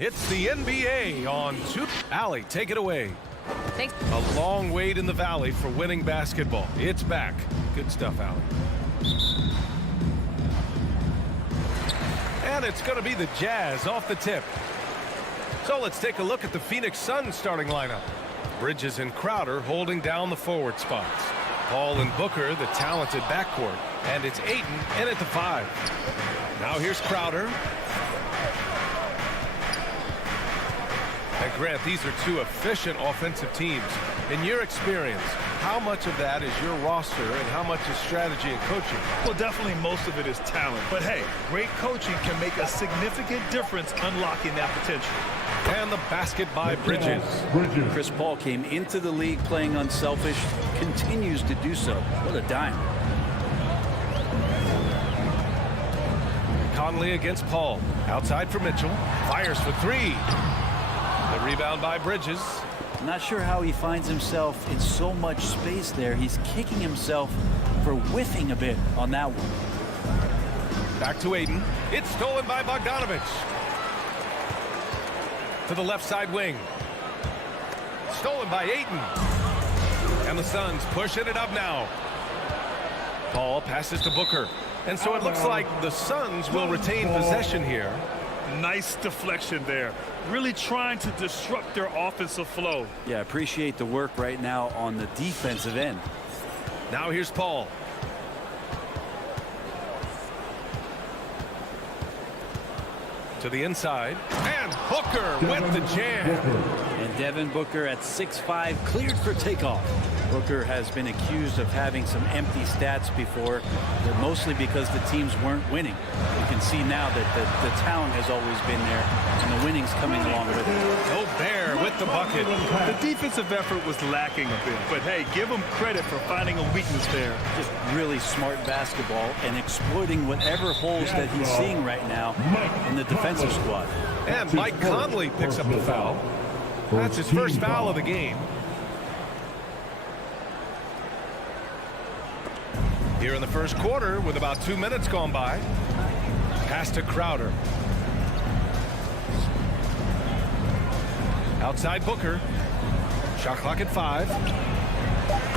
It's the NBA on two. Allie, take it away. Thanks. A long wait in the valley for winning basketball. It's back. Good stuff, Allie. And it's going to be the Jazz off the tip. So let's take a look at the Phoenix Suns starting lineup. Bridges and Crowder holding down the forward spots. Paul and Booker, the talented backcourt. And it's Ayton in at the 5. Now here's Crowder. And Grant, these are two efficient offensive teams. In your experience, how much of that is your roster and how much is strategy and coaching? Well, definitely most of it is talent. But hey, great coaching can make a significant difference unlocking that potential. And the basket by Bridges. Chris Paul came into the league playing unselfish, continues to do so. What a dime. Conley against Paul. Outside for Mitchell. Fires for 3. The rebound by Bridges. I'm not sure how he finds himself in so much space there. He's kicking himself for whiffing a bit on that one. Back to Ayton. It's stolen by Bogdanovich. To the left side wing. Stolen by Ayton. And the Suns pushing it up now. Paul passes to Booker. And so it looks like the Suns will retain possession here. Nice deflection there. Really trying to disrupt their offensive flow. Yeah, appreciate the work right now on the defensive end. Now here's Paul. To the inside. And Booker with the jam. And Devin Booker at 6'5", cleared for takeoff. Booker has been accused of having some empty stats before, but mostly because the teams weren't winning. You can see now that the talent has always been there, and the winning's coming along with it. Gobert with the bucket. The defensive effort was lacking a bit, but hey, give him credit for finding a weakness there. Just really smart basketball and exploiting whatever holes that he's seeing right now in the defensive squad. And Mike Conley picks up the foul. That's his first foul of the game. Here in the first quarter with about 2 minutes gone by. Pass to Crowder. Outside Booker. Shot clock at 5.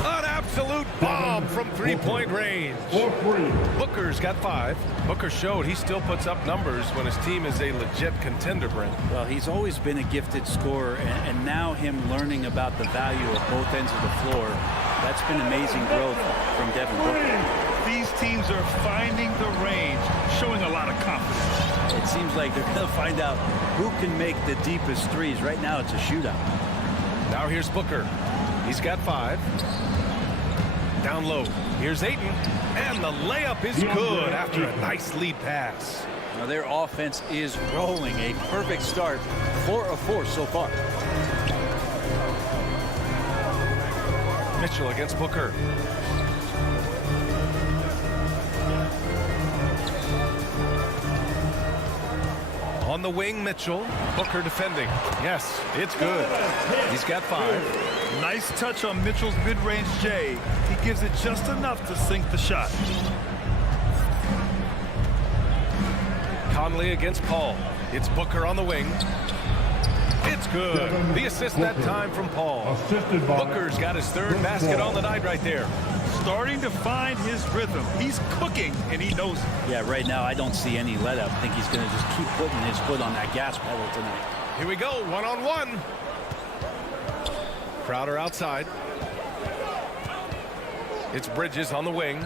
An absolute bomb from three-point range. Booker's got 5. Booker showed he still puts up numbers when his team is a legit contender, Brent. Well, he's always been a gifted scorer, and now him learning about the value of both ends of the floor. That's been amazing growth from Devin Booker. These teams are finding the range, showing a lot of confidence. It seems like they're going to find out who can make the deepest threes. Right now, it's a shootout. Now here's Booker. He's got 5. Down low. Here's Ayton. And the layup is good after a nice lead pass. Now their offense is rolling. A perfect start. 4 of 4 so far. Mitchell against Booker. On the wing, Mitchell. Booker defending. Yes, it's good. He's got 5. Nice touch on Mitchell's mid-range J. He gives it just enough to sink the shot. Conley against Paul. It's Booker on the wing. It's good. The assist that time from Paul. Booker's got his 3rd basket on the night right there. Starting to find his rhythm. He's cooking, and he knows it. Yeah, right now I don't see any let up. I think he's going to just keep putting his foot on that gas pedal tonight. Here we go, one-on-one. Crowder outside. It's Bridges on the wing.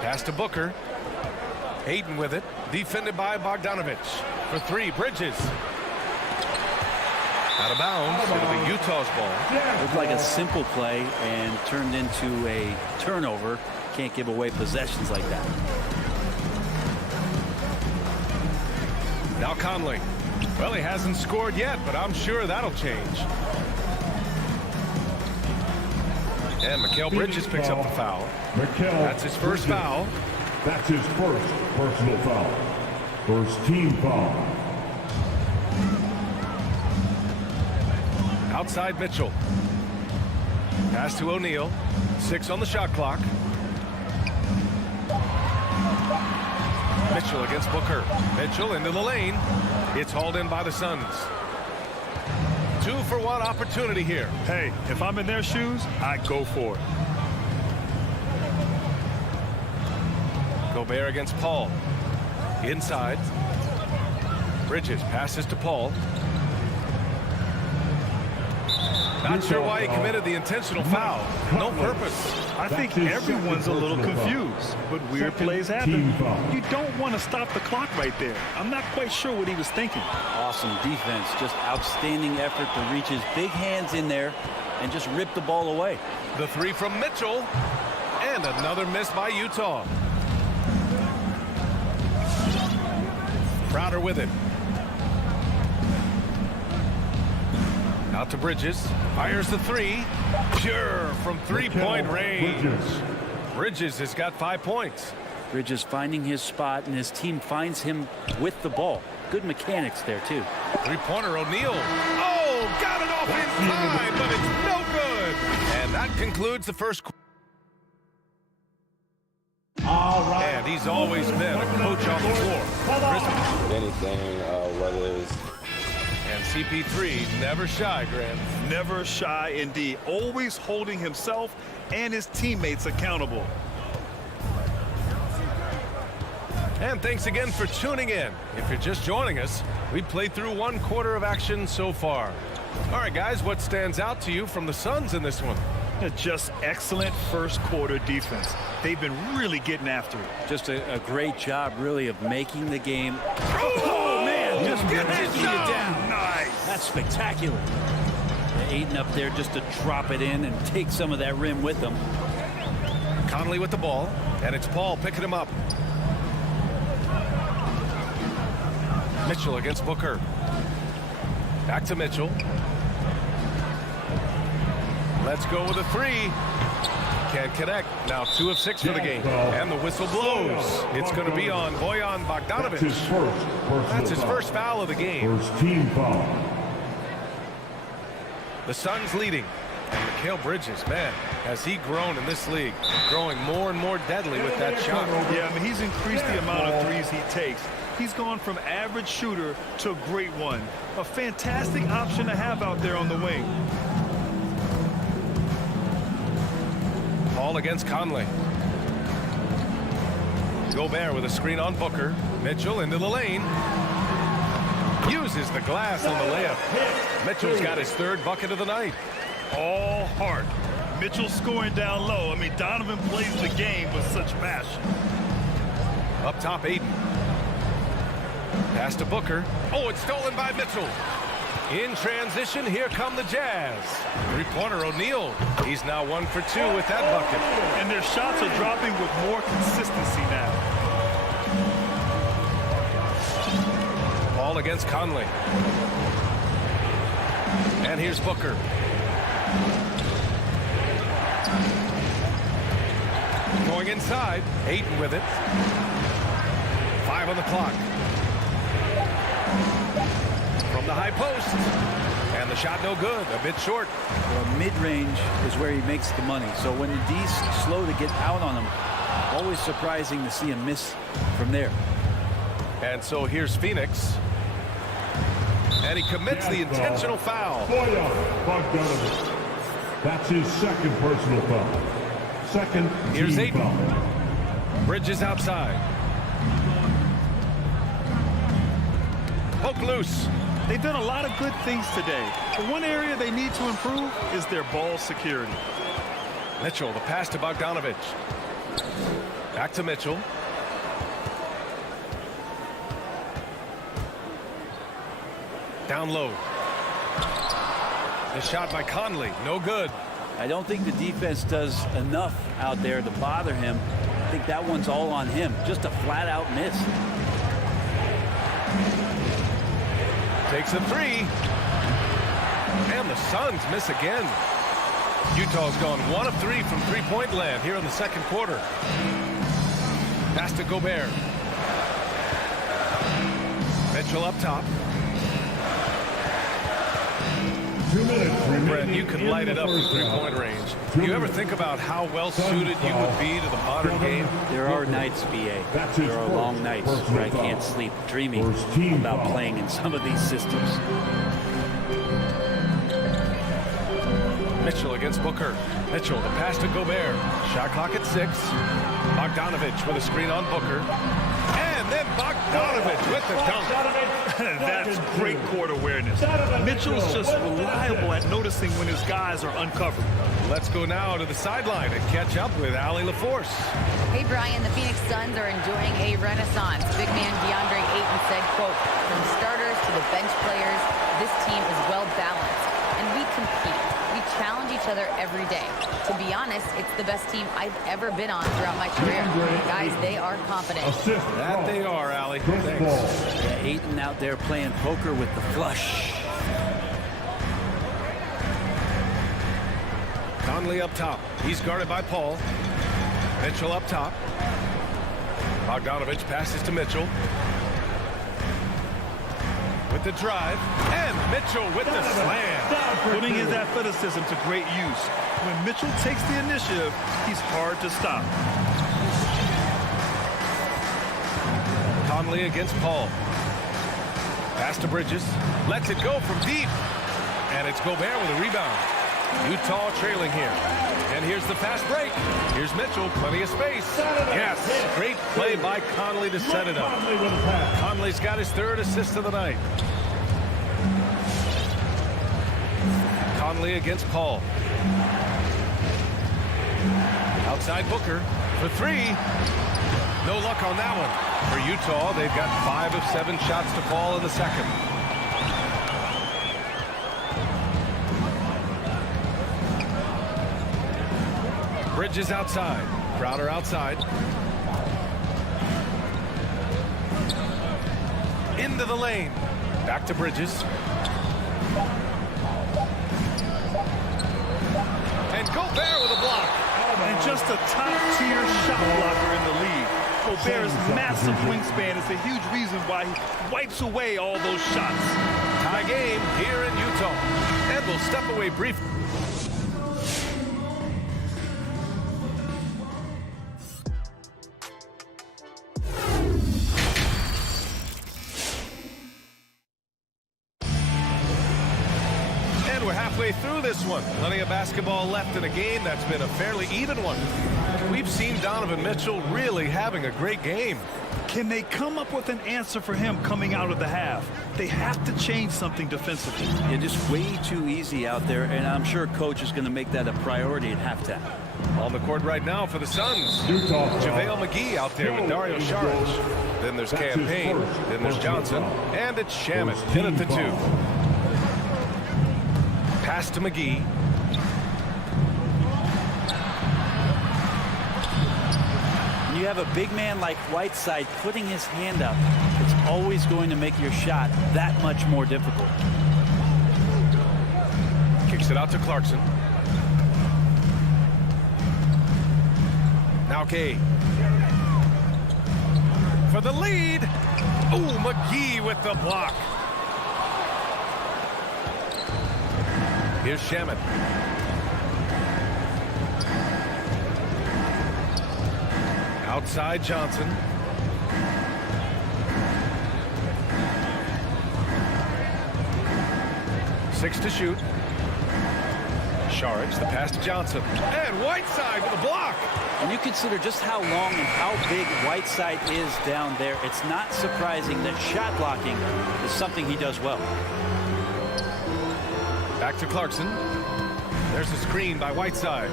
Pass to Booker. Ayton with it. Defended by Bogdanovich. For 3, Bridges. Out of bounds. It'll be Utah's ball. Looked like a simple play and turned into a turnover. Can't give away possessions like that. Now Conley. Well, he hasn't scored yet, but I'm sure that'll change. And Mikal Bridges picks up the foul. That's his first foul. That's his first personal foul. First team foul. Outside Mitchell. Pass to O'Neal. 6 on the shot clock. Mitchell against Booker. Mitchell into the lane. It's hauled in by the Suns. 2-for-1 opportunity here. Hey, if I'm in their shoes, I go for it. Gobert against Paul. Inside. Bridges passes to Paul. Not sure why he committed the intentional foul. No purpose. I think everyone's a little confused, but weird plays happen. You don't want to stop the clock right there. I'm not quite sure what he was thinking. Awesome defense. Just outstanding effort to reach his big hands in there and just rip the ball away. The three from Mitchell. And another miss by Utah. Crowder with it. Out to Bridges. Fires the three. Pure from three-point range. Bridges has got 5 points. Bridges finding his spot, and his team finds him with the ball. Good mechanics there, too. Three-pointer, O'Neal. Oh, got it off in time, but it's no good. And that concludes the first quarter. All right. And he's always been a coach on the floor. If anything, whether it's And CP3 never shy, Graham. Never shy indeed. Always holding himself and his teammates accountable. And thanks again for tuning in. If you're just joining us, we played through 1 quarter of action so far. All right, guys, what stands out to you from the Suns in this one? Just excellent first quarter defense. They've been really getting after it. Just a great job, really, of making the game. Oh, man, just beat it down. Nice. That's spectacular. Aiden up there just to drop it in and take some of that rim with them. Conley with the ball, and it's Paul picking him up. Mitchell against Booker. Back to Mitchell. Let's go with a three. Can't connect. Now 2 of 6 for the game. And the whistle blows. It's going to be on Bojan Bogdanovic. That's his first foul of the game. First team foul. The Suns leading. And Mikal Bridges, man, has he grown in this league? Growing more and more deadly with that shot. Yeah, I mean, he's increased the amount of threes he takes. He's gone from average shooter to a great one. A fantastic option to have out there on the wing. Paul against Conley. Gobert with a screen on Booker. Mitchell into the lane. Uses the glass on the layup. Mitchell's got his 3rd bucket of the night. All heart. Mitchell scoring down low. I mean, Donovan plays the game with such passion. Up top, Aiden. Pass to Booker. Oh, it's stolen by Mitchell. In transition, here come the Jazz. Three-pointer, O'Neal. He's now 1 for 2 with that bucket. And their shots are dropping with more consistency now. Ball against Conley. And here's Booker. Going inside. Aiden with it. 5 on the clock. From the high post. And the shot no good. A bit short. Well, mid-range is where he makes the money. So when the D's slow to get out on him, always surprising to see him miss from there. And so here's Phoenix. And he commits the intentional foul. Bojan Bogdanovic. That's his 2nd personal foul. 2nd Here's team Aiden. foul. Bridges outside. Poke loose. They've done a lot of good things today. But one area they need to improve is their ball security. Mitchell, the pass to Bogdanovic. Back to Mitchell. Down low. The shot by Conley, no good. I don't think the defense does enough out there to bother him. I think that one's all on him. Just a flat-out miss. Takes a three. And the Suns miss again. Utah's gone 1 of 3 from three-point land here in the 2nd quarter. Pass to Gobert. Mitchell up top. 2 minutes remaining. Brett, you can light it up from three-point range. Do you ever think about how well-suited you would be to the modern game? There are nights, BA. There are long nights where I can't sleep dreaming about playing in some of these systems. Mitchell against Booker. Mitchell, the pass to Gobert. Shot clock at 6. Bogdanovich with a screen on Booker. And then Bogdanovich with the dunk. That's great court awareness. Mitchell's just reliable at noticing when his guys are uncovered. Let's go now to the sideline and catch up with Allie LaForce. Hey, Brian, the Phoenix Suns are enjoying a renaissance. Big man DeAndre Ayton said, quote, "From starters to the bench players, this team is well balanced, and we compete. We challenge each other every day. To be honest, it's the best team I've ever been on throughout my career. Guys, they are confident." That they are, Allie. Thanks. Yeah, Ayton out there playing poker with the flush. Conley up top. He's guarded by Paul. Mitchell up top. Bogdanovich passes to Mitchell. With the drive. And Mitchell with the slam. Putting his athleticism to great use. When Mitchell takes the initiative, he's hard to stop. Conley against Paul. Pass to Bridges. Lets it go from deep. And it's Gobert with a rebound. Utah trailing here. And here's the fast break. Here's Mitchell, plenty of space. Yes, great play by Conley to set it up. Conley's got his 3rd assist of the night. Conley against Paul. Outside Booker for 3. No luck on that one. For Utah, they've got 5 of 7 shots to fall in the second. Bridges outside. Crowder outside. Into the lane. Back to Bridges. And Gobert with a block. And just a top-tier shot blocker in the league. Gobert's massive wingspan is a huge reason why he wipes away all those shots. Tie game here in Utah. And we'll step away briefly. We're halfway through this one. Plenty of basketball left in a game that's been a fairly even one. We've seen Donovan Mitchell really having a great game. Can they come up with an answer for him coming out of the half? They have to change something defensively. Yeah, just way too easy out there, and I'm sure coach is going to make that a priority at halftime. On the court right now for the Suns. JaVale McGee out there with Dario Saric. Then there's Campaign. Then there's Johnson. And it's Shamet in at the 2. Pass to McGee. When you have a big man like Whiteside putting his hand up, it's always going to make your shot that much more difficult. Kicks it out to Clarkson. Now Gay. For the lead. Ooh, McGee with the block. Here's Shamet. Outside Johnson. Six to shoot. Saric, the pass to Johnson. And Whiteside with a block. When you consider just how long and how big Whiteside is down there, it's not surprising that shot blocking is something he does well. Back to Clarkson. There's a screen by Whiteside.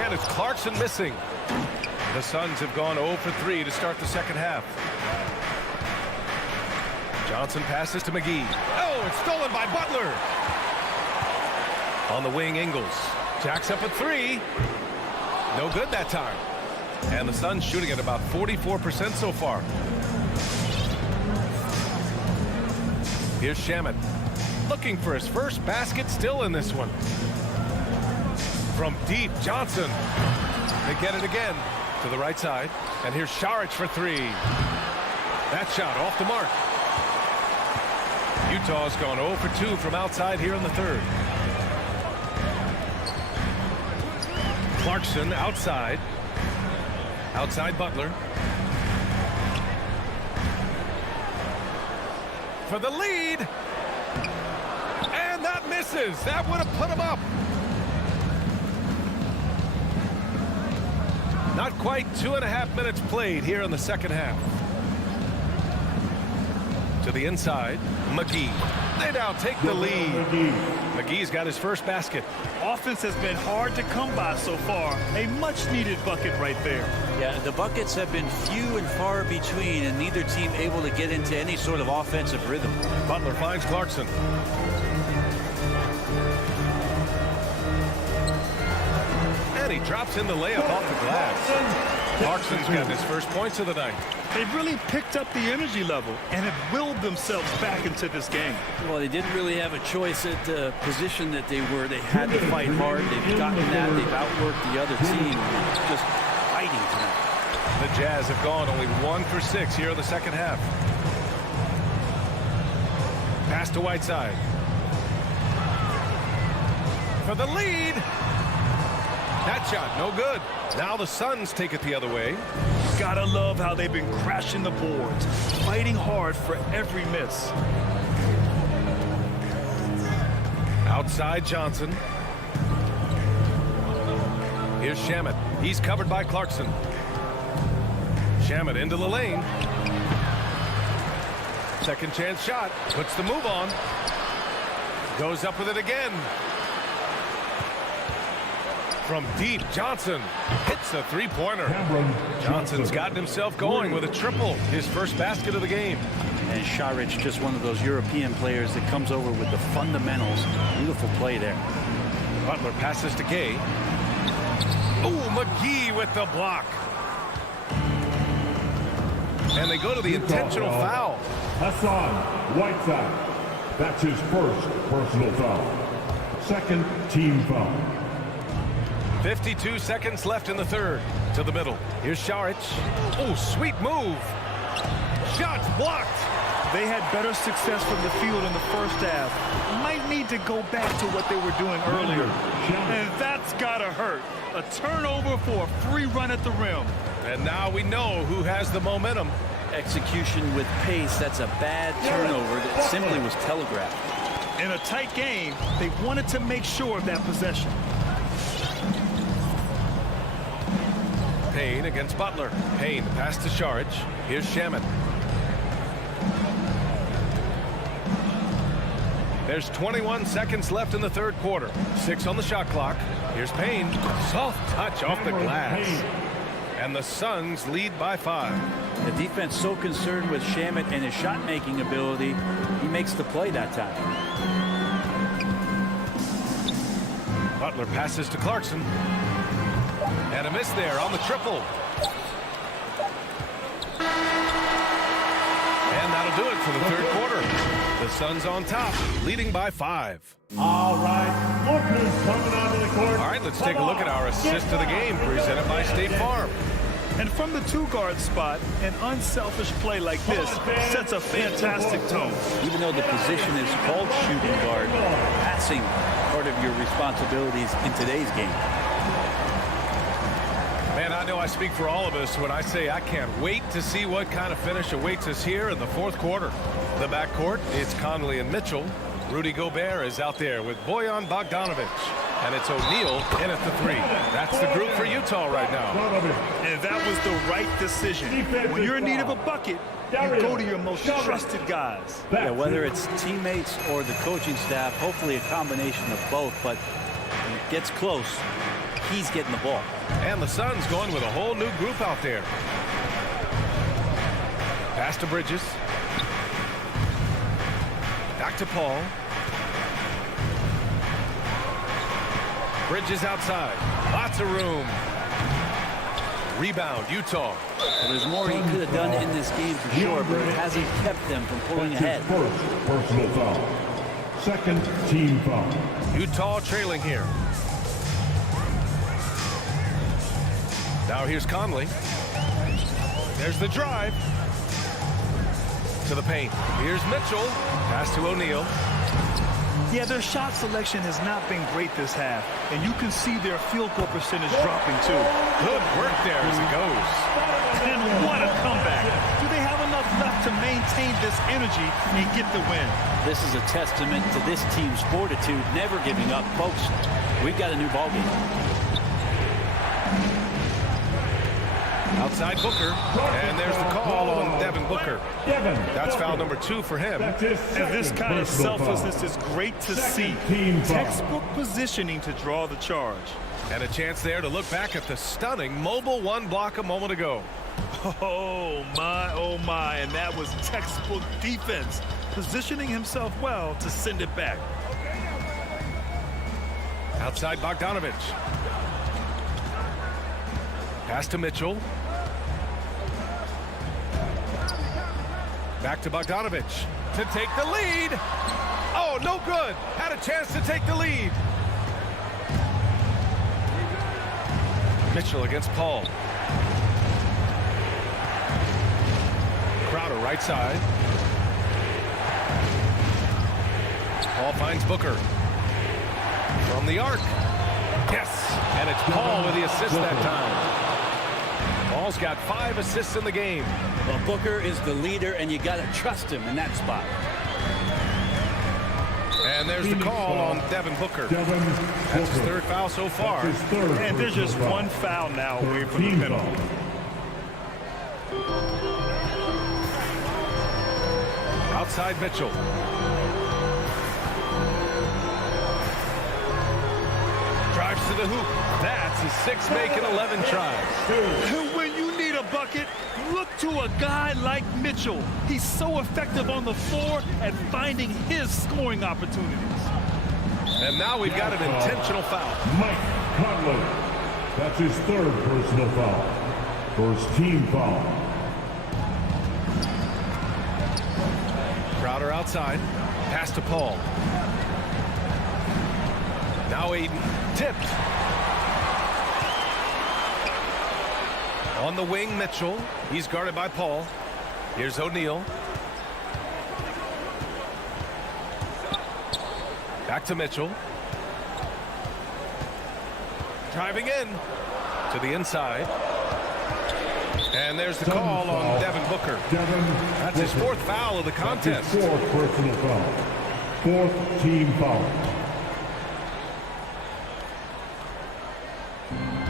And it's Clarkson missing. The Suns have gone 0 for 3 to start the second half. Johnson passes to McGee. Oh, it's stolen by Butler. On the wing, Ingles. Jacks up at 3. No good that time. And the Suns shooting at about 44% so far. Here's Shamet. Looking for his first basket, still in this one. From deep, Johnson. They get it again to the right side. And here's Saric for 3. That shot off the mark. Utah's gone 0 for 2 from outside here in the third. Clarkson outside. Outside Butler. For the lead. And that misses. That would have put him up. Not quite 2.5 minutes played here in the second half. To the inside, McGee. They now take the lead. McGee's got his first basket. Offense has been hard to come by so far. A much-needed bucket right there. Yeah, the buckets have been few and far between, and neither team able to get into any sort of offensive rhythm. Butler finds Clarkson. And he drops in the layup off the glass. Clarkson's got his first points of the night. They've really picked up the energy level and have willed themselves back into this game. Well, they didn't really have a choice at the position that they were. They had to fight hard. They've gotten that. They've outworked the other team. It's just fighting tonight. The Jazz have gone only 1 for 6 here in the second half. Pass to Whiteside. For the lead. That shot, no good. Now the Suns take it the other way. Gotta love how they've been crashing the boards, fighting hard for every miss. Outside Johnson. Here's Shamet. He's covered by Clarkson. Shamet into the lane. Second chance shot. Puts the move on. Goes up with it again. From deep, Johnson hits a three-pointer. Johnson's gotten himself going with a triple, his first basket of the game. And Šarić, just one of those European players that comes over with the fundamentals. Beautiful play there. Butler passes to Gay. Oh, McGee with the block. And they go to the intentional foul. Hassan Whiteside. That's his first personal foul. Second team foul. 52 seconds left in the third. To the middle. Here's Šarić. Oh, sweet move. Shots blocked. They had better success from the field in the first half. Might need to go back to what they were doing earlier. And that's gotta hurt. A turnover for a free run at the rim. And now we know who has the momentum. Execution with pace. That's a bad turnover that simply was telegraphed. In a tight game, they wanted to make sure of that possession. Payne against Butler. Payne pass to Šarić. Here's Shamet. There's 21 seconds left in the third quarter. 6 on the shot clock. Here's Payne. Soft touch off the glass. And the Suns lead by 5. The defense so concerned with Shamet and his shot-making ability, he makes the play that time. Butler passes to Clarkson. And a miss there on the triple. And that'll do it for the third quarter. The Suns on top, leading by 5. All right, look who's coming onto the court. All right, let's take a look at our assist of the game, presented by State Farm. And from the two-guard spot, an unselfish play like this sets a fantastic tone. Even though the position is called shooting guard, passing part of your responsibilities in today's game. Man, I know I speak for all of us when I say I can't wait to see what kind of finish awaits us here in the fourth quarter. The backcourt, it's Conley and Mitchell. Rudy Gobert is out there with Bojan Bogdanovic. And it's O'Neal in at the 3. That's the group for Utah right now. And that was the right decision. When you're in need of a bucket, you go to your most trusted guys. Yeah, whether it's teammates or the coaching staff, hopefully a combination of both. But when it gets close, he's getting the ball. And the Suns going with a whole new group out there. Pass to Bridges. Back to Paul. Bridges outside. Lots of room. Rebound, Utah. Well, there's more he could have done in this game for sure, but it hasn't kept them from pulling ahead. First personal foul. Second team foul. Utah trailing here. Now here's Conley. There's the drive. To the paint. Here's Mitchell. Pass to O'Neal. Yeah, their shot selection has not been great this half, and you can see their field goal percentage dropping too. Good work there as it goes. And what a comeback. Do they have enough left to maintain this energy and get the win? This is a testament to this team's fortitude, never giving up. Folks, we've got a new ballgame. Outside Booker, and there's the call on Devin Booker. That's foul number 2 for him. And this kind of selflessness is great to see. Textbook positioning to draw the charge. And a chance there to look back at the stunning mobile 1 block a moment ago. Oh my, and that was textbook defense, positioning himself well to send it back. Outside Bogdanovich. Pass to Mitchell. Back to Bogdanovich to take the lead. Oh, no good. Had a chance to take the lead. Mitchell against Paul. Crowder right side. Paul finds Booker. From the arc. Yes. And it's Paul with the assist that time. Paul's got 5 assists in the game. Well, Booker is the leader, and you got to trust him in that spot. And there's the call on Devin Booker. That's his 3rd foul so far. And there's just 1 foul now away from the penalty. Outside Mitchell. Drives to the hoop. That's his 6th make in 11 tries. When you need a bucket, look to a guy like Mitchell. He's so effective on the floor at finding his scoring opportunities. And now we've got an intentional foul. Mike Conley. That's his 3rd personal foul. First team foul. Crowder outside. Pass to Paul. Now Aiden. Tipped. On the wing, Mitchell. He's guarded by Paul. Here's O'Neal. Back to Mitchell. Driving in to the inside. And there's the call on Devin Booker. That's his 4th foul of the contest. 4th personal foul. 4th team foul.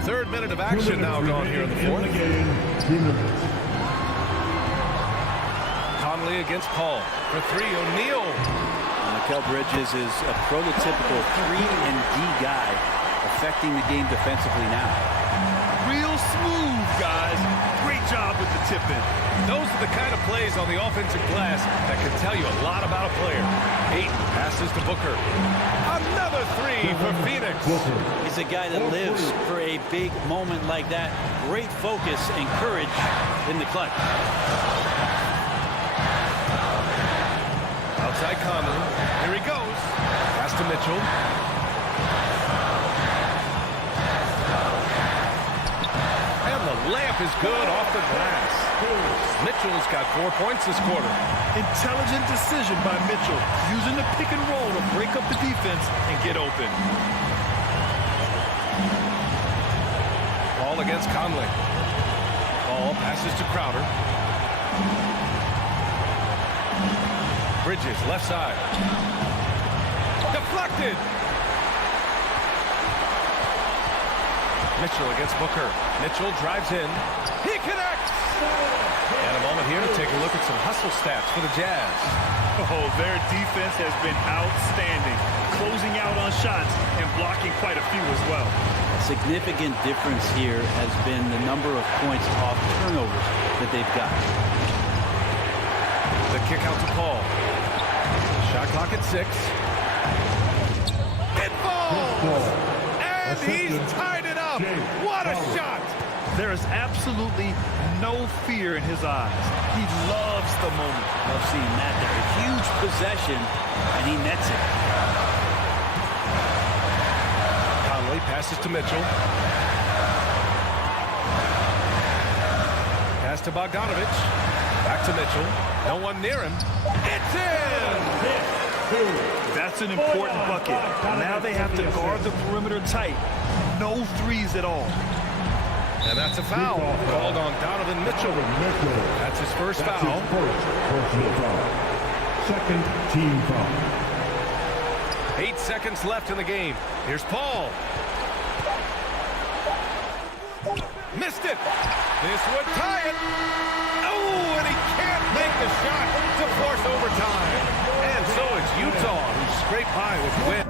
3rd minute of action now gone here in the 4th. 2 minutes. Conley against Paul for 3. O'Neal. Mikal Bridges is a prototypical 3-and-D guy, affecting the game defensively now. Real smooth, guys. Great job with the tip-in. Those are the kind of plays on the offensive glass that can tell you a lot about a player. Aiden passes to Booker. Another 3 for Phoenix. He's a guy that lives for a big moment like that. Great focus and courage in the clutch. Outside Conley. Here he goes. Pass to Mitchell. And the layup is good off the glass. Mitchell's got 4 points this quarter. Intelligent decision by Mitchell, using the pick and roll to break up the defense and get open. Paul against Conley. Paul passes to Crowder. Bridges, left side. Deflected. Mitchell against Booker. Mitchell drives in. He connects. And a moment here to take a look at some hustle stats for the Jazz. Oh, their defense has been outstanding, closing out on shots and blocking quite a few as well. A significant difference here has been the number of points off turnovers that they've got. The kick out to Paul. Shot clock at 6. It falls! And he's tied it up. What a shot! There is absolutely no fear in his eyes. He loves the moment. Love seeing that there. A huge possession, and he nets it. Conley passes to Mitchell. Pass to Bogdanovich. Back to Mitchell. No one near him. It's in! That's an important bucket. Now they have to guard the perimeter tight. No threes at all. And that's a foul called on Donovan Mitchell. That's his first That's foul. his first personal foul. Second team foul. 8 seconds left in the game. Here's Paul. Missed it. This would tie it. Oh, and he can't make the shot to force overtime. And so it's Utah who scrape by with the win.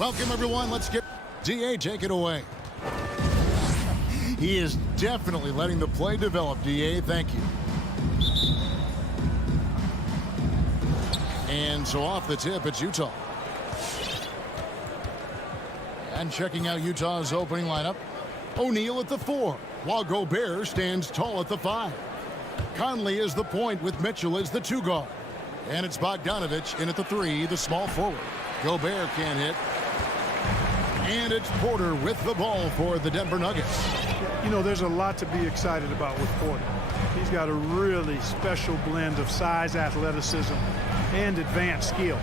Welcome, everyone. Let's get DA, take it away. He is definitely letting the play develop, DA. Thank you. And so off the tip, it's Utah. And checking out Utah's opening lineup, O'Neal at the 4, while Gobert stands tall at the 5. Conley is the point with Mitchell as the 2 guard. And it's Bogdanovich in at the 3, the small forward. Gobert can't hit. And it's Porter with the ball for the Denver Nuggets. You know, there's a lot to be excited about with Porter. He's got a really special blend of size, athleticism, and advanced skill.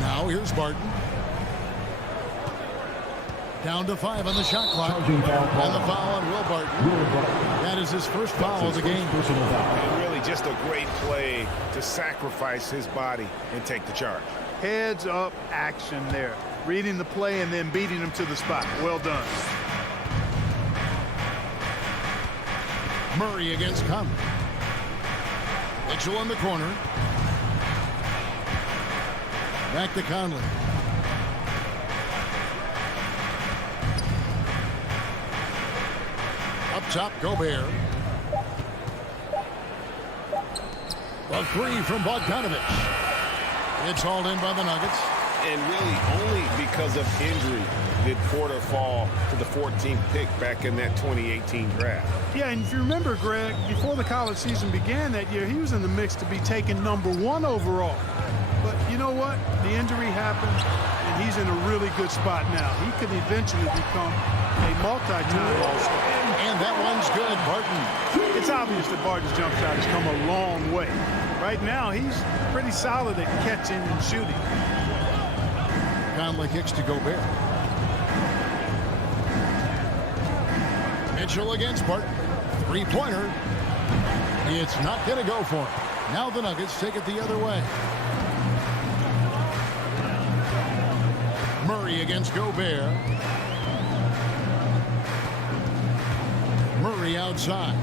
Now here's Barton. Down to 5 on the shot clock. And the foul on Will Barton. That is his first foul of the game. And really just a great play to sacrifice his body and take the charge. Heads up action there. Reading the play and then beating him to the spot. Well done. Murray against Conley. Mitchell in the corner. Back to Conley. Up top, Gobert. A 3 from Bogdanovich. It's hauled in by the Nuggets. And really only because of injury did Porter fall to the 14th pick back in that 2018 draft. Yeah, and if you remember, Greg, before the college season began that year, he was in the mix to be taken #1 overall. But you know what? The injury happened, and he's in a really good spot now. He could eventually become a multi-time All-Star. And that one's good, Barton. It's obvious that Barton's jump shot has come a long way. Right now, he's pretty solid at catching and shooting. Conley kicks to Gobert. Mitchell against Barton. 3-pointer. It's not going to go for him. Now the Nuggets take it the other way. Murray against Gobert. Murray outside.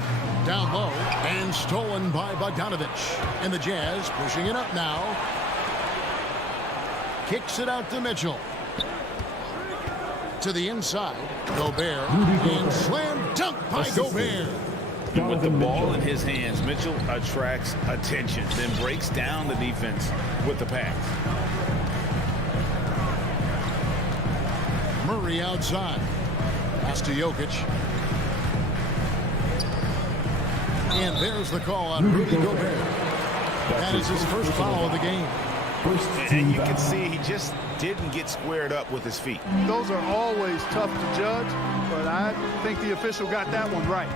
Down low. And stolen by Bogdanovich. And the Jazz pushing it up now. Kicks it out to Mitchell. To the inside. Gobert. And slam dunk by Gobert. With the ball in his hands, Mitchell attracts attention, then breaks down the defense with the pass. Murray outside. Pass to Jokic. And there's the call on Rudy Gobert. That is his first foul of the game. And you can see he just didn't get squared up with his feet. Those are always tough to judge, but I think the official got that one right.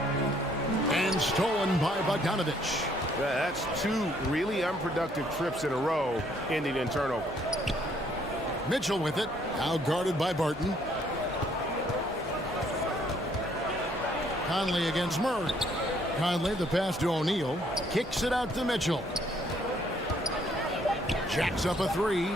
And stolen by Bogdanovich. That's 2 really unproductive trips in a row ending in turnover. Mitchell with it. Now guarded by Barton. Conley against Murray. Conley, the pass to O'Neal. Kicks it out to Mitchell. Jacks up a 3.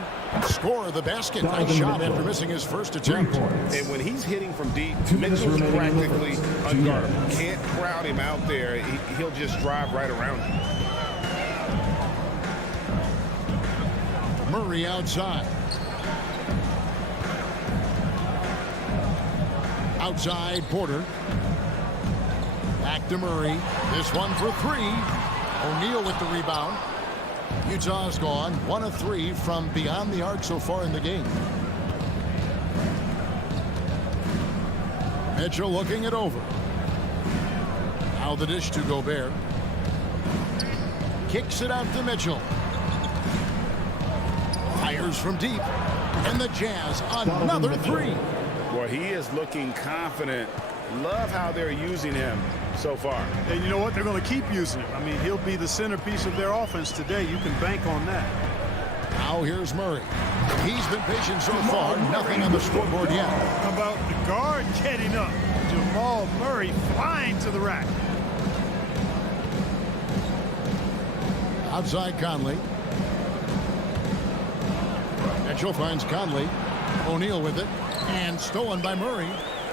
Score the basket. Nice shot after missing his first attempt. And when he's hitting from deep, Mitchell's practically unguardable. Can't crowd him out there. He'll just drive right around him. Murray outside. Outside, Porter. Back to Murray. This one for 3. O'Neal with the rebound. Utah's gone 1 of 3 from beyond the arc so far in the game. Mitchell looking it over. Now the dish to Gobert. Kicks it out to Mitchell. Fires from deep. And the Jazz another 3. Boy, he is looking confident. Love how they're using him so far. And you know what? They're going to keep using him. I mean, he'll be the centerpiece of their offense today. You can bank on that. Now here's Murray. He's been patient so far. Nothing on the scoreboard yet. How about the guard getting up? Jamal Murray flying to the rack. Outside Conley. Mitchell finds Conley. O'Neal with it. And stolen by Murray.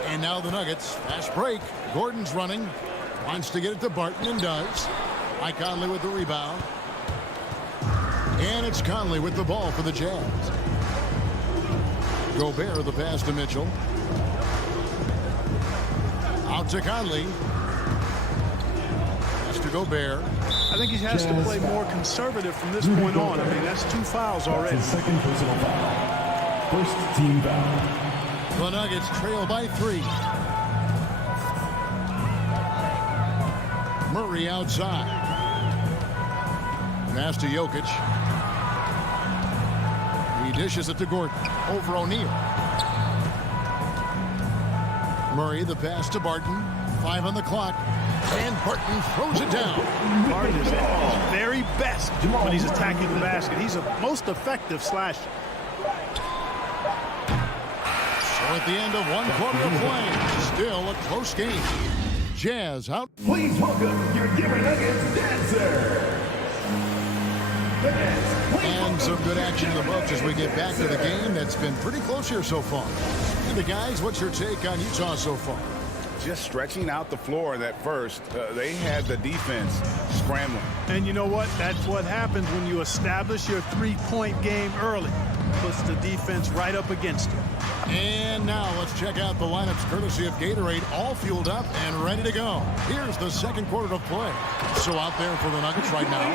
And now the Nuggets. Fast break. Gordon's running. Wants to get it to Barton and does. Mike Conley with the rebound. And it's Conley with the ball for the Jazz. Gobert, the pass to Mitchell. Out to Conley. Pass to Gobert. I think he has to play more conservative from this point on. I mean, that's 2 fouls already. Second personal foul. First team foul. The Nuggets trail by 3. Murray outside. Pass to Jokic. He dishes it to Gordon. Over O'Neal. Murray, the pass to Barton. 5 on the clock. And Barton throws it down. Barton is at his very best when he's attacking the basket. He's a most effective slasher. So at the end of 1 quarter of play, still a close game. Jazz out. Please welcome your Denver Nuggets dancer. And some good action in the books as we get back to the game that's been pretty close here so far. And the guys, what's your take on Utah so far? Just stretching out the floor that first. They had the defense scrambling. And you know what? That's what happens when you establish your three-point game early. Puts the defense right up against it. And now let's check out the lineups courtesy of Gatorade, all fueled up and ready to go. Here's the second quarter of play. So out there for the Nuggets right now,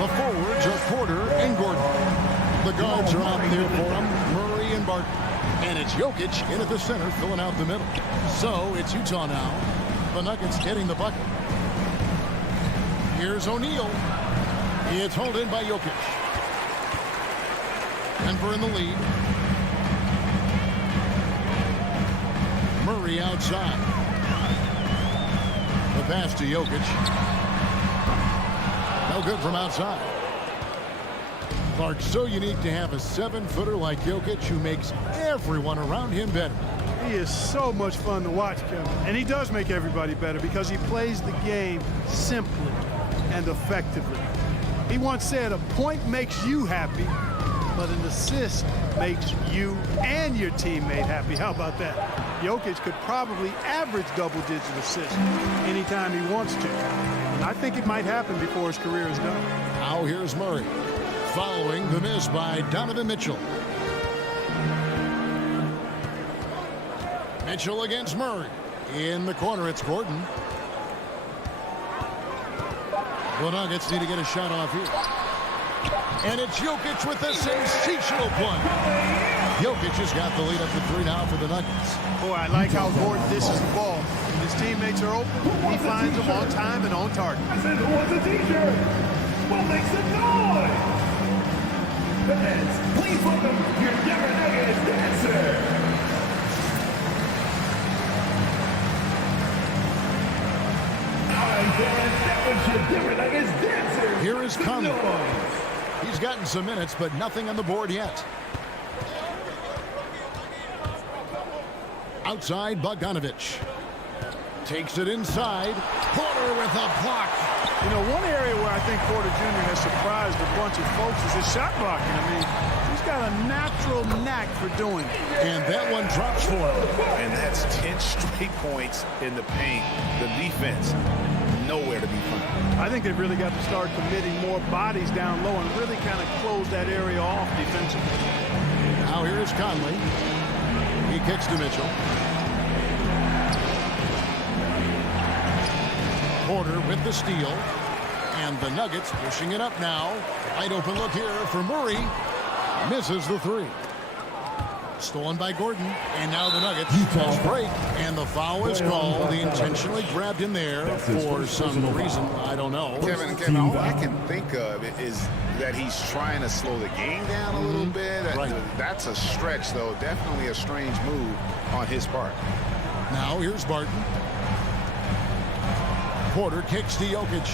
the forwards are Porter and Gordon. The guards are out there for them, Murray and Barton. And it's Jokic in at the center, filling out the middle. So it's Utah now. The Nuggets getting the bucket. Here's O'Neal. It's hauled in by Jokic. Denver in the lead. Murray outside. The pass to Jokic. No good from outside. Clark, so unique to have a 7-footer like Jokic who makes everyone around him better. He is so much fun to watch, Kevin. And he does make everybody better because he plays the game simply and effectively. He once said, a point makes you happy, but an assist makes you and your teammate happy. How about that? Jokic could probably average double-digit assists anytime he wants to. And I think it might happen before his career is done. Now here's Murray, following the miss by Donovan Mitchell. Mitchell against Murray. In the corner, it's Gordon. The Nuggets need to get a shot off here. And it's Jokic with a sensational play. Jokic has got the lead up to 3 now for the Nuggets. Boy, I like how Gordon dishes the ball. When his teammates are open, he finds them on time and on target. I said, who wants a t-shirt? Well, make some noise! Fans, please welcome your Denver Nuggets dancer. All right, fans, that was your Denver Nuggets dancer. Here is Conley. He's gotten some minutes, but nothing on the board yet. Outside, Bogdanovich. Takes it inside. Porter with a block. You know, one area where I think Porter Jr. has surprised a bunch of folks is his shot blocking. I mean, he's got a natural knack for doing it. And that one drops for him. And that's 10 straight points in the paint. The defense, nowhere to be found. I think they've really got to start committing more bodies down low and really kind of close that area off defensively. Now here's Conley. He kicks to Mitchell. Porter with the steal. And the Nuggets pushing it up now. Wide open look here for Murray. Misses the 3. Stolen by Gordon. And now the Nuggets fast break. And the foul is called. He intentionally grabbed him there for some reason. I don't know. Kevin, all I can think of is that he's trying to slow the game down a little bit. Right. That's a stretch, though. Definitely a strange move on his part. Now here's Barton. Porter kicks to Jokic.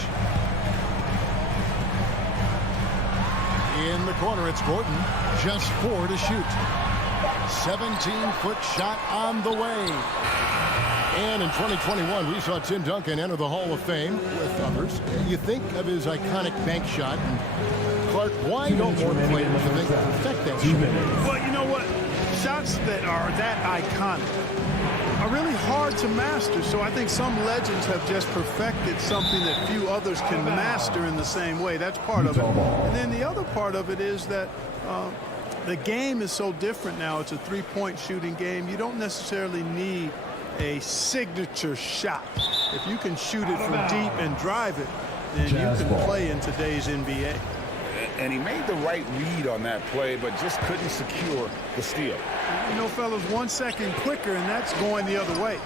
In the corner, it's Gordon. Just 4 to shoot. 17-foot shot on the way. And in 2021, we saw Tim Duncan enter the Hall of Fame with others. You think of his iconic bank shot. And Clark, why don't more players perfect that shot? Well, you know what? Shots that are that iconic are really hard to master. So I think some legends have just perfected something that few others can master in the same way. That's part of it. And then the other part of it is that The game is so different now. It's a three-point shooting game. You don't necessarily need a signature shot. If you can shoot it from deep and drive it, then you can play in today's NBA. And he made the right read on that play, but just couldn't secure the steal. You know, fellas, 1 second quicker, and that's going the other way.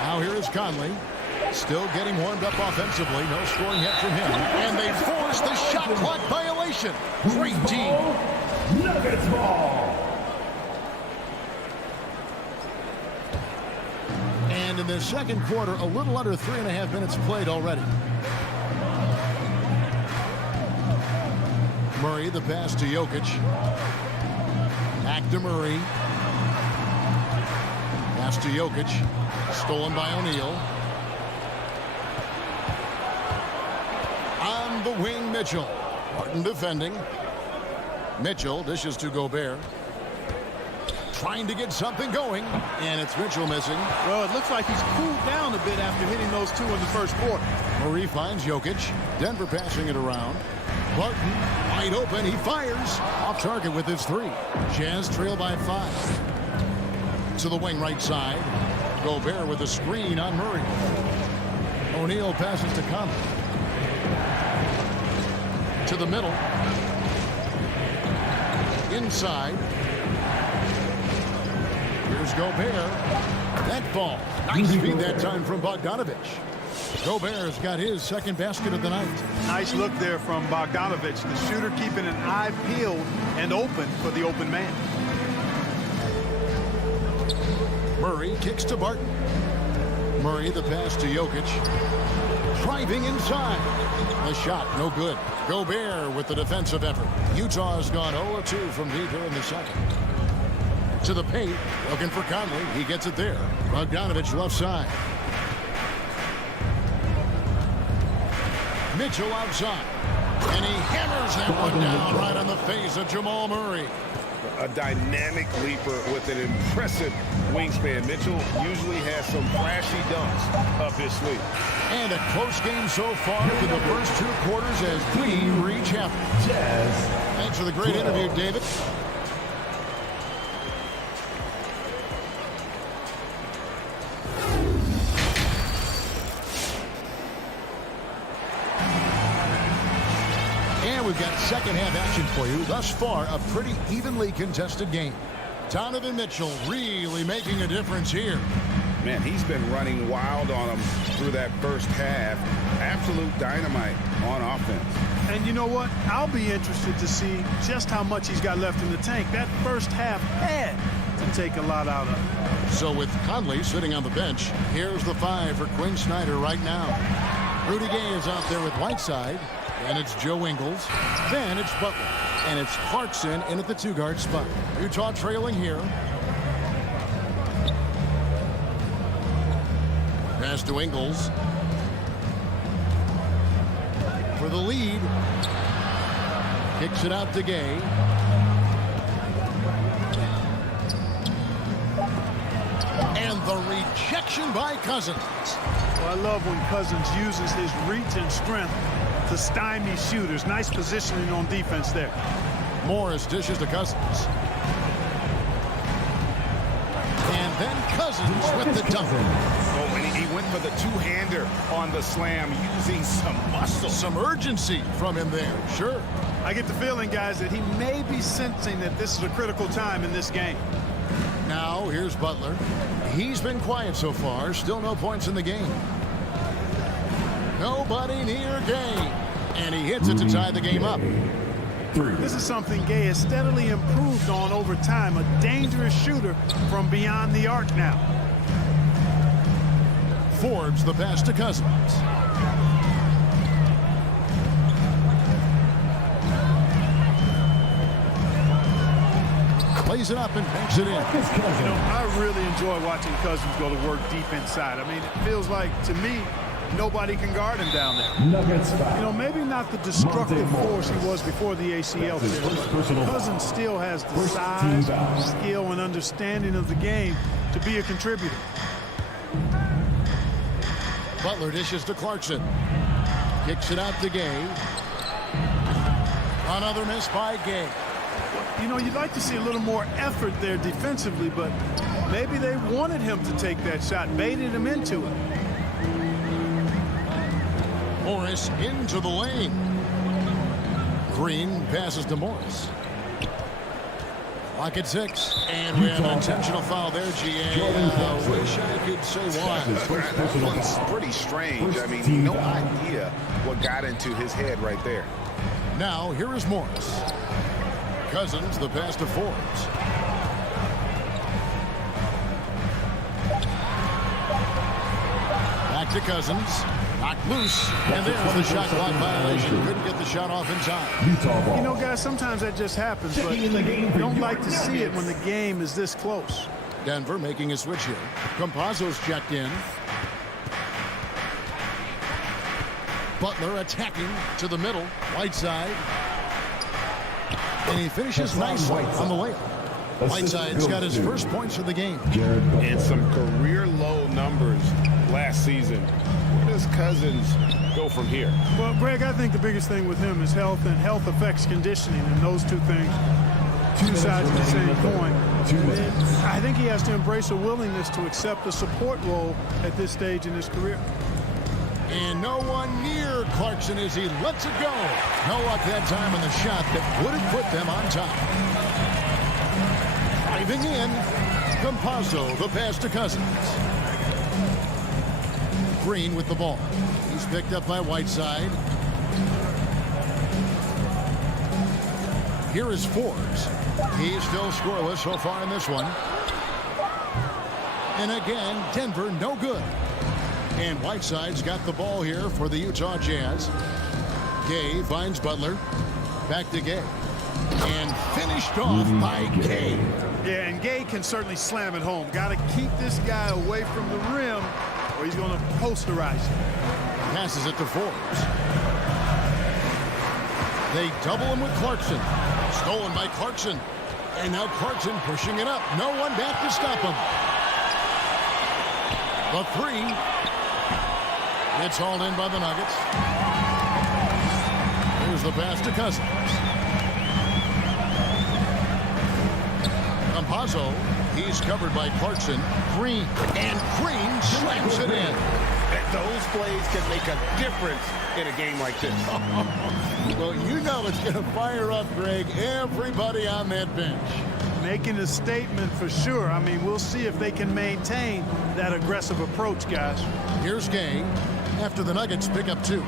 Now here is Conley. Still getting warmed up offensively. No scoring yet from him. And they force the shot clock violation. Great team. Nuggets ball. And in the second quarter, a little under 3.5 minutes played already. Murray, the pass to Jokic. Back to Murray. Pass to Jokic. Stolen by O'Neal. On the wing, Mitchell. Martin defending. Mitchell dishes to Gobert. Trying to get something going, and it's Mitchell missing. Well, it looks like he's cooled down a bit after hitting those two in the first quarter. Murray finds Jokic. Denver passing it around. Barton wide open. He fires. Off target with his three. Jazz trail by 5. To the wing right side. Gobert with a screen on Murray. O'Neal passes to Conley. To the middle. Inside. Here's Gobert. That ball. Nice feed that time from Bogdanovich. Gobert's got his second basket of the night. Nice look there from Bogdanovich. The shooter keeping an eye peeled and open for the open man. Murray kicks to Barton. Murray the pass to Jokic. Driving inside. The shot no good. Gobert with the defensive effort. Utah's gone 0-2 from deep here in the second. To the paint, looking for Conley. He gets it there. Bogdanovich left side. Mitchell outside. And he hammers that one down right on the face of Jamal Murray. A dynamic leaper with an impressive wingspan. Mitchell usually has some flashy dunks up his sleeve. And a close game so far through the first 2 quarters as we reach half. Thanks for the great interview, David. We've got second half action for you. Thus far, a pretty evenly contested game. Donovan Mitchell really making a difference here. Man, he's been running wild on him through that first half. Absolute dynamite on offense. And you know what? I'll be interested to see just how much he's got left in the tank. That first half had to take a lot out of it. So with Conley sitting on the bench, here's the 5 for Quinn Snyder right now. Rudy Gay is out there with Whiteside. And it's Joe Ingles. Then it's Butler. And it's Clarkson in at the 2-guard spot. Utah trailing here. Pass to Ingles. For the lead. Kicks it out to Gay. And the rejection by Cousins. Well, I love when Cousins uses his reach and strength to stymie shooters. Nice positioning on defense there. Morris dishes to Cousins. And then Cousins with the dunk. Oh, and he went for the two-hander on the slam, using some muscle. Some urgency from him there, sure. I get the feeling, guys, that he may be sensing that this is a critical time in this game. Now, here's Butler. He's been quiet so far. Still no points in the game. Nobody near Gay. And he hits it to tie the game up. This is something Gay has steadily improved on over time. A dangerous shooter from beyond the arc now. Forbes the pass to Cousins. Plays it up and banks it in. You know, I really enjoy watching Cousins go to work deep inside. I mean, it feels like, to me, nobody can guard him down there. You know, maybe not the destructive force he was before the ACL tear. Cousins still has the size, skill, and understanding of the game to be a contributor. Butler dishes to Clarkson. Kicks it out to Gay. Another miss by Gay. You know, you'd like to see a little more effort there defensively, but maybe they wanted him to take that shot, baited him into it. Morris into the lane. Green passes to Morris. Clock at 6. And we have an intentional foul there, GA. Wish I could say why. That one's pretty strange. I mean, no idea what got into his head right there. Now, here is Morris. Cousins, the pass to Forbes. Back to Cousins. Knocked loose. And there's the shot clock violation. Couldn't get the shot off in time. You know, guys, sometimes that just happens, but you don't like to see it when the game is this close. Denver making a switch here. Campazzo's checked in. Butler attacking to the middle. Whiteside. And he finishes nicely on the layup. Whiteside's got his first points of the game. And some career low numbers last season. Where does Cousins go from here? Well, Greg, I think the biggest thing with him is health, and health affects conditioning, and those two things, two sides of the same coin. I think he has to embrace a willingness to accept a support role at this stage in his career. And no one near Clarkson as he lets it go. No luck that time on the shot that would have put them on top. Driving in, Campazzo, the pass to Cousins. Green with the ball. He's picked up by Whiteside. Here is Forbes. He's still scoreless so far in this one. And again, Denver no good. And Whiteside's got the ball here for the Utah Jazz. Gay finds Butler. Back to Gay. And finished off by Gay. Yeah, and Gay can certainly slam it home. Got to keep this guy away from the rim or he's going to posterize him. Passes it to Forbes. They double him with Clarkson. Stolen by Clarkson. And now Clarkson pushing it up. No one back to stop him. The three. It's hauled in by the Nuggets. Here's the pass to Cousins. Campazzo, he's covered by Clarkson. Green, and Green slams it in. Those plays can make a difference in a game like this. Well, you know it's going to fire up, Greg, everybody on that bench. Making a statement for sure. I mean, we'll see if they can maintain that aggressive approach, guys. Here's Gay after the Nuggets pick up 2.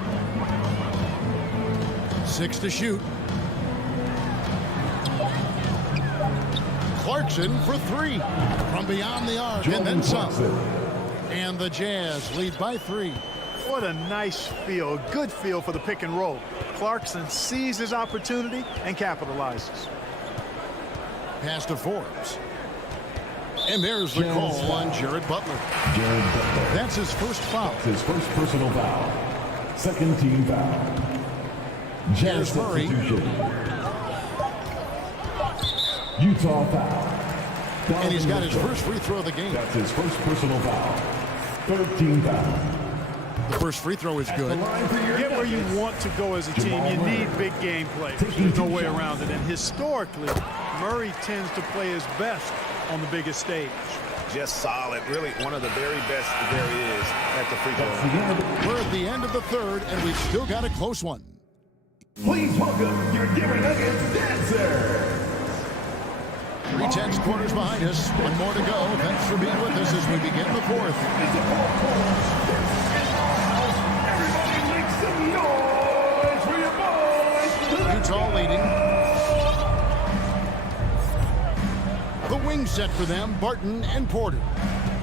6 to shoot. Clarkson for 3 from beyond the arc and then some. And the Jazz lead by 3. What a nice feel, a good feel for the pick and roll. Clarkson sees his opportunity and capitalizes. Pass to Forbes. And there's the call on Jared Butler. That's his first foul. His first personal foul. Second team foul. Here's Murray. Utah foul. And he's got his first free throw of the game. That's his first personal foul. Third team foul. The first free throw is good. Get where you want to go as a team. You need big game players. There's no way around it. And historically, Murray tends to play his best on the biggest stage. Just solid. Really one of the very best there is at the free throw. We're at the end of the third, and we've still got a close one. Please welcome your Denver Nuggets dancer. 3:10 quarters behind us. One more to go. Thanks for being with us as we begin the fourth. It's a fourth quarter. Everybody make some noise for your boys. Utah leading. The wing set for them, Barton and Porter.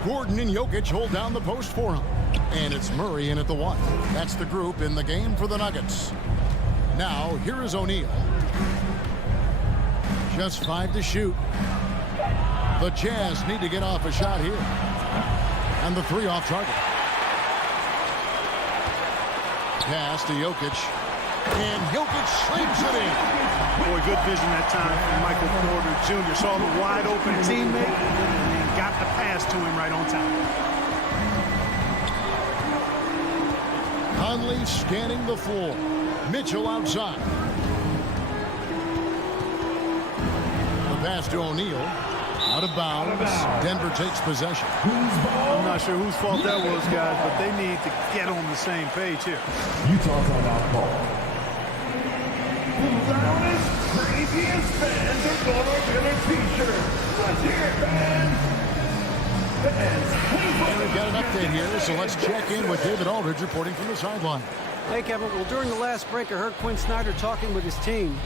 Gordon and Jokic hold down the post for him. And it's Murray in at the 1. That's the group in the game for the Nuggets. Now, here is O'Neal. Just 5 to shoot. The Jazz need to get off a shot here. And the 3 off target. Pass to Jokic. And Jokic slams it in. Boy, good vision that time from Michael Porter Jr. Saw the wide open teammate and got the pass to him right on time. Conley scanning the floor. Mitchell outside. pass to O'Neal. Out of bounds. Denver takes possession. I'm not sure whose fault that was, guys, but they need to get on the same page here. Utah timeout call. The loudest, craziest fans are gonna get a t-shirt. Let's hear it, fans. And we've got an update here, so let's check in with David Aldridge reporting from the sideline. Hey, Kevin. Well, during the last break, I heard Quinn Snyder talking with his team,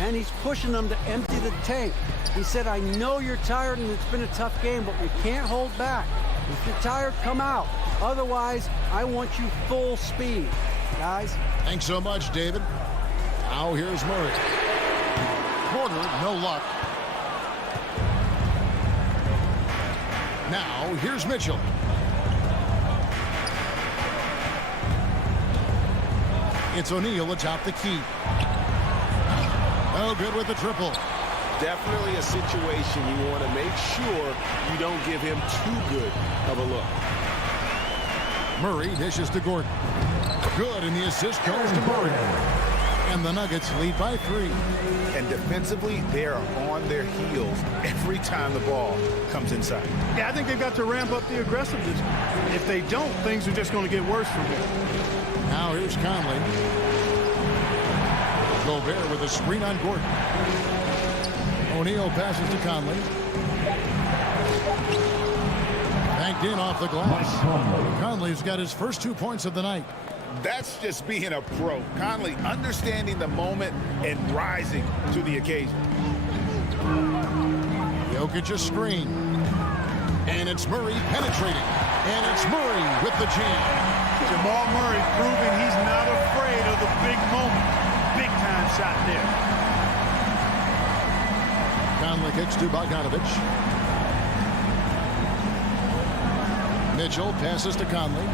and he's pushing them to empty the tank. He said, I know you're tired and it's been a tough game, but we can't hold back. If you're tired, come out. Otherwise, I want you full speed, guys. Thanks so much, David. Now here's Murray. Porter, no luck. Now here's Mitchell. It's O'Neal atop the key. Oh, good with the triple. Definitely a situation you want to make sure you don't give him too good of a look. Murray dishes to Gordon. Good, and the assist goes to Murray. And the Nuggets lead by 3. And defensively, they are on their heels every time the ball comes inside. Yeah, I think they've got to ramp up the aggressiveness. If they don't, things are just going to get worse from here. Now here's Conley. Gobert with a screen on Gordon. O'Neal passes to Conley. Banked in off the glass. Conley's got his first 2 points of the night. That's just being a pro. Conley understanding the moment and rising to the occasion. Jokic a screen. And it's Murray penetrating. And it's Murray with the jam. Jamal Murray proving he's not afraid of the big moment. Big time shot there. Conley kicks to Bogdanovich. Mitchell passes to Conley.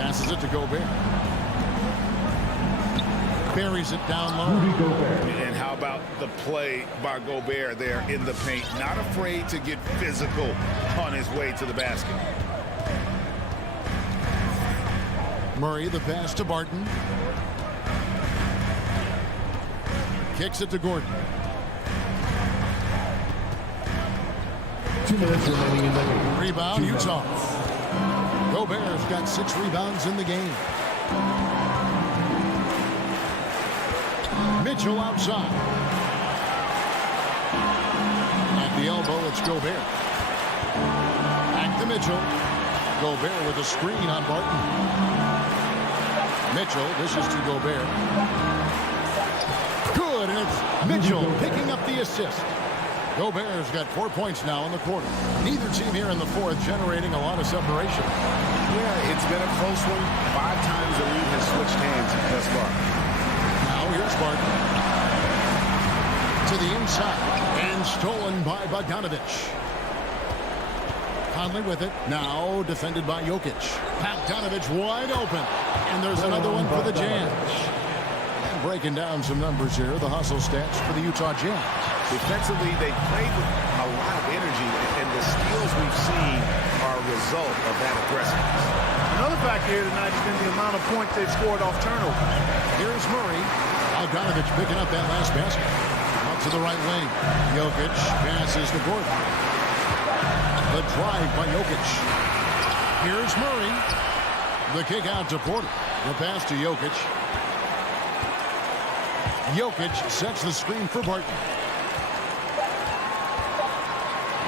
Passes it to Gobert. Buries it down low. And how about the play by Gobert there in the paint? Not afraid to get physical on his way to the basket. Murray, the pass to Barton. Kicks it to Gordon. 2 minutes remaining in the game. Rebound, Utah. Gobert's got 6 rebounds in the game. Mitchell outside. At the elbow, it's Gobert. Back to Mitchell. Gobert with a screen on Barton. Mitchell dishes to Gobert. Good, and it's Mitchell picking up the assist. Gobert's got 4 points now in the quarter. Neither team here in the fourth generating a lot of separation. Yeah, it's been a close one. 5 times the lead has switched hands thus far. Now here's Barton. To the inside. And stolen by Bogdanovich. Conley with it. Now defended by Jokic. Bogdanovich wide open. And there's another one for the Jazz. And breaking down some numbers here. The hustle stats for the Utah Jazz. Defensively, they played with a lot of energy, and the steals we've seen are a result of that aggressiveness. Another factor here tonight has been the amount of points they've scored off turnover. Here's Murray. Bogdanovich picking up that last basket. Up to the right wing. Jokic passes to Gordon. The drive by Jokic. Here's Murray. The kick out to Porter. The pass to Jokic. Jokic sets the screen for Barton.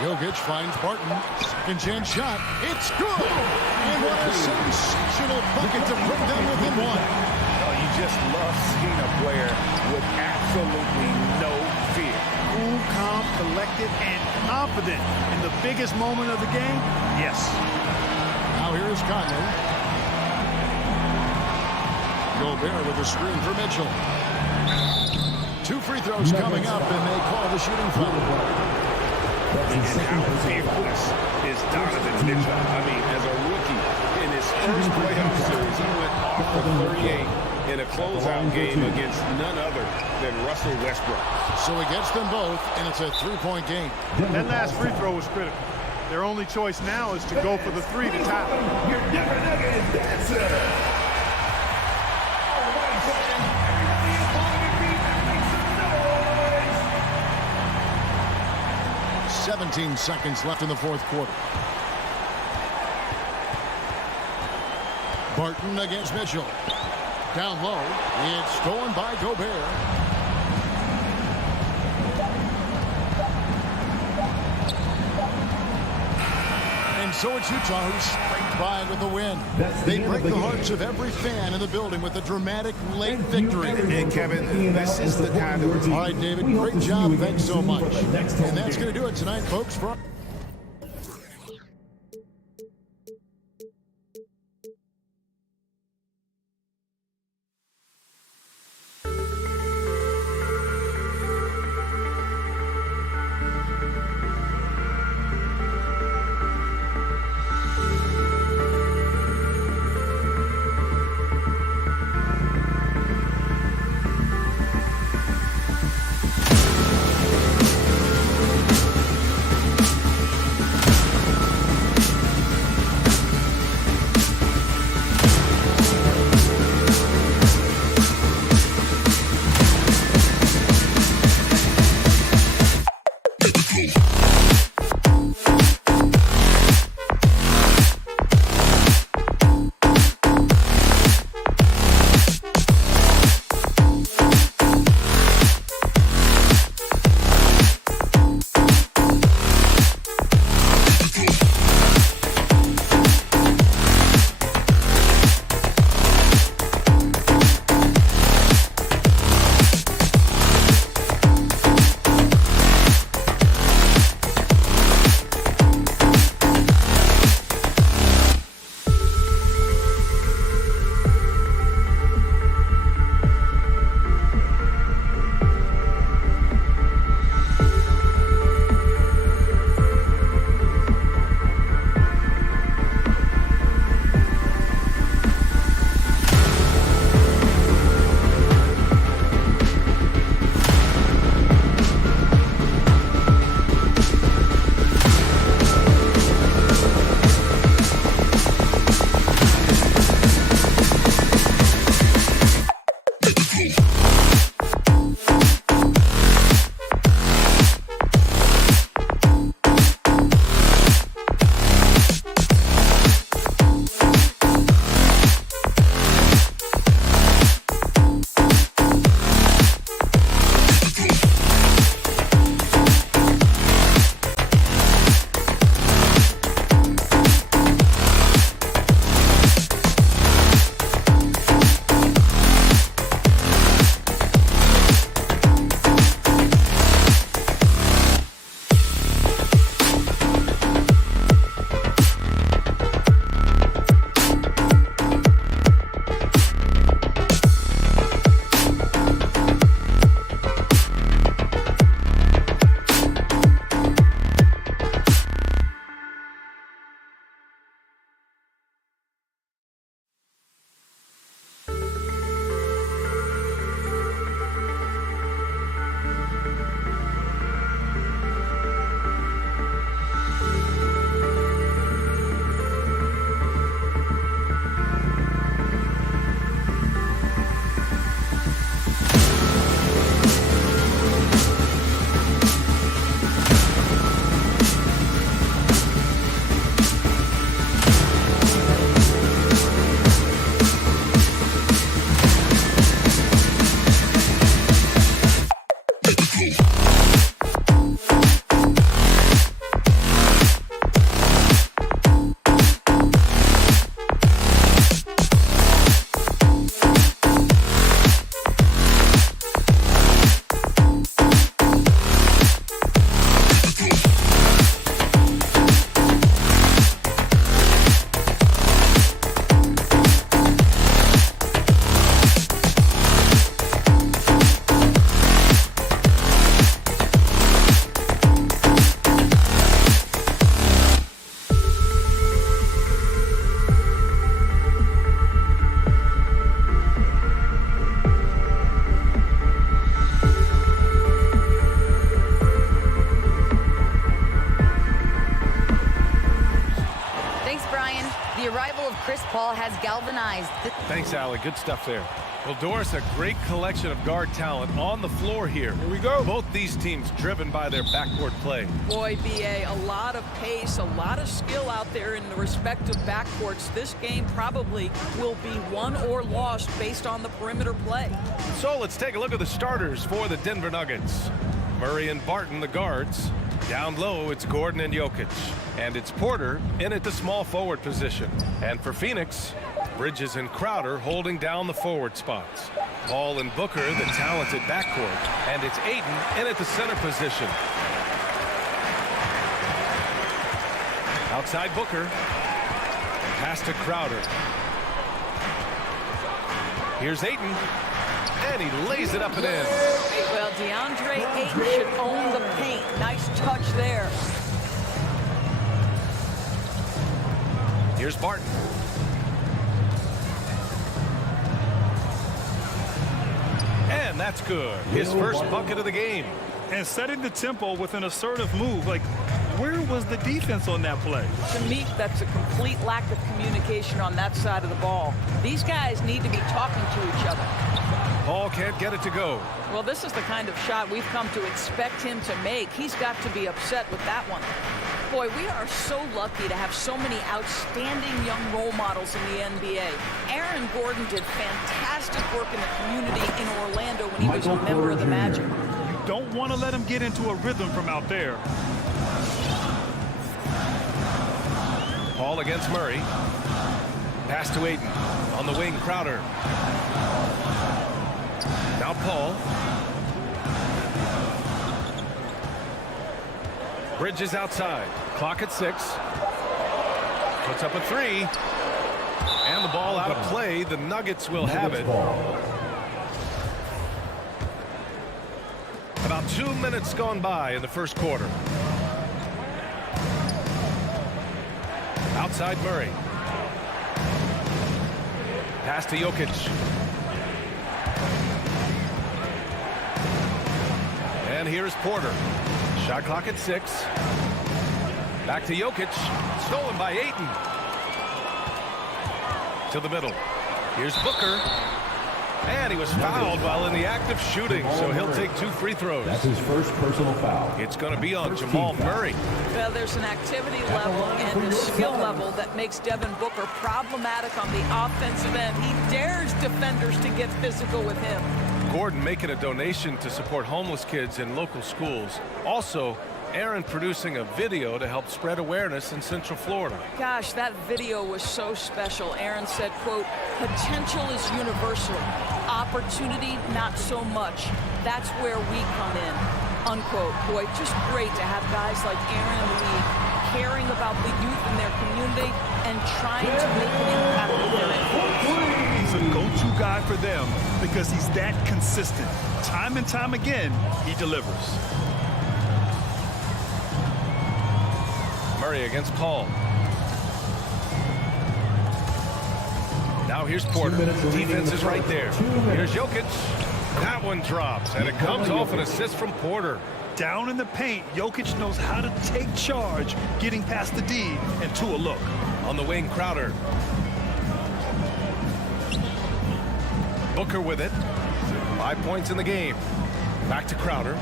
Jokic finds Barton. Second chance shot. It's good! And what a sensational bucket to bring them within 1. Oh, you just love seeing a player with absolutely no fear. Cool, calm, collected, and confident in the biggest moment of the game. Yes. Now here's Conley. Gobert with a screen for Mitchell. 2 free throws coming up, and they call the shooting foul. And how fearless is Donovan Mitchell? I mean, as a rookie in his first playoff series, he went off for 38 in a closeout game against none other than Russell Westbrook. So he gets them both, and it's a 3-point game. That last free throw was critical. Their only choice now is to go for the 3 to tie. Your Denver Nuggets dancer. 17 seconds left in the fourth quarter. Barton against Mitchell. Down low. It's stolen by Gobert. And so it's Utah who scraped by with the win. They break the hearts of every fan in the building with a dramatic late victory. And Kevin, this is the kind of... All right, David, great job. Thanks so much. And that's going to do it tonight, folks. ball has galvanized. Thanks, Allie. Good stuff there. Well, Doris, a great collection of guard talent on the floor here. Here we go. Both these teams driven by their backcourt play. Boy, BA, a lot of pace, a lot of skill out there in the respective backcourts. This game probably will be won or lost based on the perimeter play. So let's take a look at the starters for the Denver Nuggets. Murray and Barton, the guards. Down low, it's Gordon and Jokic. And it's Porter in at the small forward position. And for Phoenix, Bridges and Crowder holding down the forward spots. Paul and Booker, the talented backcourt. And it's Ayton in at the center position. Outside Booker. Pass to Crowder. Here's Ayton. And he lays it up and in. Well, DeAndre Ayton should own the paint. Nice touch there. Here's Barton. And that's good. His first bucket of the game. And setting the tempo with an assertive move. Like, where was the defense on that play? To me, that's a complete lack of communication on that side of the ball. These guys need to be talking to each other. Paul can't get it to go. Well, this is the kind of shot we've come to expect him to make. He's got to be upset with that one. Boy, we are so lucky to have so many outstanding young role models in the NBA. Aaron Gordon did fantastic work in the community in Orlando when he was a member of the Magic. You don't want to let him get into a rhythm from out there. Paul against Murray. Pass to Ayton. On the wing, Crowder. Now Paul. Bridges outside. Clock at 6. Puts up a 3. And the ball out of play. The Nuggets will have it. About 2 minutes gone by in the first quarter. Outside Murray. Pass to Jokic. And here's Porter. Shot clock at 6. Back to Jokic. Stolen by Ayton. To the middle. Here's Booker. And he was fouled while in the act of shooting, so he'll take 2 free throws. That's his first personal foul. It's going to be on Jamal Murray. Well, there's an activity level and a skill level that makes Devin Booker problematic on the offensive end. He dares defenders to get physical with him. Gordon making a donation to support homeless kids in local schools. Also, Aaron producing a video to help spread awareness in Central Florida. Gosh, that video was so special. Aaron said, quote, "Potential is universal. Opportunity, not so much. That's where we come in," unquote. Boy, just great to have guys like Aaron in the league caring about the youth in their community and trying to make an impact with their influence. He's a go-to guy for them because he's that consistent. Time and time again, he delivers. Murray against Paul. Now here's Porter. Defense is right there. Here's Jokic. That one drops, and it comes off an assist from Porter. Down in the paint, Jokic knows how to take charge, getting past the D and to a look. On the wing, Crowder. Booker with it. 5 points in the game. Back to Crowder.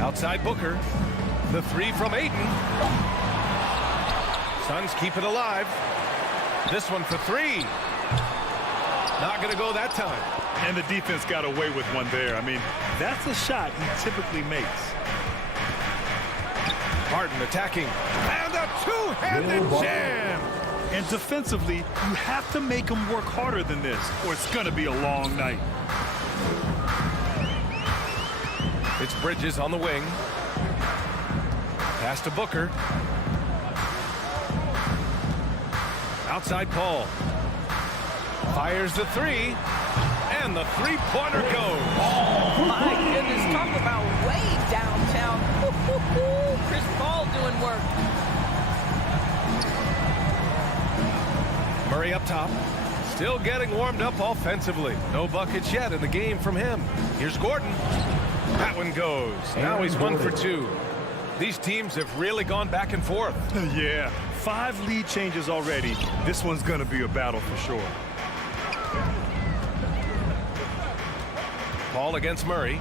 Outside Booker. The 3 from Ayton. Suns keep it alive. This one for 3. Not going to go that time. And the defense got away with one there. I mean, that's a shot he typically makes. Barton attacking. And a two-handed jam. And defensively, you have to make him work harder than this, or it's going to be a long night. It's Bridges on the wing. Pass to Booker. Outside Paul. Fires the 3. And the three-pointer goes. Oh, my goodness. Talk about way downtown. Chris Paul doing work. Murray up top. Still getting warmed up offensively. No buckets yet in the game from him. Here's Gordon. That one goes. Now he's 1 for 2. These teams have really gone back and forth. Yeah, 5 lead changes already. This one's going to be a battle for sure. Paul against Murray.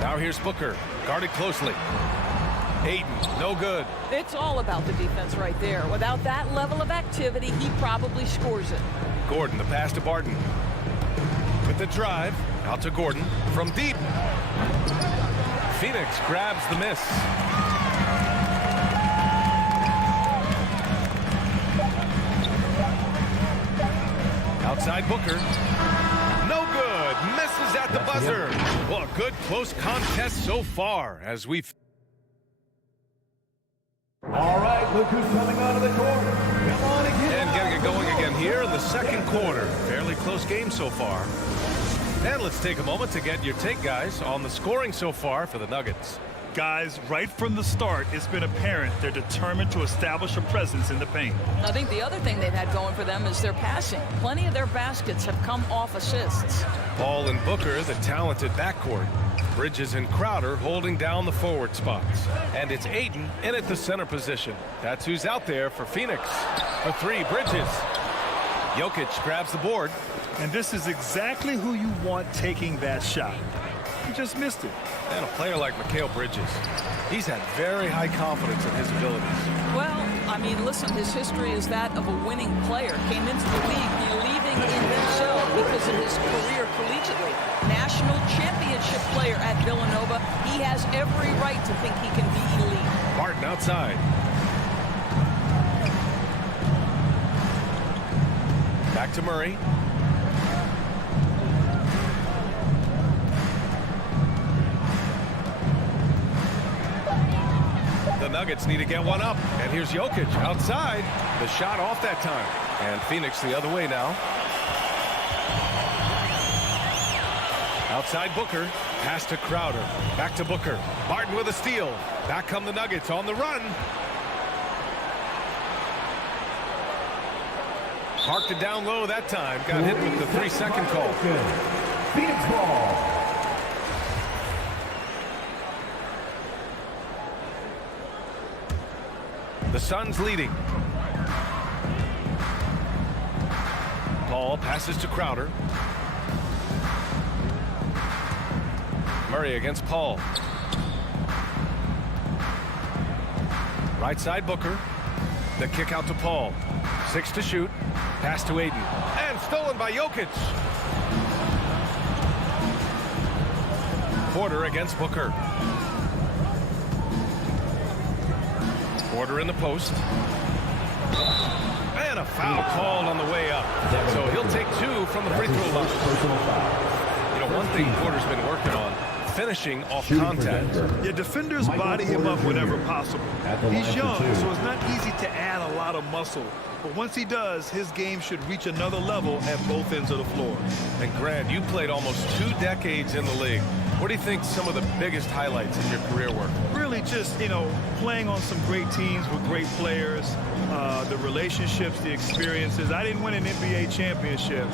Now here's Booker, guarded closely. Ayton, no good. It's all about the defense right there. Without that level of activity, he probably scores it. Gordon, the pass to Barton. With the drive, out to Gordon from deep. Phoenix grabs the miss. Outside Booker. No good. Misses at the buzzer. Well, a good close contest so far as we've... All right, look who's coming onto the court. Come on again. And getting it going again here in the second quarter. Fairly close game so far. And let's take a moment to get your take, guys, on the scoring so far for the Nuggets. Guys, right from the start, it's been apparent they're determined to establish a presence in the paint. I think the other thing they've had going for them is their passing. Plenty of their baskets have come off assists. Paul and Booker, the talented backcourt. Bridges and Crowder holding down the forward spots. And it's Ayton in at the center position. That's who's out there for Phoenix. For 3, Bridges. Jokic grabs the board. And this is exactly who you want taking that shot. He just missed it. And a player like Mikal Bridges, he's had very high confidence in his abilities. Well, I mean, listen, his history is that of a winning player. Came into the league believing in himself because of his career collegiately. National championship player at Villanova. He has every right to think he can be elite. Barton outside. Back to Murray. The Nuggets need to get one up. And here's Jokic outside. The shot off that time. And Phoenix the other way now. Outside Booker. Pass to Crowder. Back to Booker. Barton with a steal. Back come the Nuggets on the run. Parked it down low that time. Got hit with the 3-second call. Phoenix ball. The Suns leading. Paul passes to Crowder. Murray against Paul. Right side Booker. The kick out to Paul. 6 to shoot. Pass to Ayton. And stolen by Jokic. Porter against Booker. Porter in the post. And a foul called on the way up. So he'll take 2 from the free throw line. You know, one thing Porter's been working on, finishing off contact. Yeah, defenders body him up whenever possible. He's young, so it's not easy to add a lot of muscle. But once he does, his game should reach another level at both ends of the floor. And Grant, you played almost 2 decades in the league. What do you think some of the biggest highlights in your career were? Really just, you know, playing on some great teams with great players, the relationships, the experiences. I didn't win an NBA championship,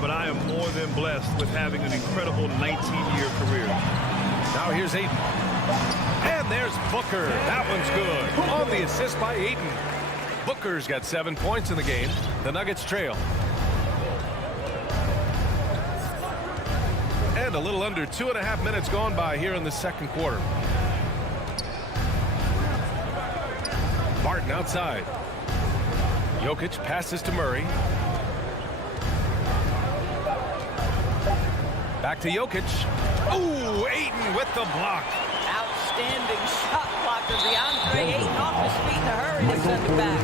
but I am more than blessed with having an incredible 19-year career. Now here's Ayton. And there's Booker. That one's good. On the assist by Ayton. Booker's got 7 points in the game. The Nuggets trail. And a little under 2.5 minutes gone by here in the second quarter. Barton outside. Jokic passes to Murray. Back to Jokic. Ooh, Ayton with the block. Outstanding shot blocker. DeAndre Ayton off his feet in a hurry to send it back.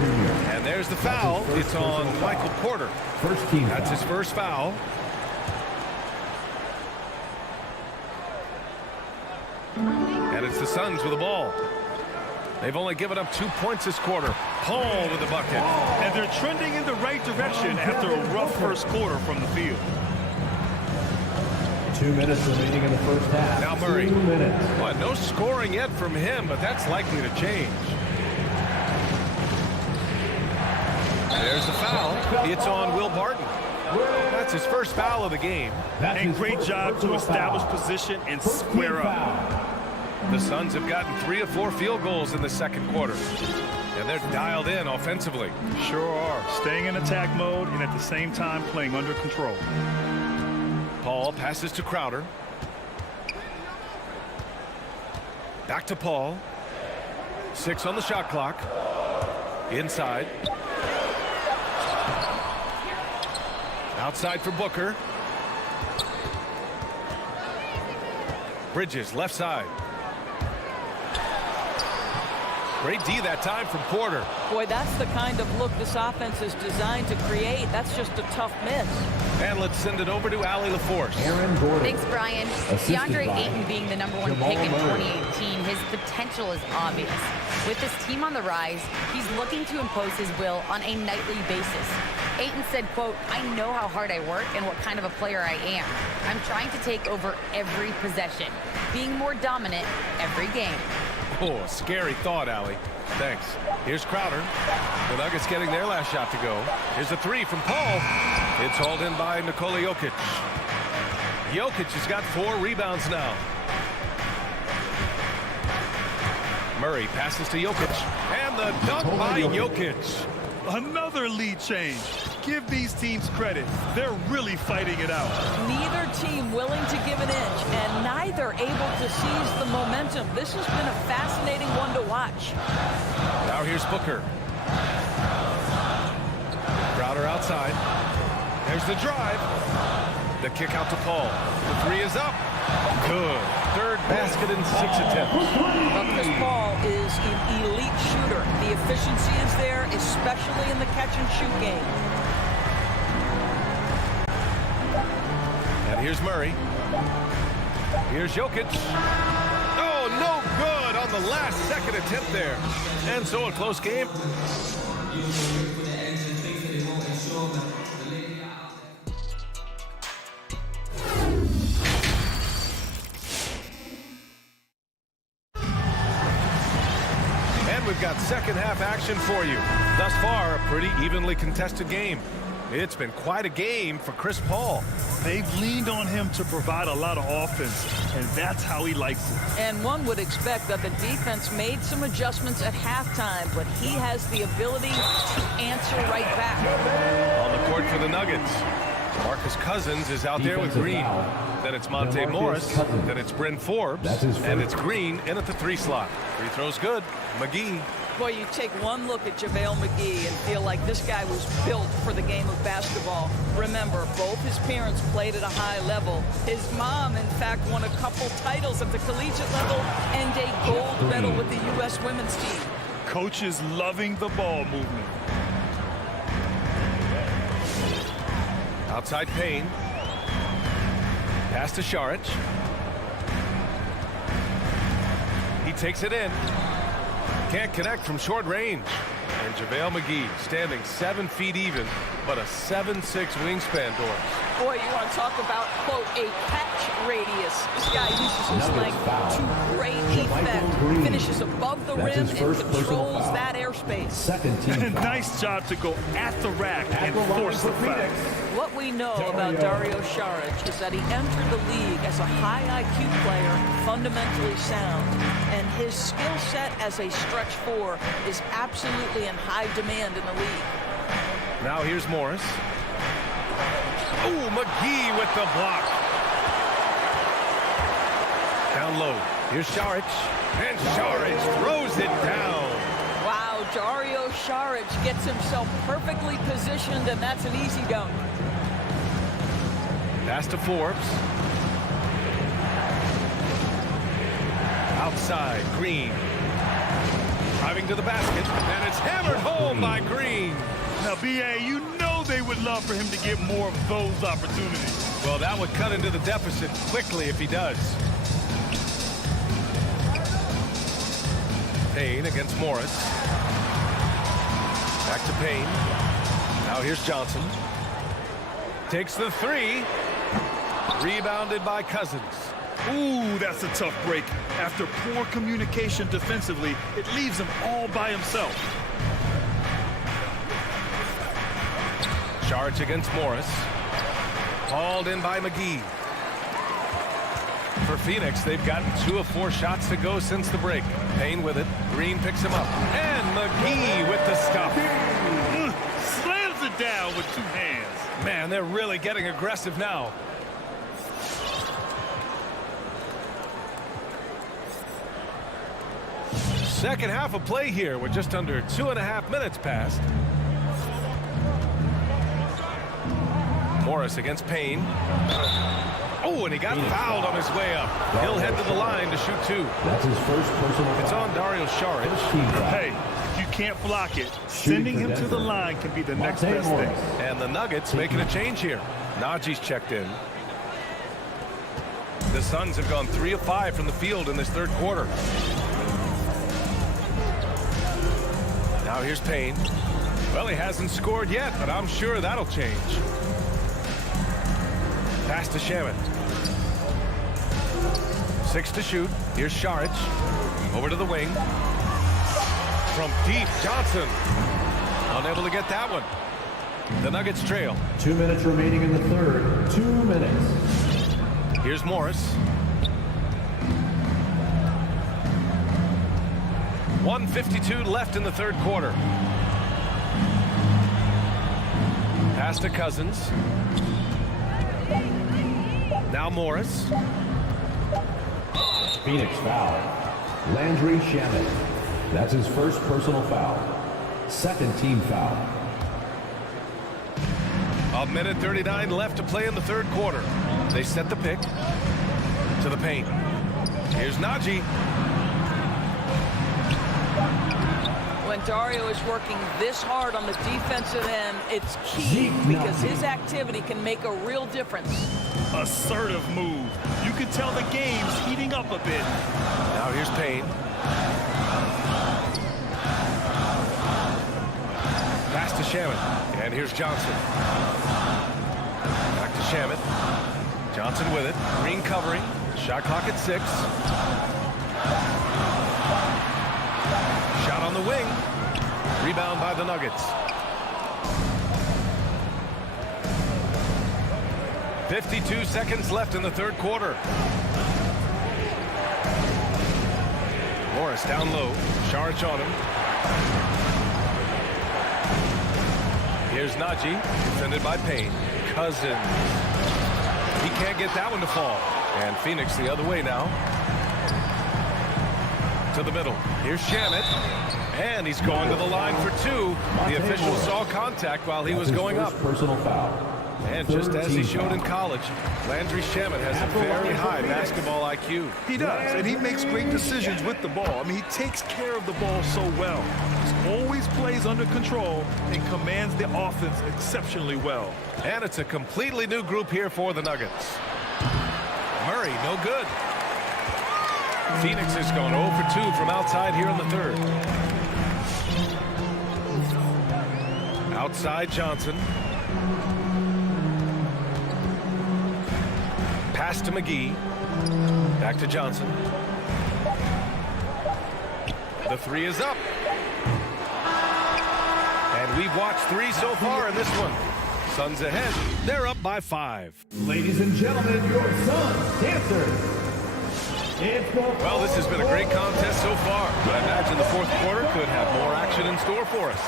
And there's the foul. It's on Michael Porter. First team. That's his first foul. And it's the Suns with the ball. They've only given up 2 points this quarter. Paul with the bucket. And they're trending in the right direction after a rough first quarter from the field. 2 minutes remaining in the first half. Now Murray. 2 minutes. Well, no scoring yet from him, but that's likely to change. There's the foul. It's on Will Barton. That's his first foul of the game. And great job to establish position and square up. The Suns have gotten 3 of 4 field goals in the second quarter. And they're dialed in offensively. Sure are. Staying in attack mode and at the same time playing under control. Paul passes to Crowder. Back to Paul. 6 on the shot clock. Inside. Outside for Booker. Bridges left side. Great D that time from Porter. Boy, that's the kind of look this offense is designed to create. That's just a tough miss. And let's send it over to Allie LaForce. Thanks, Brian. DeAndre Ayton being the #1 pick in 2018, his potential is obvious. With his team on the rise, he's looking to impose his will on a nightly basis. Ayton said, quote, "I know how hard I work and what kind of a player I am. I'm trying to take over every possession, being more dominant every game." Oh, a scary thought, Allie. Thanks. Here's Crowder. The Nuggets getting their last shot to go. Here's a 3 from Paul. It's hauled in by Nikola Jokic. Jokic has got 4 rebounds now. Murray passes to Jokic. And the dunk by Jokic. Another lead change. Give these teams credit. They're really fighting it out. Neither team willing to give an inch, and neither able to seize the momentum. This has been a fascinating one to watch. Now here's Booker. Crowder outside. There's the drive. The kick out to Paul. The 3 is up. Good. Third basket in 6 attempts. Chris Paul is an elite shooter. The efficiency is there, especially in the catch-and-shoot game. And here's Murray. Here's Jokic. Oh, no good on the last second attempt there. And so a close game. And we've got second half action for you. Thus far, a pretty evenly contested game. It's been quite a game for Chris Paul. They've leaned on him to provide a lot of offense, and that's how he likes it. And one would expect that the defense made some adjustments at halftime, but he has the ability to answer right back. On the court for the Nuggets, Marcus Cousins is out there with Green. Then it's Monte Morris. Then it's Bryn Forbes. And it's Green in at the 3 slot. Free throw's good. McGee. Boy, you take one look at JaVale McGee and feel like this guy was built for the game of basketball. Remember, both his parents played at a high level. His mom, in fact, won a couple titles at the collegiate level and a gold medal with the U.S. women's team. Coaches loving the ball movement. Outside Payne. Pass to Šarić. He takes it in. Can't connect from short range. And JaVale McGee standing 7 feet even, but a 7'6" wingspan, Doris. Boy, you want to talk about, quote, a catch radius. This guy uses his length to great effect. Finishes above the rim and controls that airspace. Nice job to go at the rack and force the foul. What we know about Dario Šarić is that he entered the league as a high IQ player, fundamentally sound, and his skill set as a stretch 4 is absolutely in high demand in the league. Now here's Morris. Oh, McGee with the block. Down low. Here's Šarić. And Šarić throws it down. Wow, Dario Šarić gets himself perfectly positioned, and that's an easy dunk. Pass to Forbes. Outside, Green. Driving to the basket, and it's hammered home by Green. Now, B.A., you know they would love for him to get more of those opportunities. Well, that would cut into the deficit quickly if he does. Payne against Morris. Back to Payne. Now here's Johnson. Takes the 3. Rebounded by Cousins. Ooh, that's a tough break. After poor communication defensively, it leaves him all by himself. Šarić against Morris. Hauled in by McGee. For Phoenix, they've gotten 2 of 4 shots to go since the break. Payne with it. Green picks him up. And McGee with the stuff. Slams it down with 2 hands. Man, they're really getting aggressive now. Second half of play here with just under 2.5 minutes passed. Morris against Payne. Oh, and he got fouled on his way up. He'll head to the line to shoot 2. That's his first personal foul. It's on Dario Saric. Hey, if you can't block it, sending him to the line can be the next best thing. And the Nuggets making a change here. Najee's checked in. The Suns have gone 3 of 5 from the field in this third quarter. Now here's Payne. Well, he hasn't scored yet, but I'm sure that'll change. Pass to Shamet. 6 to shoot. Here's Saric. Over to the wing. From deep, Johnson. Unable to get that one. The Nuggets trail. 2 minutes remaining in the third. 2 minutes. Here's Morris. 1:52 left in the third quarter. Pass to Cousins. Now Morris. Phoenix foul. Landry Shamet. That's his first personal foul. Second team foul. 1:39 left to play in the third quarter. They set the pick to the paint. Here's Najee. When Dario is working this hard on the defensive end, it's key because his activity can make a real difference. Assertive move. You can tell the game's heating up a bit. Now here's Payne. Pass to Shamet. And here's Johnson. Back to Shamet. Johnson with it. Green covering. Shot clock at 6. Shot on the wing. Rebound by the Nuggets. 52 seconds left in the third quarter. Morris down low. Saric on him. Here's Najee, defended by Payne. Cousins. He can't get that one to fall. And Phoenix the other way now. To the middle. Here's Shamet. And he's going to the line for 2. The official saw contact while he was going up. Personal foul. And just as he showed in college, Landry Shamet has a very high basketball IQ. He does, and he makes great decisions with the ball. I mean, he takes care of the ball so well. He always plays under control and commands the offense exceptionally well. And it's a completely new group here for the Nuggets. Murray, no good. Phoenix has gone 0 for 2 from outside here in the third. Outside Johnson. Pass to McGee. Back to Johnson. The 3 is up. And we've watched 3 so far in this one. Suns ahead. They're up by 5. Ladies and gentlemen, your Suns dancers. Well, this has been a great contest so far. I imagine the fourth quarter could have more action in store for us.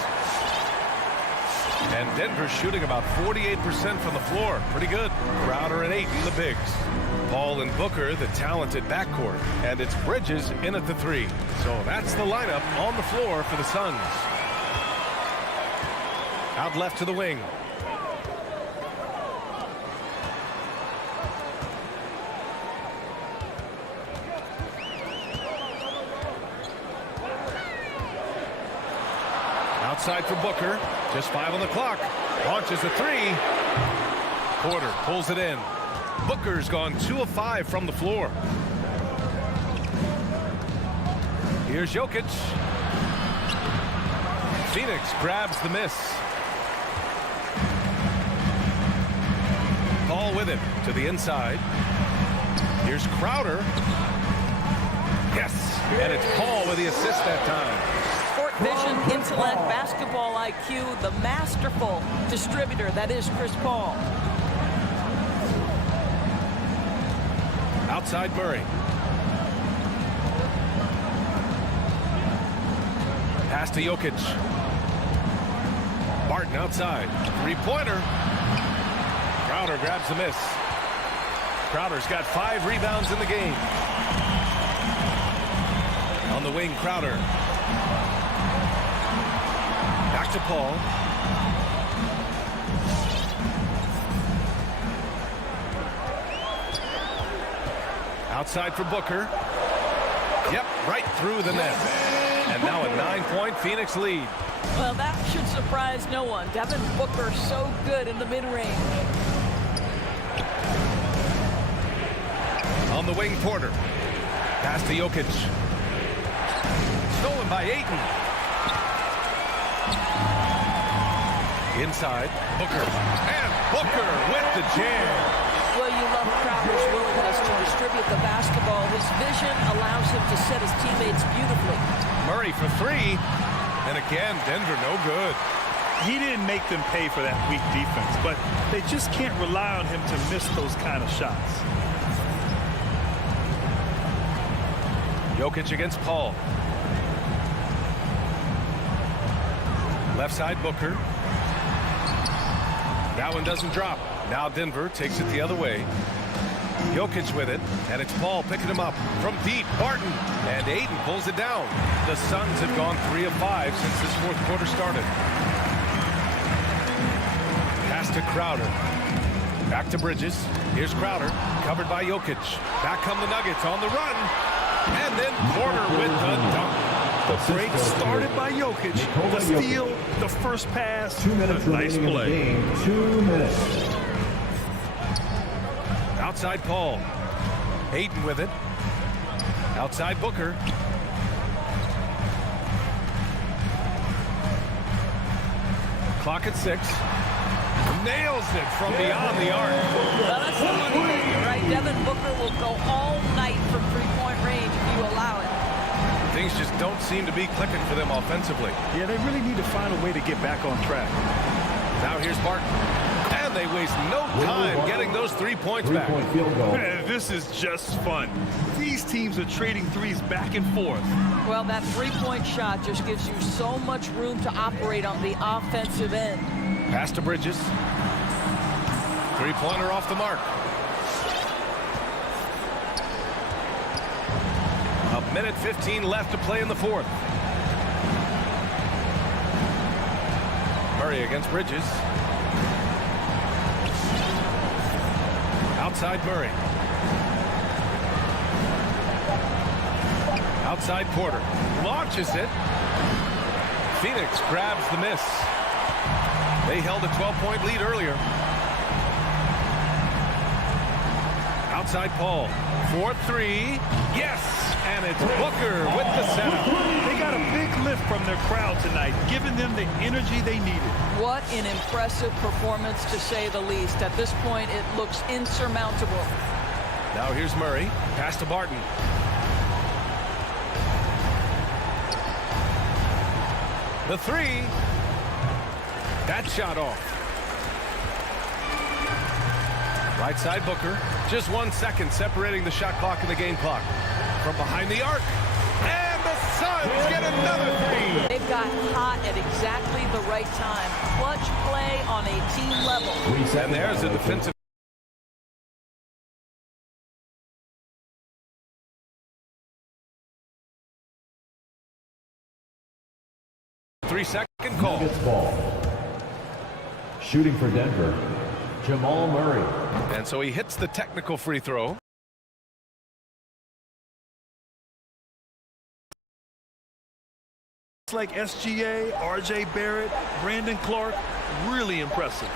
And Denver's shooting about 48% from the floor. Pretty good. Crowder and 8 in the bigs. Paul and Booker, the talented backcourt. And it's Bridges in at the 3. So that's the lineup on the floor for the Suns. Out left to the wing. Outside for Booker. Just 5 on the clock. Launches a 3. Porter pulls it in. Booker's gone 2 of 5 from the floor. Here's Jokic. Phoenix grabs the miss. Paul with it to the inside. Here's Crowder. Yes, and it's Paul with the assist that time. Court vision, intellect, basketball IQ, the masterful distributor that is Chris Paul. Outside Murray. Pass to Jokic. Barton outside. Three-pointer. Crowder grabs the miss. Crowder's got 5 rebounds in the game. On the wing, Crowder. Back to Paul. Outside for Booker. Yep, right through the net. And now a 9-point Phoenix lead. Well, that should surprise no one. Devin Booker so good in the mid-range. On the wing, Porter. Pass to Jokic. Stolen by Ayton. Inside, Booker. And Booker with the jam. Well, you love Crowder's willingness to distribute the basketball. His vision allows him to set his teammates beautifully. Murray for 3. And again, Denver no good. He didn't make them pay for that weak defense, but they just can't rely on him to miss those kind of shots. Jokic against Paul. Left side, Booker. That one doesn't drop. Now Denver takes it the other way. Jokic with it, and it's Paul picking him up from deep. Barton, and Ayton pulls it down. The Suns have gone 3 of 5 since this fourth quarter started. Pass to Crowder. Back to Bridges. Here's Crowder, covered by Jokic. Back come the Nuggets on the run. And then Porter with the dunk. The break started by Jokic. The steal, the first pass. 2 minutes nice remaining play. in the game. 2 minutes. Outside Paul. Ayton with it. Outside Booker. Clock at 6. Nails it from beyond the arc. Well, that's the money maker, right? Devin Booker will go all night from three-point range if you allow it. Things just don't seem to be clicking for them offensively. Yeah, they really need to find a way to get back on track. Now here's Barton. And they waste no time getting those 3 points back. 3-point field goal. This is just fun. These teams are trading threes back and forth. Well, that three-point shot just gives you so much room to operate on the offensive end. Pass to Bridges. Three-pointer off the mark. A minute 15 left to play in the fourth. Murray against Bridges. Outside Murray. Outside Porter. Launches it. Phoenix grabs the miss. They held a 12-point lead earlier. Outside Paul. 4-3. Yes! And it's Booker with the setup. They got a big lift from their crowd tonight, giving them the energy they needed. What an impressive performance, to say the least. At this point, it looks insurmountable. Now here's Murray. Pass to Barton. The 3. That shot off. Right side Booker. Just 1 second separating the shot clock and the game clock. From behind the arc. And the Suns get another 3. They've got hot at exactly the right time. Clutch play on a team level. And there's a defensive. Three-second call. Nuggets ball. Shooting for Denver, Jamal Murray. And so he hits the technical free throw. Like SGA, RJ Barrett, Brandon Clark, really impressive.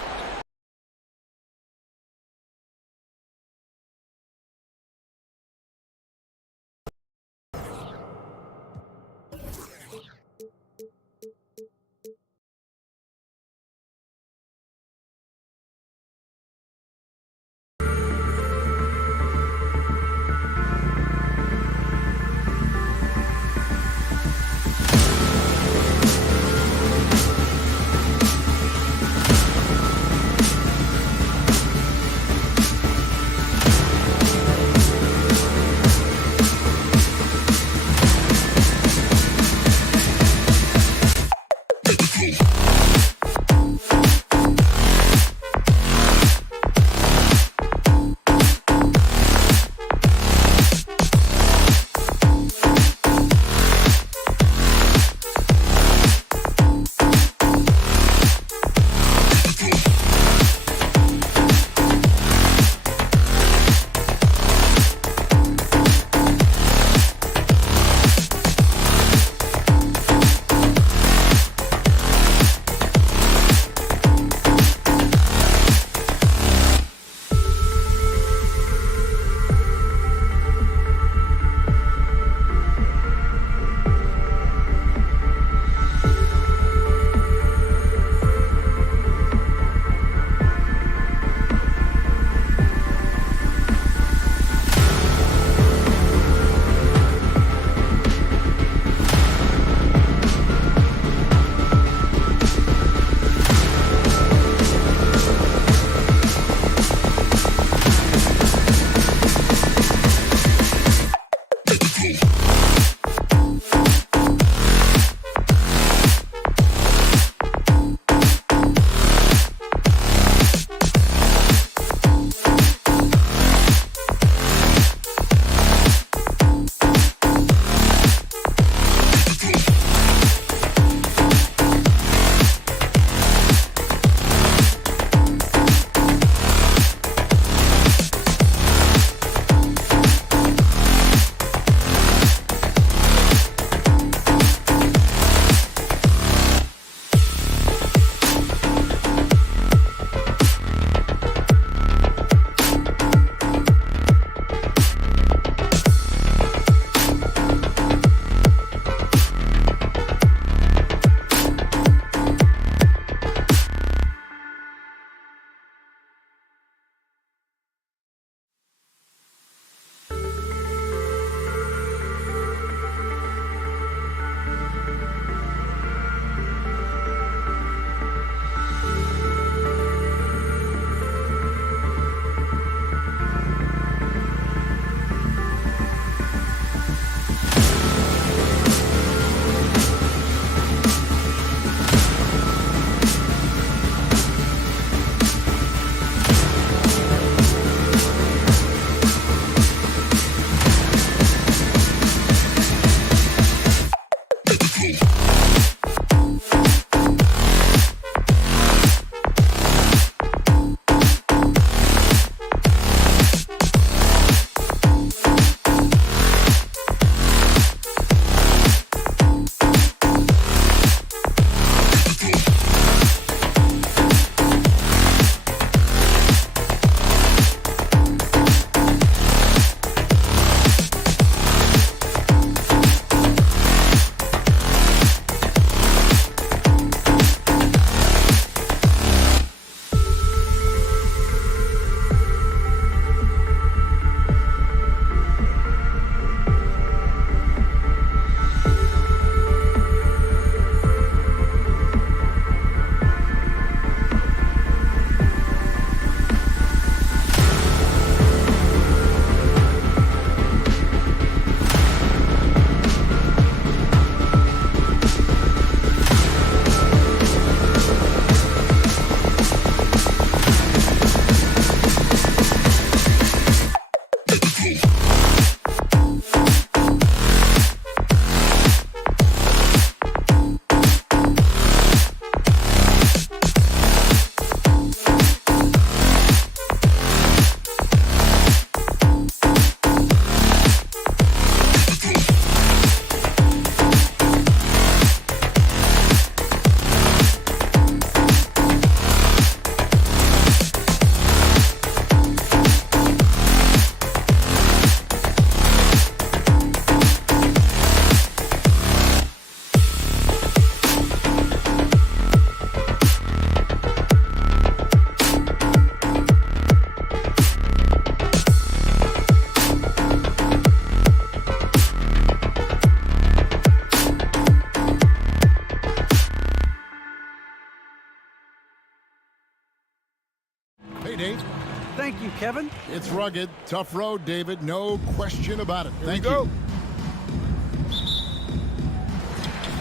Kevin? It's rugged, tough road, David. No question about it. Thank you.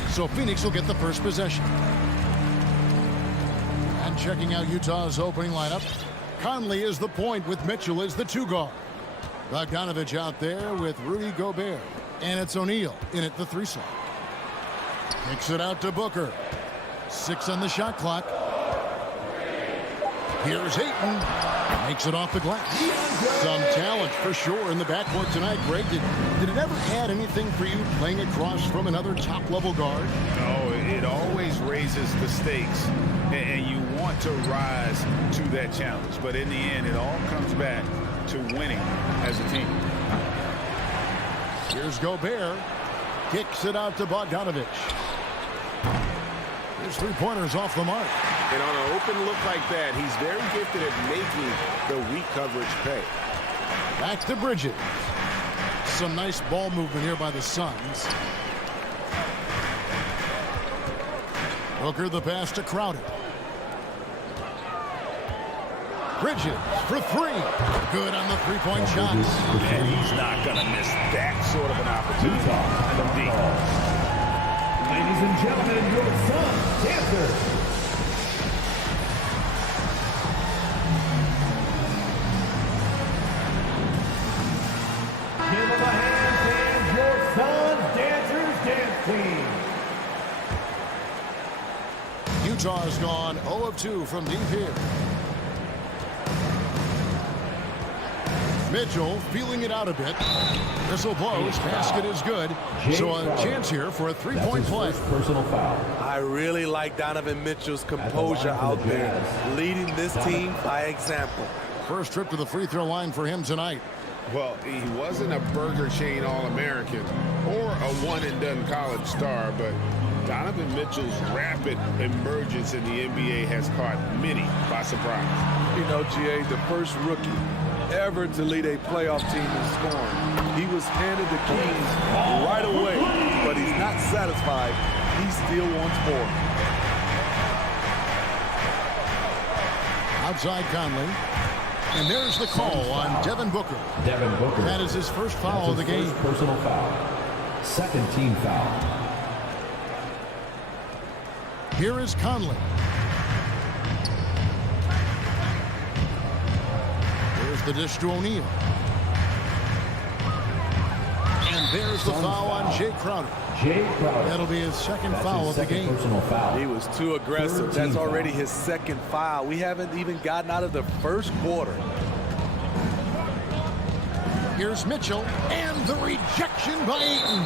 So Phoenix will get the first possession. And checking out Utah's opening lineup, Conley is the point with Mitchell as the 2 guard. Bogdanovich out there with Rudy Gobert. And it's O'Neal in at the 3 slot. Kicks it out to Booker. 6 on the shot clock. Here's Ayton. Makes it off the glass. Some talent for sure in the backcourt tonight. Greg, did it ever add anything for you playing across from another top-level guard? No, it always raises the stakes, and you want to rise to that challenge. But in the end, it all comes back to winning as a team. Here's Gobert. Kicks it out to Bogdanovich. His 3-pointers off the mark. And on an open look like that, he's very gifted at making the weak coverage pay. Back to Bridges. Some nice ball movement here by the Suns. Booker the pass to Crowder. Bridges for 3. Good on the 3-point shot. And he's not going to miss that sort of an opportunity. Ladies and gentlemen, your Sun Dancer. Give them a hand, fans, your Sun Dancers Dance Team. Utah has gone 0 of 2 from deep here. Mitchell feeling it out a bit. Whistle blows. Basket is good. So a chance here for a 3-point play. Personal foul. I really like Donovan Mitchell's composure out there, leading this team by example. First trip to the free throw line for him tonight. Well, he wasn't a Burger Chain All-American or a one-and-done college star, but Donovan Mitchell's rapid emergence in the NBA has caught many by surprise. You know, GA, the first rookie ever to lead a playoff team in scoring. He was handed the keys right away, but he's not satisfied. He still wants more. Outside Conley. And there's the call on Devin Booker. Devin Booker. That is his first foul of the game. Personal foul. Second team foul. Here is Conley. There's the dish to O'Neal. And there's the foul on Jay Crowder. That'll be his second foul of the game. Foul. He was too aggressive. That's already his second foul. We haven't even gotten out of the first quarter. Here's Mitchell, and the rejection by Ayton.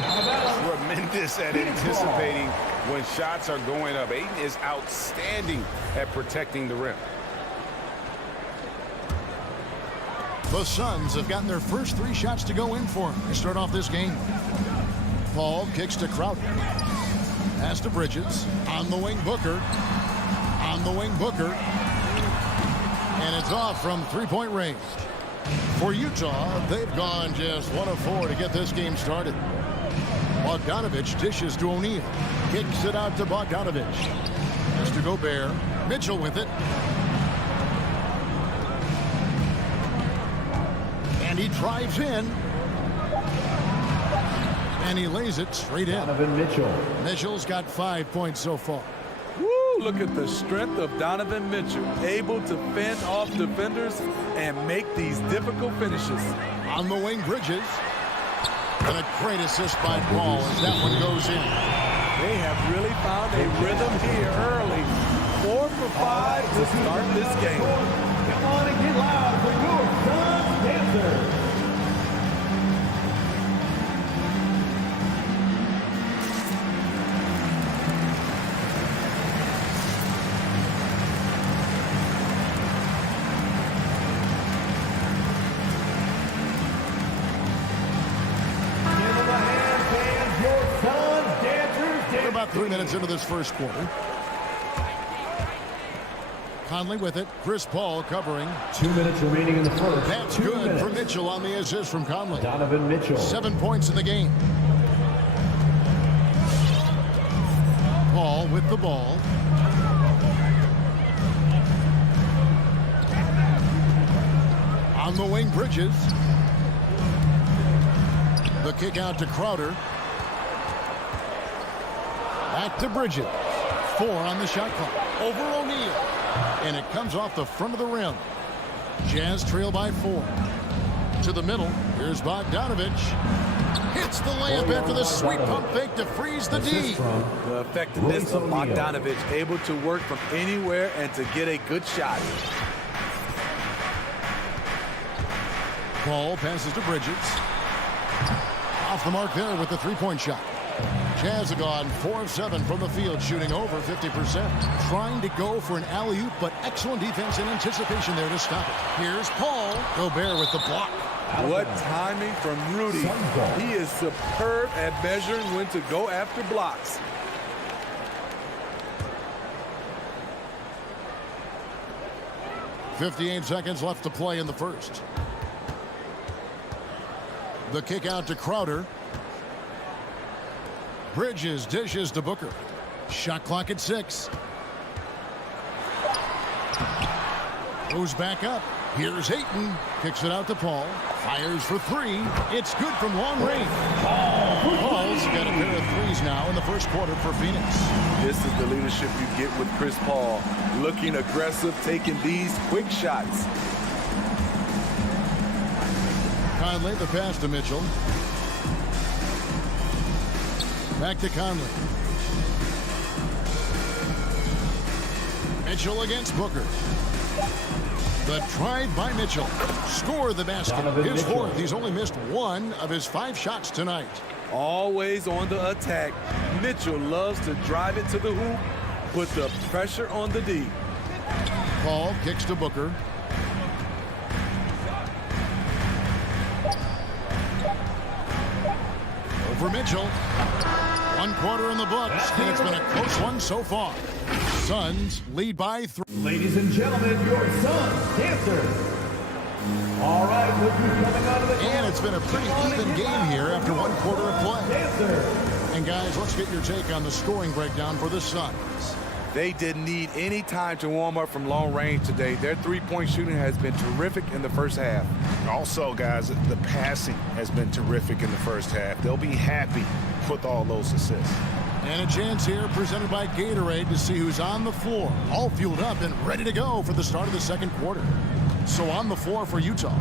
Tremendous at anticipating when shots are going up. Ayton is outstanding at protecting the rim. The Suns have gotten their first 3 shots to go in for him to start off this game. Paul kicks to Crowder. Pass to Bridges. On the wing, Booker. On the wing, Booker. And it's off from 3-point range. For Utah, they've gone just 1 of 4 to get this game started. Bogdanovich dishes to O'Neal. Kicks it out to Bogdanovich. Has to Gobert. Mitchell with it. And he drives in. And he lays it straight in. Donovan Mitchell. Mitchell's got 5 points so far. Woo, look at the strength of Donovan Mitchell, able to fend off defenders and make these difficult finishes. On the wing, Bridges. And a great assist by Paul as that one goes in. They have really found a rhythm here early. 4 for 5 to start this game. Come on and get loud for your Suns Dancers. About 3 minutes into this first quarter. Conley with it. Chris Paul covering. 2 minutes remaining in the first. That's good for Mitchell on the assist from Conley. Donovan Mitchell. 7 points in the game. Paul with the ball. On On the wing, Bridges. The kick out to Crowder. Back to Bridges. 4 on the shot clock. Over O'Neal. And it comes off the front of the rim. Jazz trail by 4. To the middle. Here's Bogdanovich. Hits the layup after the sweet pump fake to freeze the D. The effectiveness of Bogdanovich, able to work from anywhere and to get a good shot. Ball passes to Bridges. Off the mark there with the three-point shot. Jazz have gone 4 of 7 from the field, shooting over 50%. Trying to go for an alley-oop, but excellent defense and anticipation there to stop it. Here's Paul. Gobert with the block. What timing from Rudy. He is superb at measuring when to go after blocks. .58 seconds left to play in the first. The kick out to Crowder. Bridges dishes to Booker. Shot clock at 6. Goes back up. Here's Ayton. Kicks it out to Paul. Fires for 3. It's good from long range. Paul's got a pair of threes now in the first quarter for Phoenix. This is the leadership you get with Chris Paul. Looking aggressive, taking these quick shots. Conley, the pass to Mitchell. Back to Conley. Mitchell against Booker. The drive by Mitchell. Score the basket. His 4th. He's only missed 1 of his 5 shots tonight. Always on the attack. Mitchell loves to drive it to the hoop, put the pressure on the D. Paul kicks to Booker. Over Mitchell. 1 quarter in the books, and it's been a close one so far. Suns lead by 3. Ladies and gentlemen, your Suns dancers. All right, look who's coming out of the And it's been a pretty even game here after 1 quarter of play. And guys, let's get your take on the scoring breakdown for the Suns. They didn't need any time to warm up from long range today. Their three-point shooting has been terrific in the first half. Also, guys, the passing has been terrific in the first half. They'll be happy with all those assists. And a chance here presented by Gatorade to see who's on the floor. All fueled up and ready to go for the start of the second quarter. So on the floor for Utah.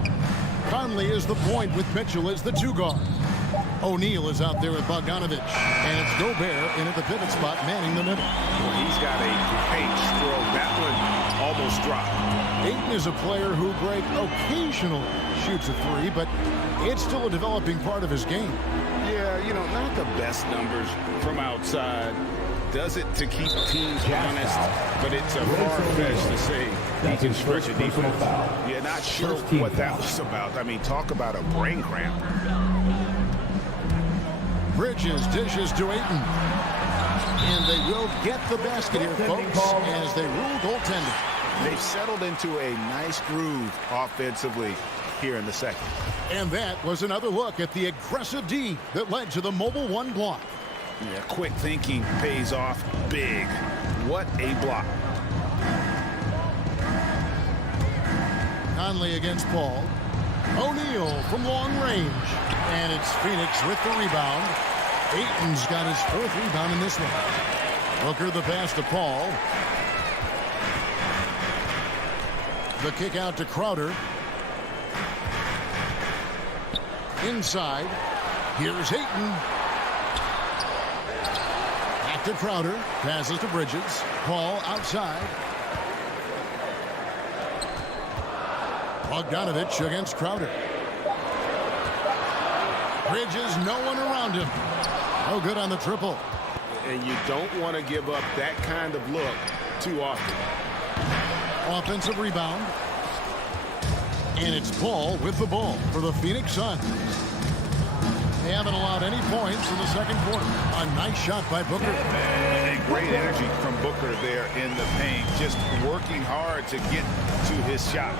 Conley is the point with Mitchell as the 2 guard. O'Neal is out there with Bogdanovich. And it's Gobert in at the pivot spot, manning the middle. Well, he's got a great stroke. That one almost dropped. Ayton is a player who, Greg, occasionally shoots a 3, but it's still a developing part of his game. Yeah, you know, not the best numbers from outside. Does it to keep teams honest, but it's a far-fetched to say he can stretch a defense. Yeah, not sure what that was about. I mean, talk about a brain cramp. Bridges dishes to Ayton. And they will get the basket here, folks, as they rule goaltending. They've settled into a nice groove offensively here in the second. And that was another look at the aggressive D that led to the mobile 1 block. Yeah, quick thinking pays off big. What a block. Conley against Paul. O'Neal from long range. And it's Phoenix with the rebound. Ayton's got his 4th rebound in this one. Booker the pass to Paul. The kick out to Crowder. Inside. Here's Ayton. Back to Crowder. Passes to Bridges. Paul outside. Bogdanovich against Crowder. Bridges, no one around him. No good on the triple. And you don't want to give up that kind of look too often. Offensive rebound. And it's Paul with the ball for the Phoenix Suns. They haven't allowed any points in the second quarter. A nice shot by Booker. And great energy from Booker there in the paint. Just working hard to get to his shot.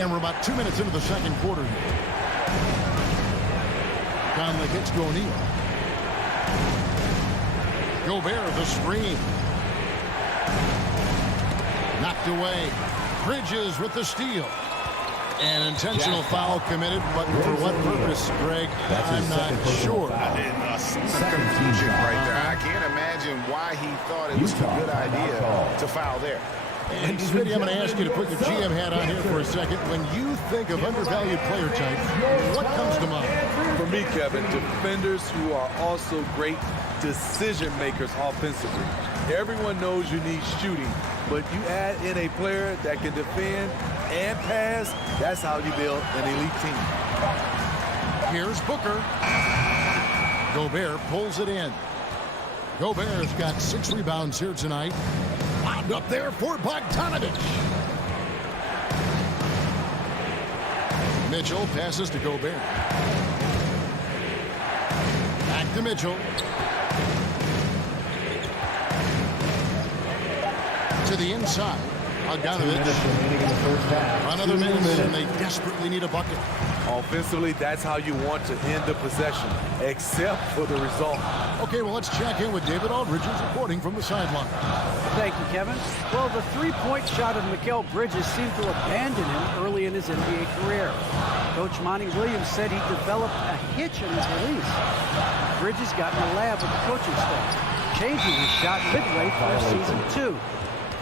And we're about 2 minutes into the second quarter here. Conley gets to O'Neal. Gobert the screen. Knocked away. Bridges with the steal. An intentional foul committed, but for what purpose, Greg? I'm not sure. Some confusion right there. I can't imagine why he thought it was a good idea to foul there. And Smitty, I'm going to ask you to put your GM hat on here for a second. When you think of undervalued player types, what comes to mind? For me, Kevin, defenders who are also great decision makers offensively. Everyone knows you need shooting, but you add in a player that can defend and pass. That's how you build an elite team. Here's Booker. Gobert pulls it in. Gobert's got 6 rebounds here tonight. Wound up there for Bogdanovich. Mitchell passes to Gobert. Back to Mitchell. To the inside. Bogdanovich. Another minute, and they desperately need a bucket. Offensively, that's how you want to end the possession, except for the result. Okay, well, let's check in with David Aldridge, reporting from the sideline. Thank you, Kevin. Well, the three-point shot of Mikal Bridges seemed to abandon him early in his NBA career. Coach Monty Williams said he developed a hitch in his release. Bridges got in the lab with the coaching staff, changing his shot midway through season 2.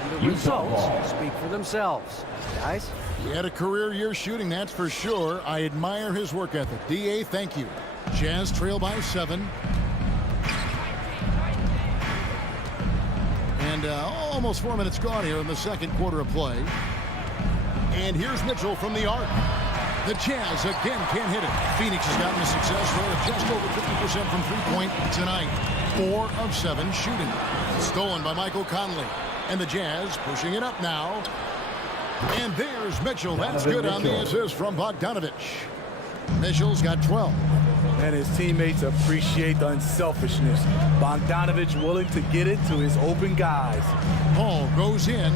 And the results speak for themselves. Guys? He had a career year shooting, that's for sure. I admire his work ethic. D.A., thank you. Jazz trail by 7. And almost 4 minutes gone here in the second quarter of play. And here's Mitchell from the arc. The Jazz again can't hit it. Phoenix has gotten a success rate of just over 50% from three-point tonight. 4 of 7 shooting. Stolen by Michael Conley. And the Jazz pushing it up now. And there's Mitchell. That's good on the assist from Bogdanovich. Mitchell's got 12. And his teammates appreciate the unselfishness. Bogdanovich willing to get it to his open guys. Paul goes in.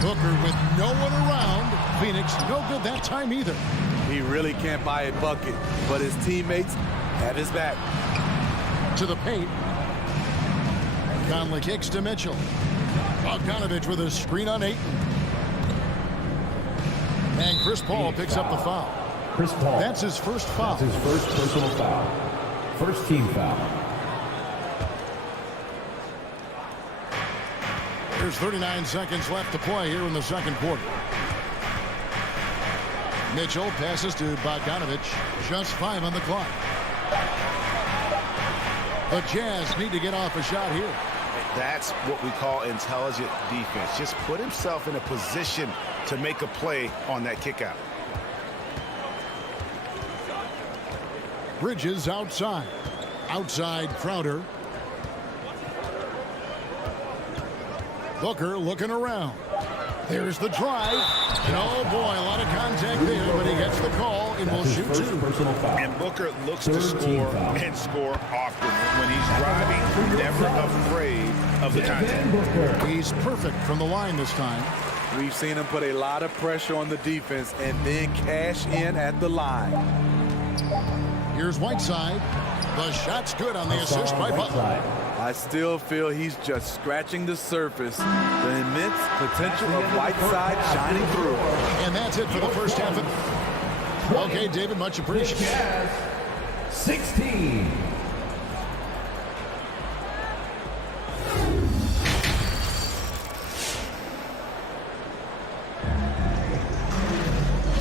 Booker with no one around. Phoenix no good that time either. He really can't buy a bucket, but his teammates have his back. To the paint. Conley kicks to Mitchell. Bogdanovich with a screen on Ayton. And Chris Paul picks up the foul. Chris Paul. That's his first foul. That's his first personal foul. First team foul. There's 39 seconds left to play here in the second quarter. Mitchell passes to Bogdanovich. Just 5 on the clock. The Jazz need to get off a shot here. That's what we call intelligent defense. Just put himself in a position to make a play on that kick out. Bridges outside. Outside Crowder. Booker looking around. There's the drive. And oh boy, a lot of contact there, but he gets the call and will shoot 2. And Booker looks to score and score often. When he's driving, never afraid of the contact. He's perfect from the line this time. We've seen him put a lot of pressure on the defense and then cash in at the line. Here's Whiteside. The shot's good on the assist by Butler. I still feel he's just scratching the surface. The immense potential of Whiteside shining through. And that's it for the first half of... Okay, David, much appreciated. 16.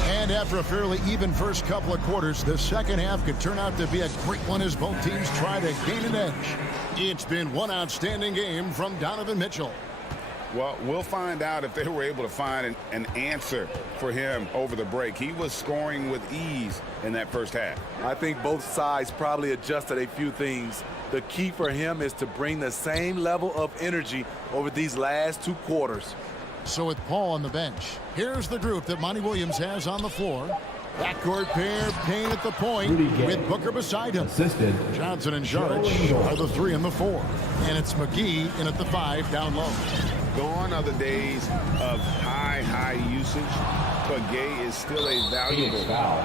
And after a fairly even first couple of quarters, the second half could turn out to be a great one as both teams try to gain an edge. It's been one outstanding game from Donovan Mitchell. Well, we'll find out if they were able to find an answer for him over the break. He was scoring with ease in that first half. I think both sides probably adjusted a few things. The key for him is to bring the same level of energy over these last 2 quarters. So with Paul on the bench, here's the group that Monty Williams has on the floor. Backcourt pair, Payne at the point with Booker beside him. Assisted. Johnson and Jaric are the 3 and the 4. And it's McGee in at the 5 down low. Gone are the days of high usage, but Gay is still a valuable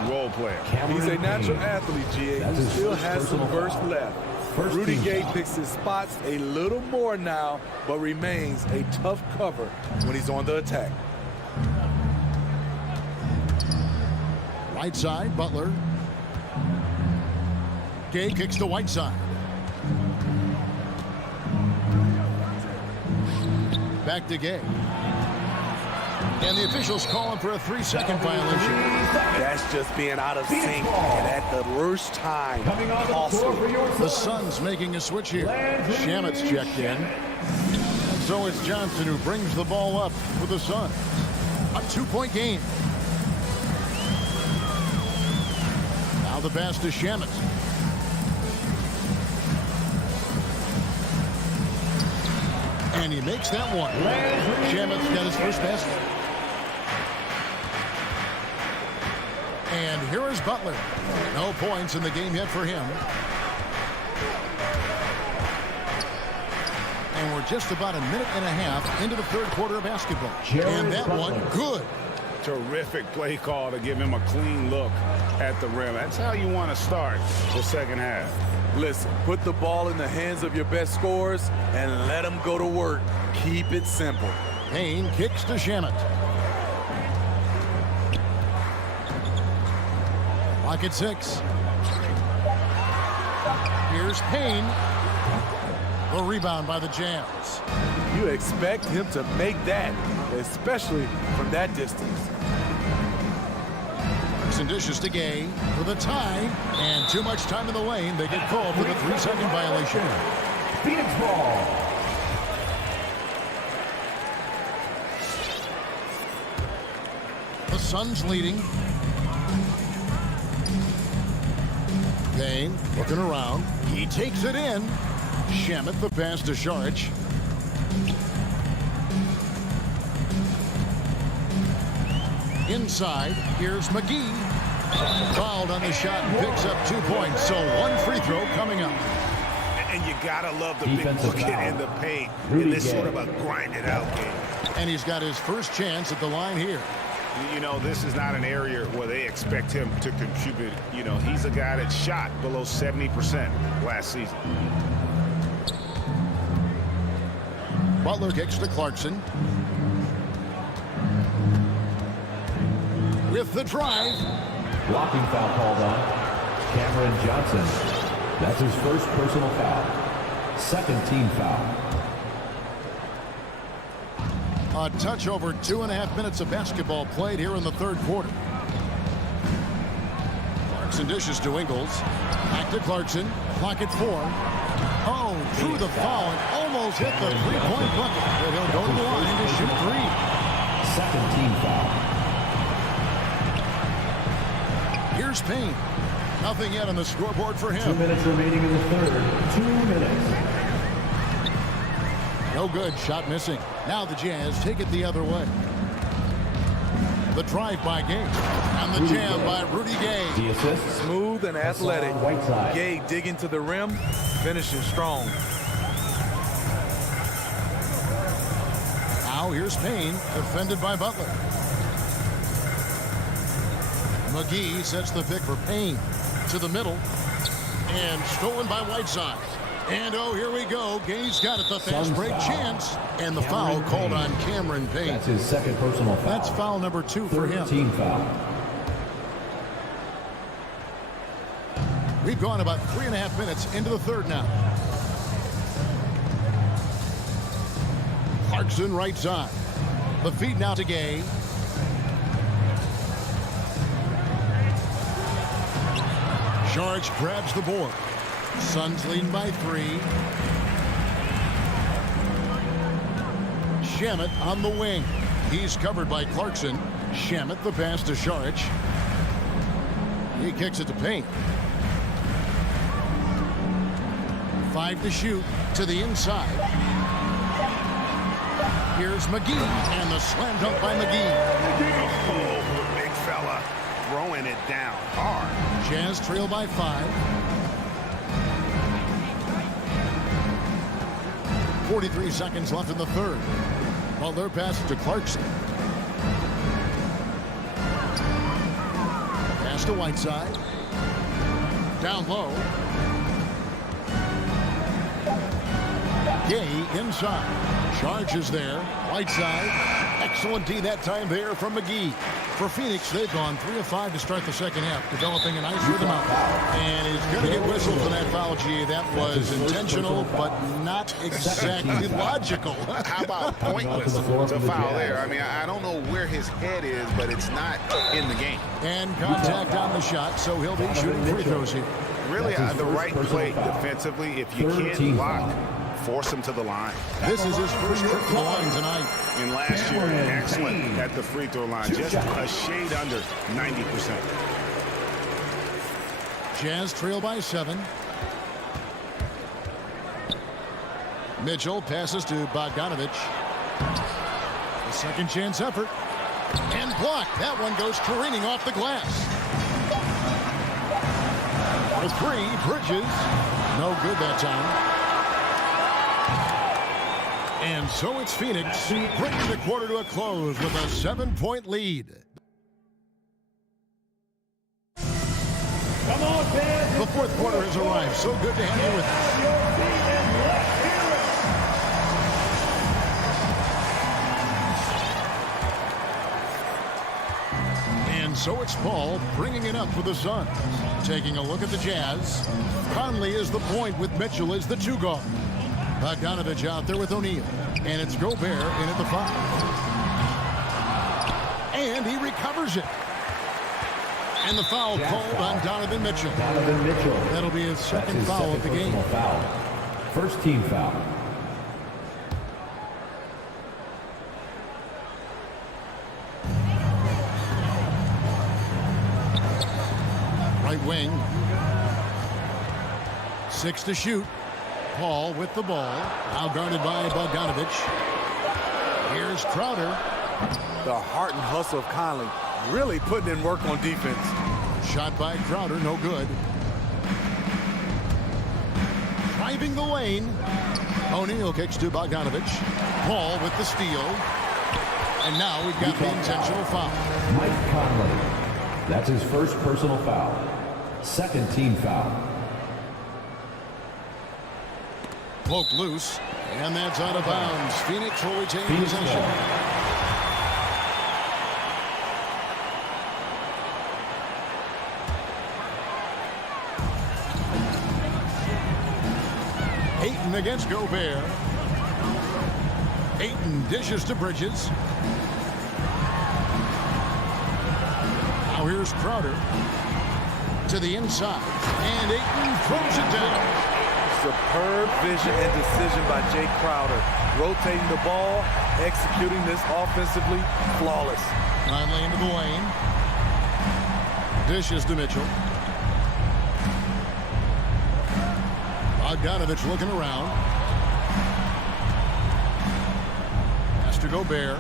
role player. He's a natural athlete, GA. He still has some burst left. Rudy Gay picks his spots a little more now, but remains a tough cover when he's on the attack. Right side, Butler. Gay kicks to Whiteside. Back to Gay. And the officials calling for a 3-second violation. That's just being out of sync and at the worst time. The Suns making a switch here. Shamet's checked in. And so it's Johnson who brings the ball up for the Suns. A 2-point game. Now the pass to Shamet. And he makes that one. Shamet's got his first basket. And here is Butler. No points in the game yet for him. And we're just about a minute and a half into the third quarter of basketball. And that one, good. Terrific play call to give him a clean look at the rim. That's how you want to start the second half. Listen, put the ball in the hands of your best scorers and let them go to work. Keep it simple. Payne kicks to Shamet. Clock at 6. Here's Payne. The rebound by the Jazz. You expect him to make that, especially from that distance. And dishes to Gay for the tie, and too much time in the lane. They get called for the 3-second violation. Phoenix ball. The Suns leading. Payne looking around. He takes it in. Shamet the pass to Saric. Inside, here's McGee. Fouled on the shot and picks up 2 points. So one free throw coming up. And you gotta love the big bucket in the paint in this sort of a grinded out game. And he's got his first chance at the line here. You know, this is not an area where they expect him to contribute. You know, he's a guy that shot below 70% last season. Butler kicks to Clarkson. With the drive. Blocking foul called on Cameron Johnson. That's his first personal foul. Second team foul. A touch over 2.5 minutes of basketball played here in the third quarter. Clarkson dishes to Ingles. Back to Clarkson. Clock at 4. Oh, drew the foul and almost hit the three-point bucket. But he'll go to the line to shoot 3. Second team foul. Here's Payne. Nothing yet on the scoreboard for him. 2 minutes remaining in the third. 2 minutes. No good. Shot missing. Now the Jazz take it the other way. The drive by Gay. And the jam by Rudy Gay. The assist. Smooth and athletic. Whiteside. Gay digging to the rim, finishing strong. Now here's Payne, defended by Butler. McGee sets the pick for Payne to the middle. And stolen by Whiteside. And oh, here we go. Gay's got it, the fast break chance. And the foul called on Cameron Payne. That's his second personal foul. That's foul number 2 for him. Team foul. We've gone about 3.5 minutes into the third now. Clarkson right side. The feed now to Gay. Saric grabs the board. Suns leading by 3. Shamet on the wing. He's covered by Clarkson. Shamet the pass to Saric. He kicks it to Payne. 5 to shoot to the inside. Here's McGee and the slam dunk by McGee. Oh, big fella throwing it down hard. Jazz trail by 5. 43 seconds left in the third. Butler passes to Clarkson. Pass to Whiteside. Down low. Gay inside. Charges there. Right side. Excellent D that time there from McGee. For Phoenix, they've gone 3 of 5 to start the second half, developing a nice rhythm out. And he's going to get whistled for that foul, G. That was intentional, but not exactly logical. How about pointless to foul there? I mean, I don't know where his head is, but it's not in the game. And contact on the shot, so he'll be shooting free throws here. Really, the right play defensively. If you can't block, force him to the line. This is his first trip to the line tonight. And last year, excellent at the free throw line. Just a shade under 90%. Jazz trail by 7. Mitchell passes to Bogdanovich. A second chance effort. And blocked. That one goes careening off the glass. For 3, Bridges. No good that time. And so it's Phoenix bringing the quarter to a close with a 7-point lead. Come on, fans. The fourth quarter has arrived. So good to have you with us. And so it's Paul bringing it up for the Suns. Taking a look at the Jazz. Conley is the point with Mitchell as the 2 guard. Bogdanovich out there with O'Neal. And it's Gobert in at the 5. And he recovers it. And the foul called on Donovan Mitchell. Donovan Mitchell. That'll be his second foul of the game. Foul. First team foul. Right wing. 6 to shoot. Paul with the ball. Now guarded by Bogdanovich. Here's Crowder. The heart and hustle of Conley really putting in work on defense. Shot by Crowder, no good. Driving the lane. O'Neal kicks to Bogdanovich. Paul with the steal. And now we've got the intentional foul. Mike Conley. That's his first personal foul. Second team foul. Poked loose, and that's out of bounds. Phoenix will retain possession. Ayton against Gobert. Ayton dishes to Bridges. Now here's Crowder to the inside, and Ayton throws it down. Superb vision and decision by Jay Crowder. Rotating the ball, executing this offensively, flawless. Conley into the lane. Dishes to Mitchell. Bogdanovich looking around. Pass to Gobert.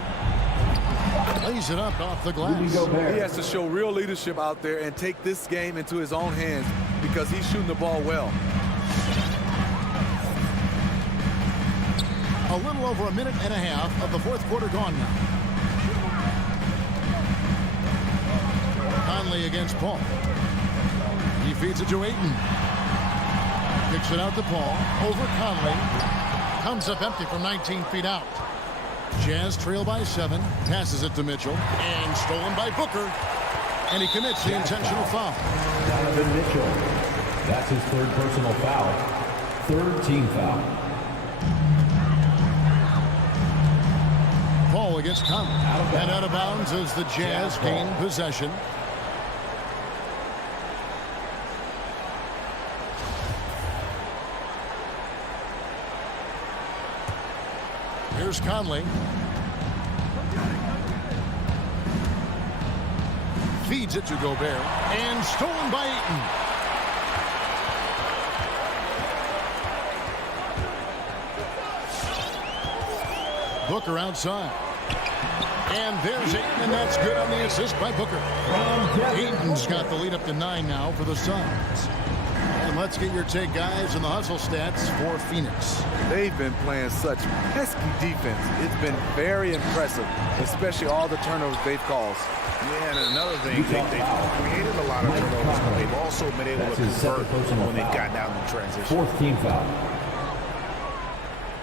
Lays it up off the glass. He has to show real leadership out there and take this game into his own hands because he's shooting the ball well. A little over a minute and a half of the fourth quarter gone now. Conley against Paul. He feeds it to Ayton. Kicks it out to Paul. Over Conley. Comes up empty from 19 feet out. Jazz trail by 7. Passes it to Mitchell. And stolen by Booker. And he commits the intentional foul. Donovan Mitchell. That's his third personal foul. Third team foul. Paul against Conley. And out of bounds as the Jazz gain possession. Here's Conley. Feeds it to Gobert. And stolen by Ayton. Booker outside. And there's Ayton, and that's good on the assist by Booker. Ayton's got the lead up to 9 now for the Suns. And let's get your take, guys, on the hustle stats for Phoenix. They've been playing such pesky defense. It's been very impressive, especially all the turnovers they've caused. Yeah, and another thing, they've created a lot of turnovers, but they've also been able to convert when they've gotten out in transition. Fourth team foul.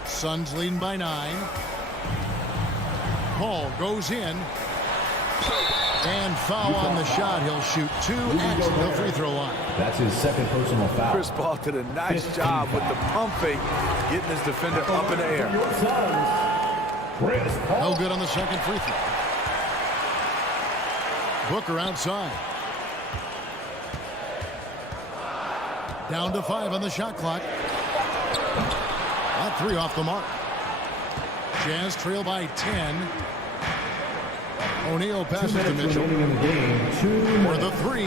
Suns leading by 9. Paul goes in. And foul on the shot. He'll shoot 2 at the free throw line. That's his second personal foul. Chris Paul did a nice job with the pump fake, getting his defender up in the air. No good on the second free throw. Booker outside. Down to 5 on the shot clock. At 3 off the mark. Jazz trail by 10. O'Neal passes to Mitchell. For the 3.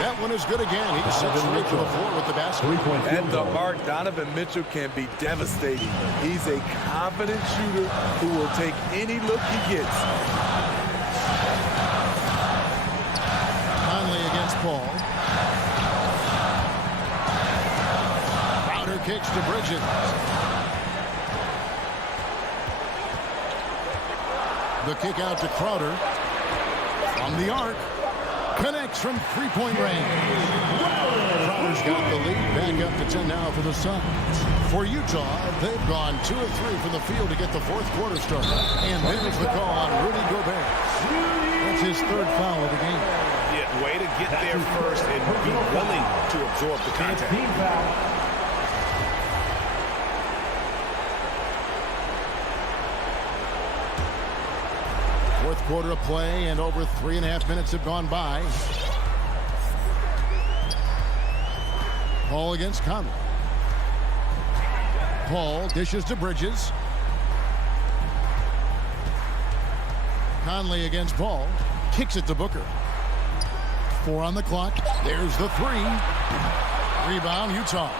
That one is good again. He sits right to the floor with the basket. At the arc, Donovan Mitchell can be devastating. He's a confident shooter who will take any look he gets. Conley against Paul. Crowder kicks to Bridges. The kick out to Crowder. From the arc. Connects from three-point range. Crowder's got the lead. Back up to 10 now for the Suns. For Utah, they've gone 2 of 3 from the field to get the fourth quarter started. And there's the call on Rudy Gobert. That's his 3rd foul of the game. Yeah, way to get there first and be willing to absorb the contact. Fourth quarter of play, and over 3.5 minutes have gone by. Paul against Conley. Paul dishes to Bridges. Conley against Paul. Kicks it to Booker. 4 on the clock. There's the 3. Rebound, Utah.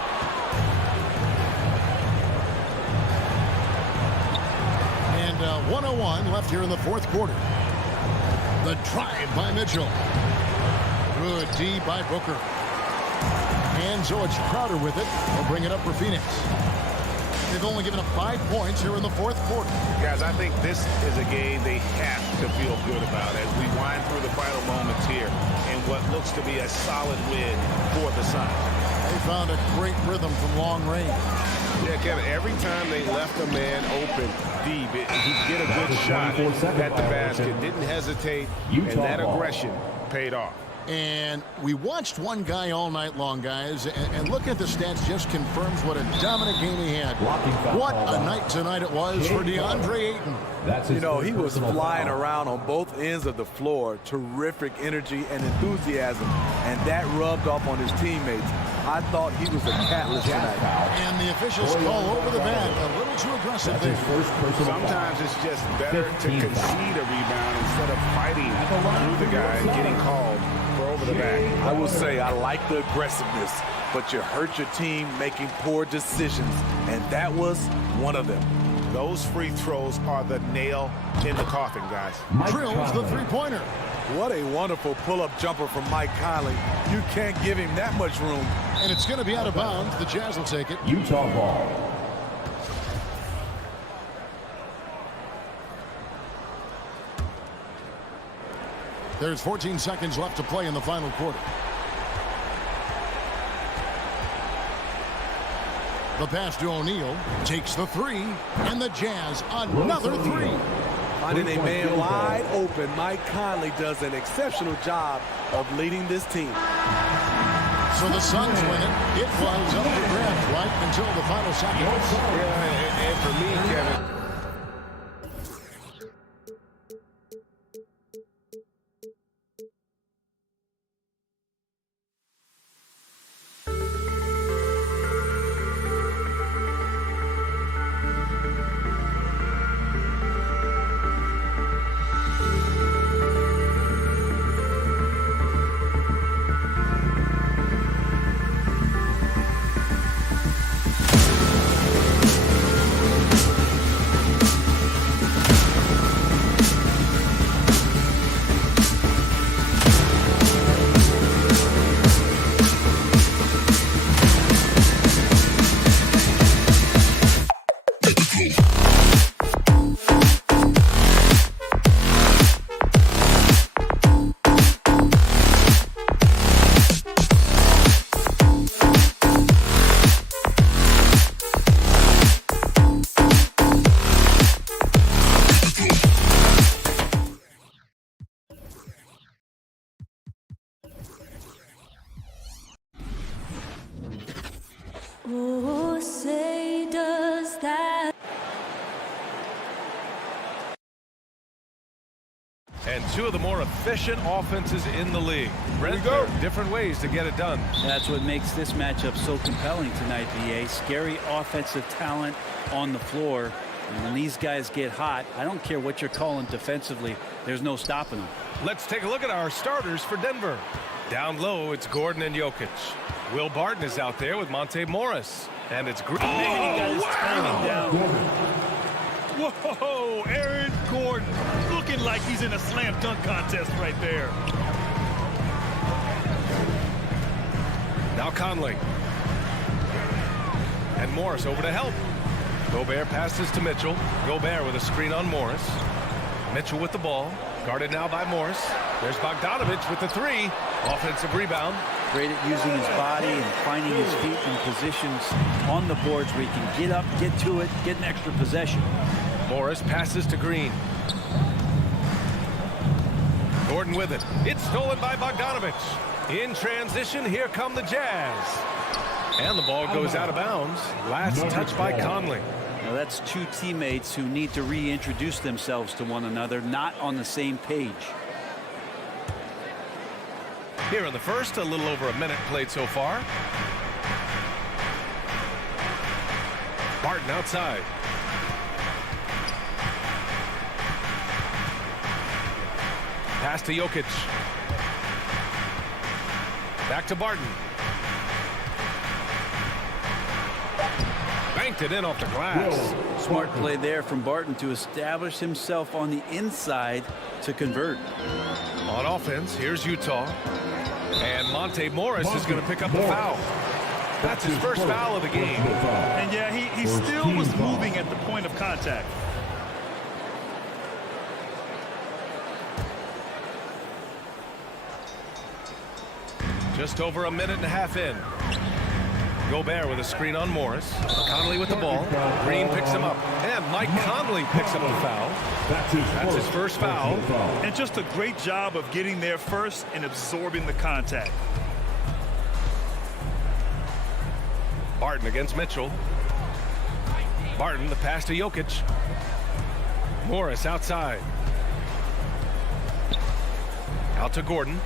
And 1:01 left here in the fourth quarter. The drive by Mitchell. Good D by Booker. And so it's Crowder with it. They'll bring it up for Phoenix. They've only given up 5 points here in the fourth quarter. Guys, I think this is a game they have to feel good about as we wind through the final moments here in what looks to be a solid win for the Suns. They found a great rhythm from long range. Yeah, Kevin, every time they left a man open deep, he'd get a good shot at the basket. Didn't hesitate, and that aggression paid off. And we watched one guy all night long, guys, and looking at the stats just confirms what a dominant game he had. What a night tonight it was for DeAndre Ayton. You know, he was flying around on both ends of the floor. Terrific energy and enthusiasm, and that rubbed off on his teammates. I thought he was a catalyst tonight. And the officials call over the back. A little too aggressive there. Sometimes it's just better to concede a rebound instead of fighting through the guy and getting called for over the back. I will say I like the aggressiveness, but you hurt your team making poor decisions, and that was one of them. Those free throws are the nail in the coffin, guys. Drills the three-pointer. What a wonderful pull-up jumper from Mike Conley. You can't give him that much room. And it's going to be out of bounds. The Jazz will take it. Utah ball. There's 14 seconds left to play in the final quarter. The pass to O'Neal. Takes the 3. And the Jazz another 3. Finding a man wide open, Mike Conley does an exceptional job of leading this team. So the Suns win it. It was up for grabs right until the final seconds. Yeah, and for me, Kevin, two of the more efficient offenses in the league. There are different ways to get it done. That's what makes this matchup so compelling tonight, BA. Scary offensive talent on the floor. And when these guys get hot, I don't care what you're calling defensively, there's no stopping them. Let's take a look at our starters for Denver. Down low, it's Gordon and Jokic. Will Barton is out there with Monte Morris. And it's Green. Whoa, Aaron Gordon looking like he's in a slam dunk contest right there. Now Conley. And Morris over to help. Gobert passes to Mitchell. Gobert with a screen on Morris. Mitchell with the ball. Guarded now by Morris. There's Bogdanovich with the three. Offensive rebound. Great at using his body and finding his feet in positions on the boards where he can get up, get to it, get an extra possession. Morris passes to Green. Gordon with it. It's stolen by Bogdanovich. In transition, here come the Jazz. And the ball goes out of bounds. Last touch by Conley. Now that's two teammates who need to reintroduce themselves to one another, not on the same page. Here in the first, a little over a minute played so far. Barton outside. Pass to Jokic. Back to Barton. Banked it in off the glass. Smart play there from Barton to establish himself on the inside to convert. On offense, here's Utah. And Monte Morris is going to pick up the foul. That's his first foul of the game. And yeah, he still was moving at the point of contact. Just over a minute and a half in. Gobert with a screen on Morris. Conley with the ball. Green picks him up. And Mike Conley picks up the foul. That's his first foul. And just a great job of getting there first and absorbing the contact. Barton against Mitchell. Barton, the pass to Jokic. Morris outside. Out to Gordon.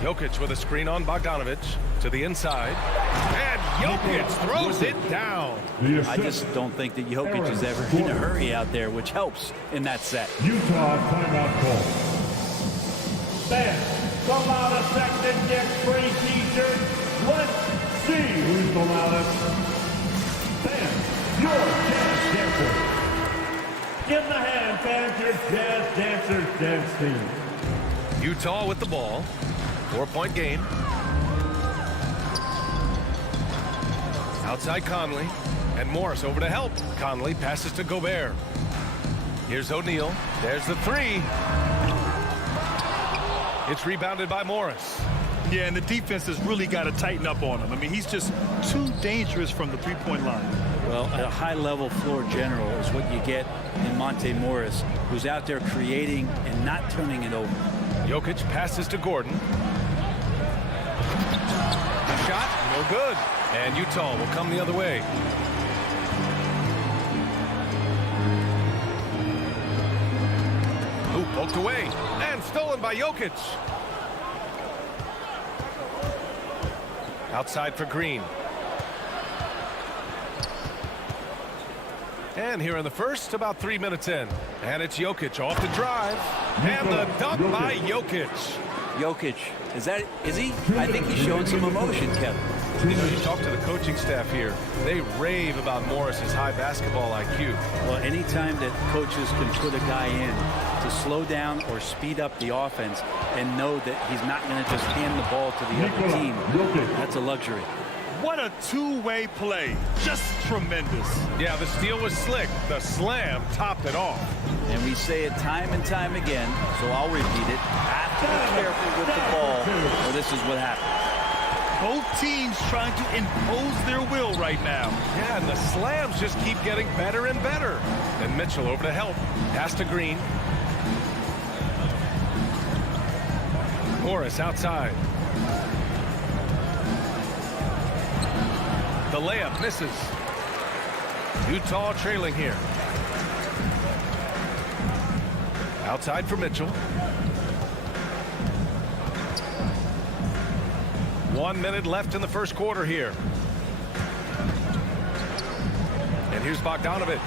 Jokic with a screen on Bogdanovich to the inside. And Jokic throws it down. I just don't think that Jokic is ever in a hurry out there, which helps in that set. Utah timeout call. Fans, the loudest section gets free t-shirts. Let's see who's the loudest. Fans, your jazz dancer. Give the hand, fans, your jazz dancers dance team. Utah with the ball. 4-point game. Outside Conley. And Morris over to help. Conley passes to Gobert. Here's O'Neal. There's the three. It's rebounded by Morris. Yeah, and the defense has really got to tighten up on him. I mean, he's just too dangerous from the three-point line. Well, a high-level floor general is what you get in Monte Morris, who's out there creating and not turning it over. Jokic passes to Gordon. The shot, no good. And Utah will come the other way. Ooh, poked away. And stolen by Jokic. Outside for Green. And here in the first, about 3 minutes in. And it's Jokic off the drive. And the dunk by Jokic. Jokic, is he? I think he's showing some emotion, Kevin. You know, you talk to the coaching staff here. They rave about Morris's high basketball IQ. Well, anytime that coaches can put a guy in to slow down or speed up the offense and know that he's not going to just hand the ball to the other team, that's a luxury. What a two-way play. Just tremendous. Yeah, the steal was slick. The slam topped it off. And we say it time and time again, so I'll repeat it. Have to be careful with the ball, or this is what happens. Both teams trying to impose their will right now. Yeah, and the slams just keep getting better and better. And Mitchell over to help. Pass to Green. Morris outside. The layup misses. Utah trailing here. Outside for Mitchell. 1 minute left in the first quarter here. And here's Bogdanović.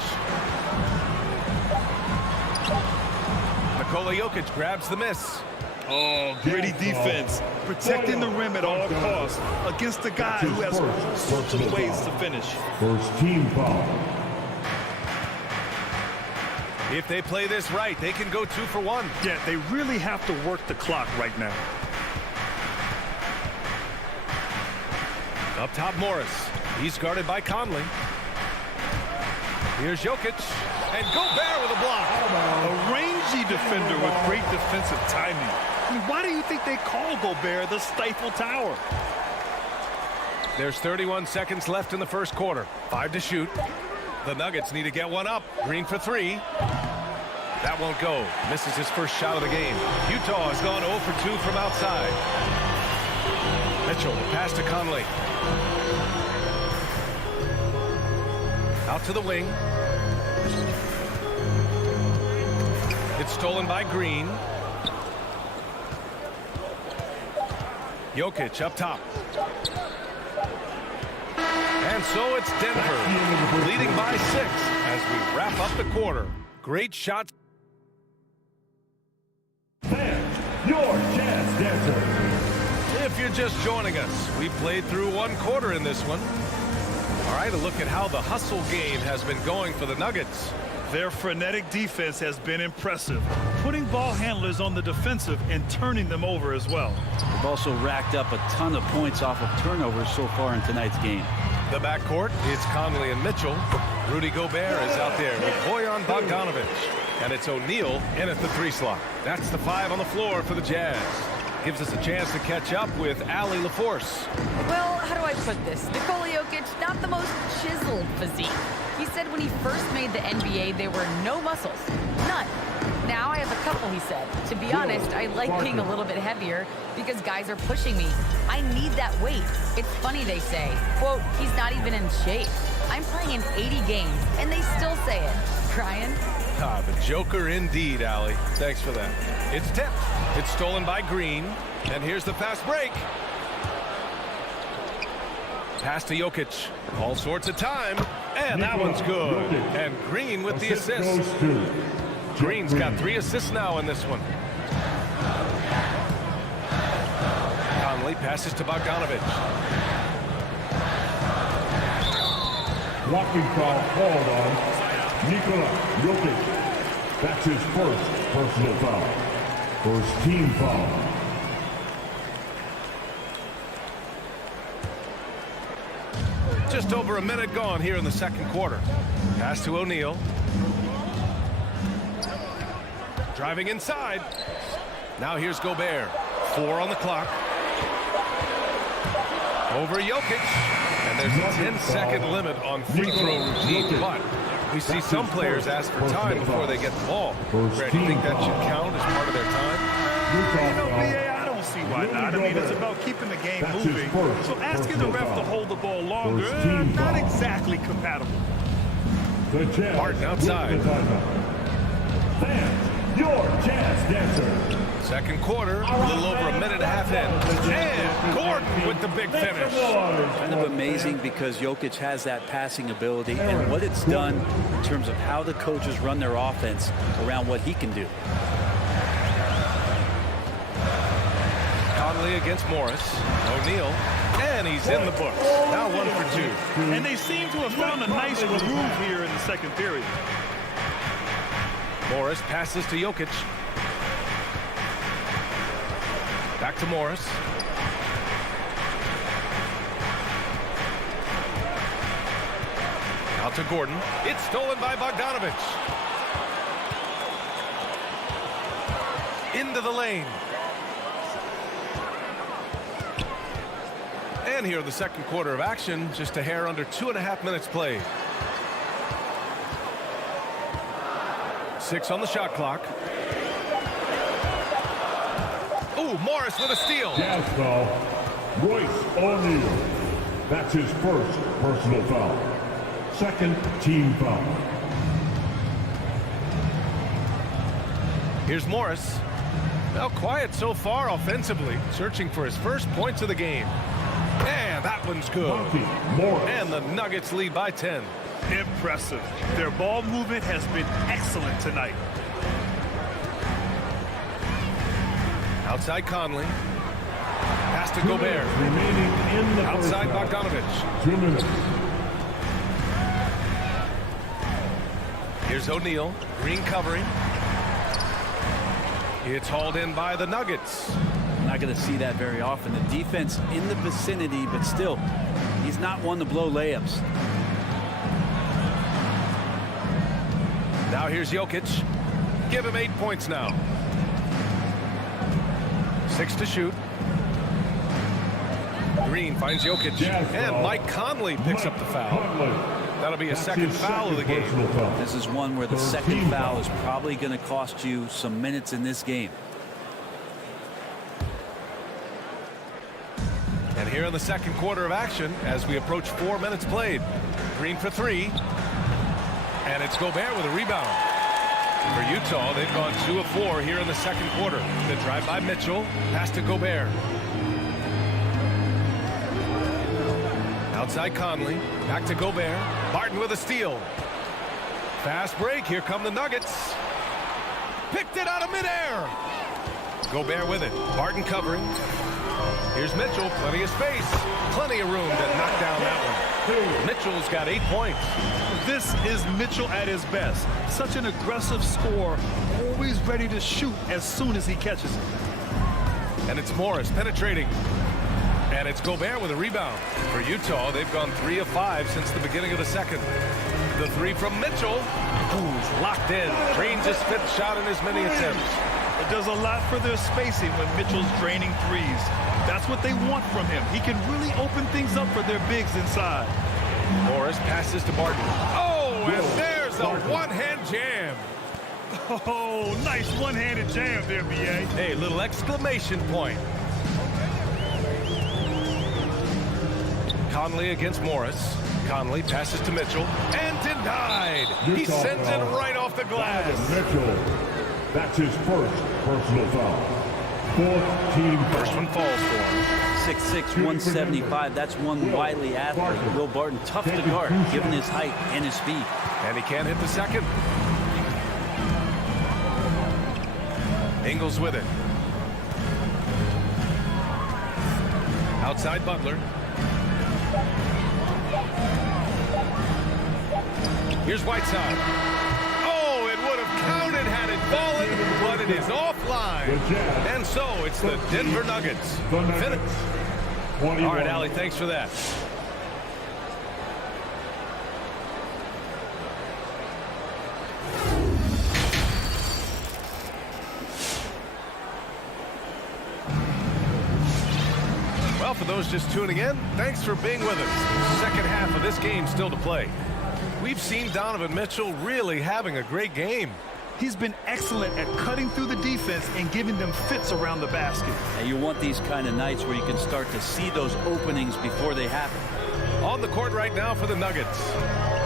Nikola Jokic grabs the miss. Oh, gritty defense. Protecting the rim at all costs against a guy who has all sorts of ways to finish. First team foul. If they play this right, they can go 2 for 1. Yeah, they really have to work the clock right now. Up top, Morris. He's guarded by Conley. Here's Jokic. And Gobert with a block. A rangy defender with great defensive timing. I mean, why do you think they call Gobert the Stifle Tower? There's 31 seconds left in the first quarter. 5 to shoot. The Nuggets need to get one up. Green for 3. That won't go. Misses his first shot of the game. Utah has gone 0 for 2 from outside. Mitchell, the pass to Conley. Out to the wing. It's stolen by Green. Jokic up top. And so it's Denver leading by 6 as we wrap up the quarter. Great shots. Fans, your Jazz Dancer. If you're just joining us, we played through 1 quarter in this one. All right, a look at how the hustle game has been going for the Nuggets. Their frenetic defense has been impressive, putting ball handlers on the defensive and turning them over as well. They've also racked up a ton of points off of turnovers so far in tonight's game. The backcourt, it's Conley and Mitchell. Rudy Gobert is out there with Bojan Bogdanović. And it's O'Neal in at the 3 slot. That's the 5 on the floor for the Jazz. Gives us a chance to catch up with Allie LaForce. Well, how do I put this? Nikola Jokic, not the most chiseled physique. He said when he first made the NBA, there were no muscles. None. Now I have a couple, he said. To be honest, I like being a little bit heavier because guys are pushing me. I need that weight. It's funny they say, quote, he's not even in shape. I'm playing in 80 games, and they still say it. Brian? Ah, the Joker indeed, Allie. Thanks for that. It's tipped. It's stolen by Green. And here's the fast break. Pass to Jokic. All sorts of time. And that one's good. And Green with the assist. Green's got 3 assists now in this one. Conley passes to Bogdanović. Walking foul called on Nikola Jokic. That's his first personal foul. First team foul. Just over a minute gone here in the second quarter. Pass to O'Neal. Driving inside. Now here's Gobert. 4 on the clock. Over Jokic. And there's a 10-second limit on free throw routine. But we see some players ask for time before they get the ball. Brad, do you think that should count as part of their time? You know, BA, I don't see why not. I mean, it's about keeping the game moving. So asking the ref to hold the ball longer, not exactly compatible. Martin outside. Fans, your Jazz Dancer. Second quarter, a little over a minute and a half in. And Gordon with the big finish. Kind of amazing because Jokic has that passing ability and what it's done in terms of how the coaches run their offense around what he can do. Conley against Morris. O'Neal. And he's in the books. Now 1 for 2. And they seem to have found a nice groove here in the second period. Morris passes to Jokic. Back to Morris. Out to Gordon. It's stolen by Bogdanović. Into the lane. And here in the second quarter of action, just a hair under 2.5 minutes played. 6 on the shot clock. Ooh, Morris with a steal. Jazz foul. Royce O'Neal. That's his first personal foul. Second team foul. Here's Morris. Well, quiet so far offensively, searching for his first points of the game. And that one's good. And the Nuggets lead by 10. Impressive. Their ball movement has been excellent tonight. Outside Conley. Pass to Gobert. Outside Bogdanovich. 2 minutes. Here's O'Neal. Green covering. It's hauled in by the Nuggets. Not going to see that very often. The defense in the vicinity, but still, he's not one to blow layups. Now here's Jokic. Give him 8 points now. 6 to shoot. Green finds Jokic. And Mike Conley picks up the foul. That'll be a second foul of the game. This is one where the second foul is probably going to cost you some minutes in this game. And here in the second quarter of action, as we approach 4 minutes played. Green for 3. And it's Gobert with a rebound. For Utah, they've gone 2 of 4 here in the second quarter. The drive by Mitchell. Pass to Gobert. Outside Conley. Back to Gobert. Barton with a steal. Fast break. Here come the Nuggets. Picked it out of midair. Gobert with it. Barton covering. Here's Mitchell. Plenty of space. Plenty of room to knock down that one. Mitchell's got 8 points. This is Mitchell at his best. Such an aggressive scorer. Always ready to shoot as soon as he catches it. And it's Morris penetrating. And it's Gobert with a rebound. For Utah, they've gone 3 of 5 since the beginning of the second. The 3 from Mitchell. Who's locked in. Drains his 5th shot in as many attempts. It does a lot for their spacing when Mitchell's draining threes. That's what they want from him. He can really open things up for their bigs inside. Morris passes to Barton. Oh, and there's a one-hand jam. Oh, nice one-handed jam there, B.A. Hey, little exclamation point. Conley against Morris. Conley passes to Mitchell and denied. He sends it right off the glass. Mitchell. That's his first personal foul. 14. First one falls for him. 6'6", 175. That's one wily athlete. Will Barton, tough to guard, given his height and his speed. And he can't hit the second. Ingles with it. Outside Butler. Here's Whiteside. Oh, it would have counted had it fallen, but it is offline. And so it's the Denver Nuggets. Finish. All right, Allie, thanks for that. Well, for those just tuning in, thanks for being with us. Second half of this game still to play. We've seen Donovan Mitchell really having a great game. He's been excellent at cutting through the defense and giving them fits around the basket. And you want these kind of nights where you can start to see those openings before they happen. On the court right now for the Nuggets.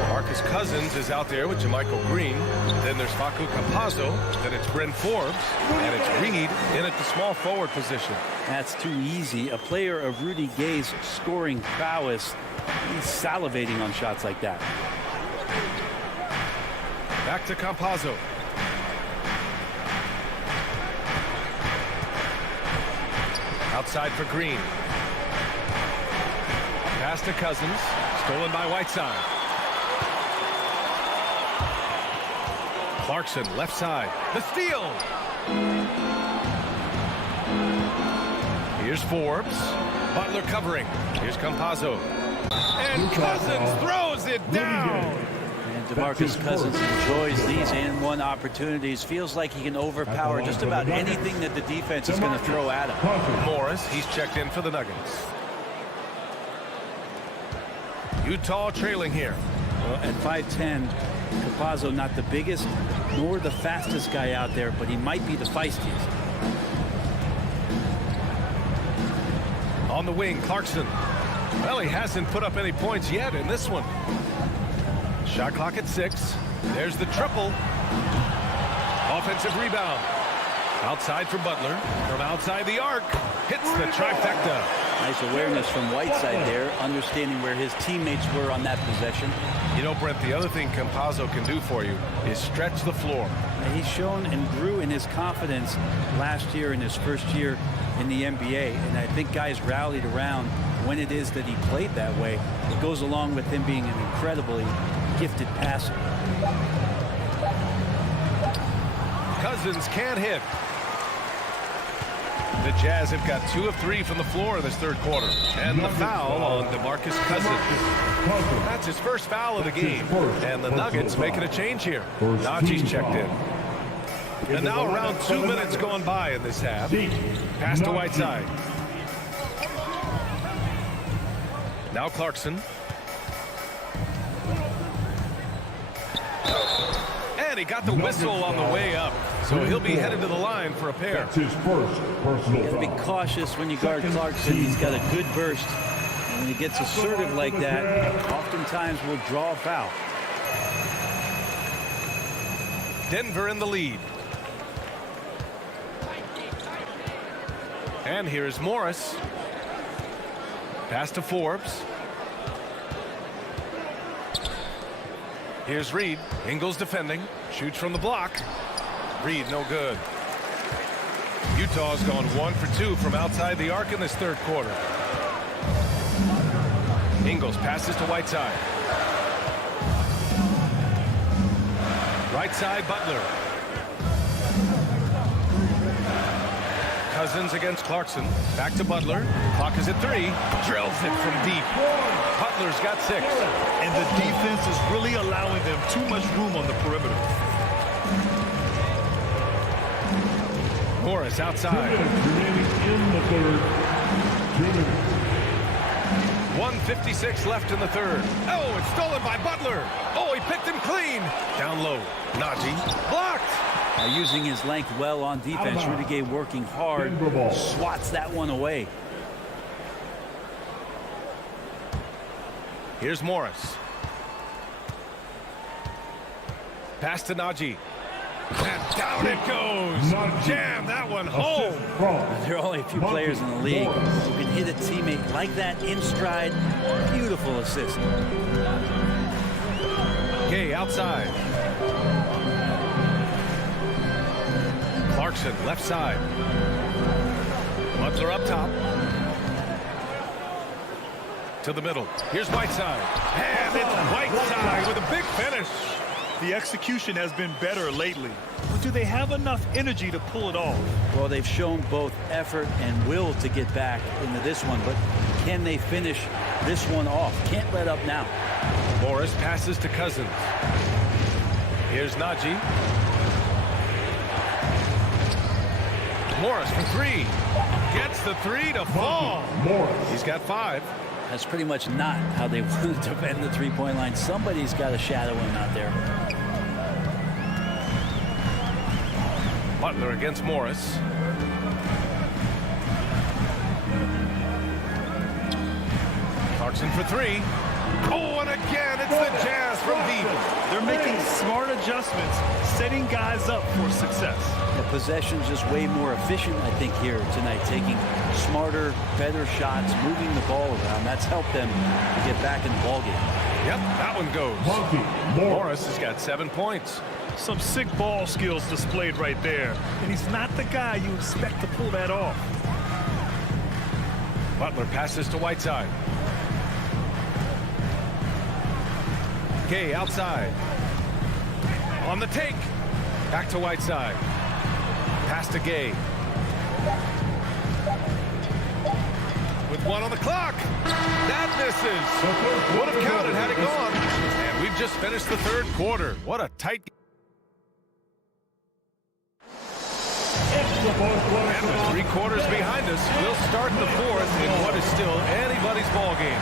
Marcus Cousins is out there with Jermichael Green. Then there's Facu Campazzo. Then it's Bryn Forbes. And it's Reed in at the small forward position. That's too easy. A player of Rudy Gay's scoring prowess, he's salivating on shots like that. Back to Campazzo. Outside for Green. Pass to Cousins. Stolen by Whiteside. Clarkson, left side. The steal. Here's Forbes. Butler covering. Here's Campazzo. And Cousins throws it down. And DeMarcus Cousins enjoys these and-one opportunities. Feels like he can overpower just about anything that the defense is going to throw at him. Morris, he's checked in for the Nuggets. Utah trailing here. Well, at 5'10", Campazzo not the biggest nor the fastest guy out there, but he might be the feistiest. On the wing, Clarkson. Well, he hasn't put up any points yet in this one. Shot clock at 6. There's the triple. Offensive rebound. Outside for Butler. From outside the arc. Hits the trifecta. Nice awareness from Whiteside there, understanding where his teammates were on that possession. You know, Brent, the other thing Campazzo can do for you is stretch the floor. And he's shown and grew in his confidence last year in his first year in the NBA. And I think guys rallied around when it is that he played that way. It goes along with him being an incredibly gifted passer. Cousins can't hit. The Jazz have got 2 of 3 from the floor in this third quarter. And the foul on DeMarcus Cousins. That's his first foul of the game. And the Nuggets making a change here. Najee's checked in. And now around 2 minutes gone by in this half. Pass to Whiteside. Now Clarkson. And he got the whistle on the way up. So he'll be headed to the line for a pair. That's his first personal You got to be cautious when you guard Clarkson. He's got a good burst. And when he gets assertive like that, oftentimes will draw a foul. Denver in the lead. And here's Morris. Pass to Forbes. Here's Reed. Ingles defending. Shoots from the block. Reed, no good. Utah's gone 1 for 2 from outside the arc in this third quarter. Ingles passes to Whiteside. Right side, Butler. Cousins against Clarkson. Back to Butler. Clock is at 3. Drills it from deep. Butler's got 6. And the defense is really allowing them too much room on the perimeter. Morris outside. in the third. 1:56 left in the third. Oh, it's stolen by Butler. Oh, he picked him clean. Down low. Najee blocked. Using his length well on defense. Rudy Gay working hard. Swats that one away. Here's Morris. Pass to Najee. And down it goes. Jam that one home. There are only a few players in the league who can hit a teammate like that in stride. Beautiful assist. Gay outside. Clarkson left side. Butler up top. To the middle. Here's Whiteside. And it's Whiteside with a big finish. The execution has been better lately. But do they have enough energy to pull it off? Well, they've shown both effort and will to get back into this one, but can they finish this one off? Can't let up now. Morris passes to Cousins. Here's Najee. Morris for 3. Gets the 3 to fall. He's got 5. That's pretty much not how they want to defend the three-point line. Somebody's got to shadow him out there. Butler against Morris. Clarkson for 3. Oh, and again, it's the Jazz from deep. They're making smart adjustments, setting guys up for success. The possession's just way more efficient, I think, here tonight. Taking smarter, better shots, moving the ball around. That's helped them to get back in the ballgame. Yep, that one goes. Morris has got 7 points. Some sick ball skills displayed right there. And he's not the guy you expect to pull that off. Butler passes to Whiteside. Gay outside. On the take. Back to Whiteside. Pass to Gay. With 1 on the clock. That misses. Would have counted had it gone. And we've just finished the third quarter. What a tight game. And with 3 quarters behind us, we'll start the fourth in what is still anybody's ball game.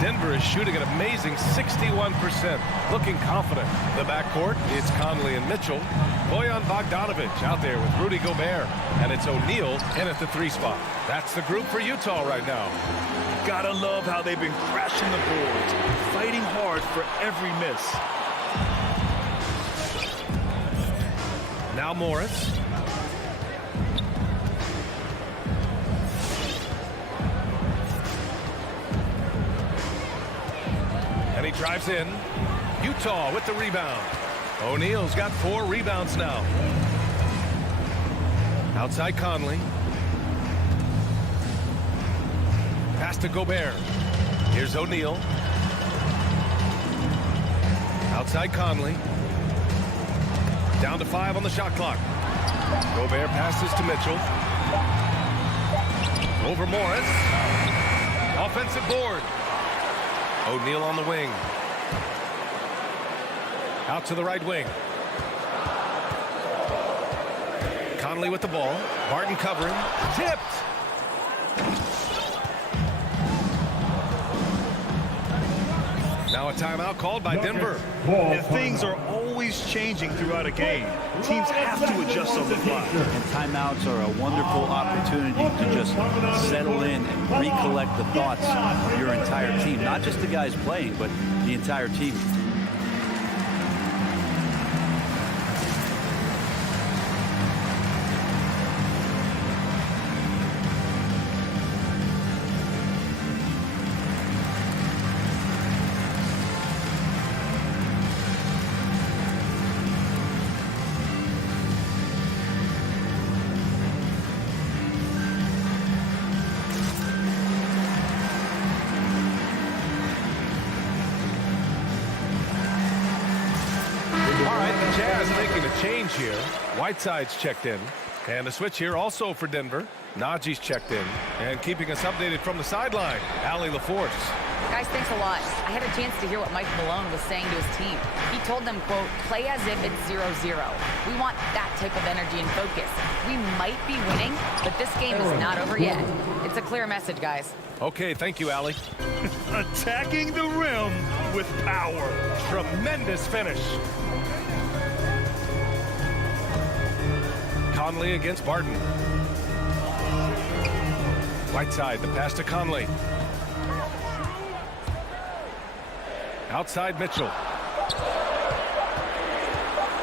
Denver is shooting an amazing 61%, looking confident. The backcourt, it's Conley and Mitchell. Bojan Bogdanovic out there with Rudy Gobert. And it's O'Neal in at the 3 spot. That's the group for Utah right now. Gotta love how they've been crashing the boards, fighting hard for every miss. Now Morris. And he drives in. Utah with the rebound. O'Neal's got 4 rebounds now. Outside Conley. Pass to Gobert. Here's O'Neal. Outside Conley. Down to 5 on the shot clock. Gobert passes to Mitchell. Over Morris. Offensive board. O'Neal on the wing. Out to the right wing. Conley with the ball. Barton covering. Tipped. Now a timeout called by Denver. And things are always changing throughout a game. Teams have to adjust on the fly. And timeouts are a wonderful opportunity to just settle in and recollect the thoughts of your entire team. Not just the guys playing, but the entire team. Change here. Whiteside's checked in. And a switch here also for Denver. Najee's checked in. And keeping us updated from the sideline, Allie LaForce. Guys, thanks a lot. I had a chance to hear what Mike Malone was saying to his team. He told them, quote, play as if it's 0-0. We want that type of energy and focus. We might be winning, but this game is not over yet. It's a clear message, guys. Okay, thank you, Allie. Attacking the rim with power. Tremendous finish. Conley against Barton. Whiteside, the pass to Conley. Outside Mitchell.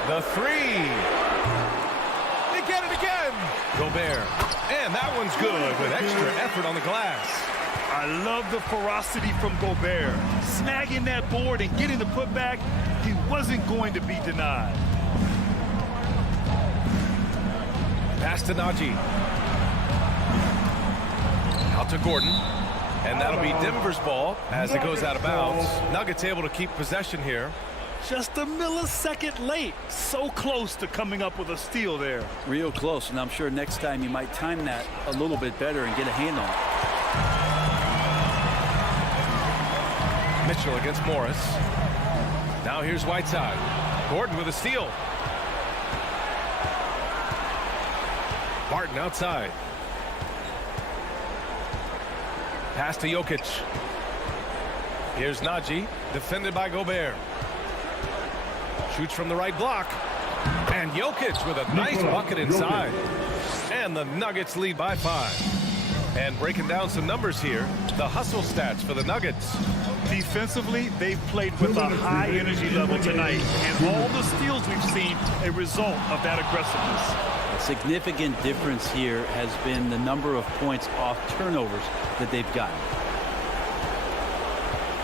The 3. They get it again. Gobert. And that one's good with extra effort on the glass. I love the ferocity from Gobert. Snagging that board and getting the putback, he wasn't going to be denied. Pass to Najee. Out to Gordon. And that'll be Denver's ball as it goes out of bounds. Nuggets able to keep possession here. Just a millisecond late. So close to coming up with a steal there. Real close, and I'm sure next time you might time that a little bit better and get a hand on it. Mitchell against Morris. Now here's Whiteside. Gordon with a steal. Barton outside. Pass to Jokic. Here's Najee, defended by Gobert. Shoots from the right block. And Jokic with a nice bucket inside. And the Nuggets lead by 5. And breaking down some numbers here, the hustle stats for the Nuggets. Defensively, they've played with a high energy level tonight. And all the steals we've seen, a result of that aggressiveness. Significant difference here has been the number of points off turnovers that they've gotten.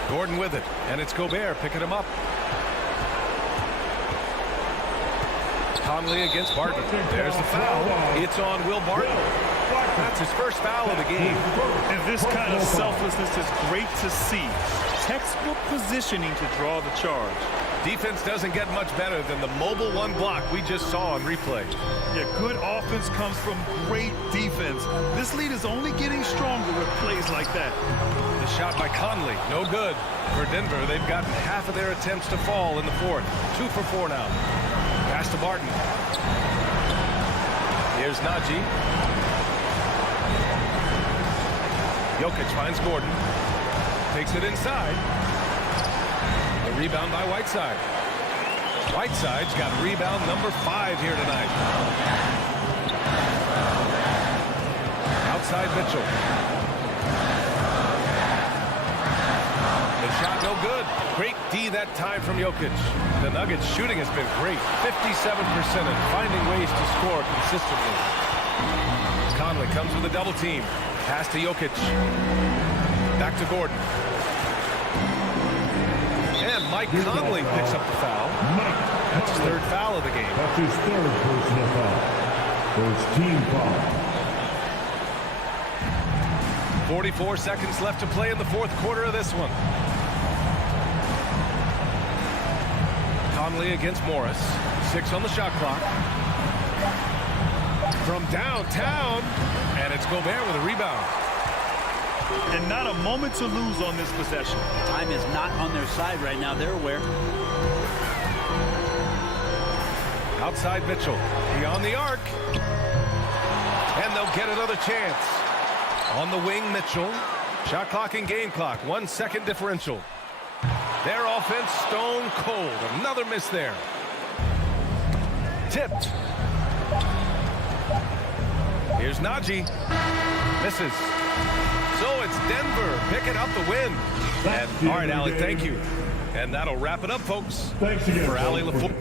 Gordon with it, and it's Gobert picking him up. Conley against Barton. There's the foul. It's on Will Barton. That's his first foul of the game. And this kind of selflessness is great to see. Textbook positioning to draw the charge. Defense doesn't get much better than the mobile 1 block we just saw on replay. Yeah, good offense comes from great defense. This lead is only getting stronger with plays like that. The shot by Conley, no good. For Denver, they've gotten half of their attempts to fall in the 4th. 2 for 4 now. Pass to Barton. Here's Najee. Jokic finds Gordon. Takes it inside. The rebound by Whiteside. Whiteside's got rebound number 5 here tonight. Outside Mitchell. The shot No good. Great D that time from Jokic. The Nuggets shooting has been great. 57% and finding ways to score consistently. Conley comes with a double team. Pass to Jokic. Back to Gordon. And Mike Conley picks up the foul. That's his third foul of the game. That's his third personal foul. First team foul. 44 seconds left to play in the fourth quarter of this one. Conley against Morris. 6 on the shot clock. From downtown, and it's Gobert with a rebound. And not a moment to lose on this possession. Time is not on their side right now. They're aware. Outside Mitchell. Beyond the arc. And they'll get another chance. On the wing, Mitchell. Shot clock and game clock. 1 second differential. Their offense stone cold. Another miss there. Tipped. Here's Najee. Misses. So it's Denver picking up the win. And, all right, Allie, thank you. And that'll wrap it up, folks. Thanks again for Allie LaFleur.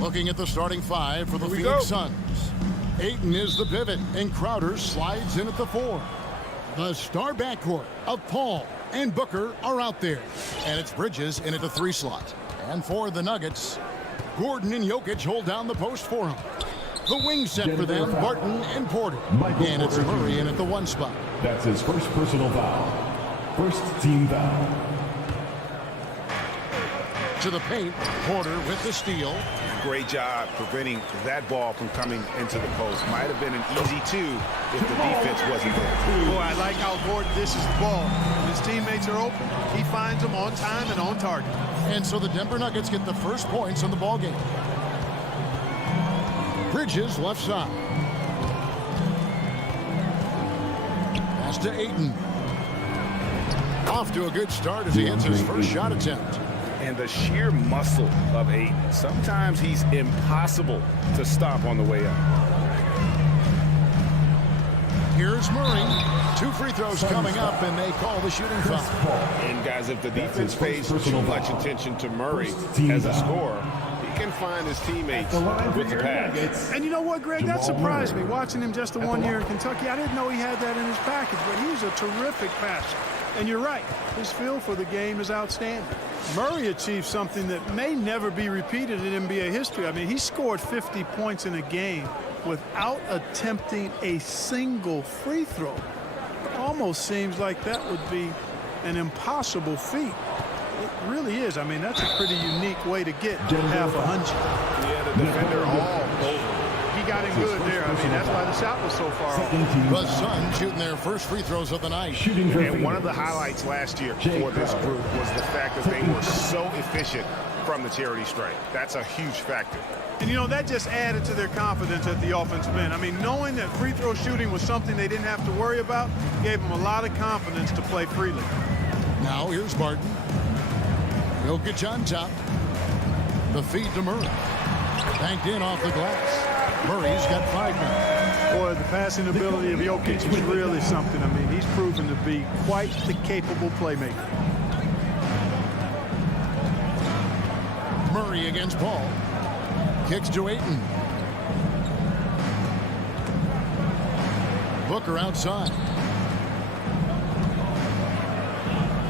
Looking at the starting five for the Phoenix Suns. Ayton is the pivot, and Crowder slides in at the 4. The star backcourt of Paul and Booker are out there. And it's Bridges in at the 3 slot. And for the Nuggets, Gordon and Jokic hold down the post for him. The wing set for them, Barton and Porter. And it's Murray in at the 1 spot. That's his first personal foul. First team foul. To the paint, Porter with the steal. Great job preventing that ball from coming into the post. Might have been an easy 2 if the defense wasn't there. Boy, I like how Gordon dishes the ball. When his teammates are open, he finds them on time and on target. And so the Denver Nuggets get the first points in the ballgame. Bridges left side. Pass to Ayton. Off to a good start as he hits his first shot attempt. And the sheer muscle of Ayton. Sometimes he's impossible to stop on the way up. Here's Murray. 2 free throws coming up, and they call the shooting foul. And guys, if the defense pays too much attention to Murray as a scorer, he can find his teammates with the pass. And you know what, Greg? That surprised me. Watching him just the 1 year in Kentucky, I didn't know he had that in his package, but he's a terrific passer. And you're right, his feel for the game is outstanding. Murray achieved something that may never be repeated in NBA history. I mean, he scored 50 points in a game without attempting a single free throw. It almost seems like that would be an impossible feat. It really is. I mean, that's a pretty unique way to get half 100. Yeah, the defender all over. He got him good there. I mean, that's why the shot was so far off. The Suns shooting their first free throws of the night. And one of the highlights last year for this group was the fact that they were so efficient from the charity stripe. That's a huge factor. And, you know, that just added to their confidence at the offensive end. I mean, knowing that free throw shooting was something they didn't have to worry about gave them a lot of confidence to play freely. Now here's Barton. Jokic on top. The feed to Murray. Banked in off the glass. Murray's got 5 now. Boy, the passing ability of Jokic is really something. I mean, he's proven to be quite the capable playmaker. Murray against Paul. Kicks to Ayton. Booker outside.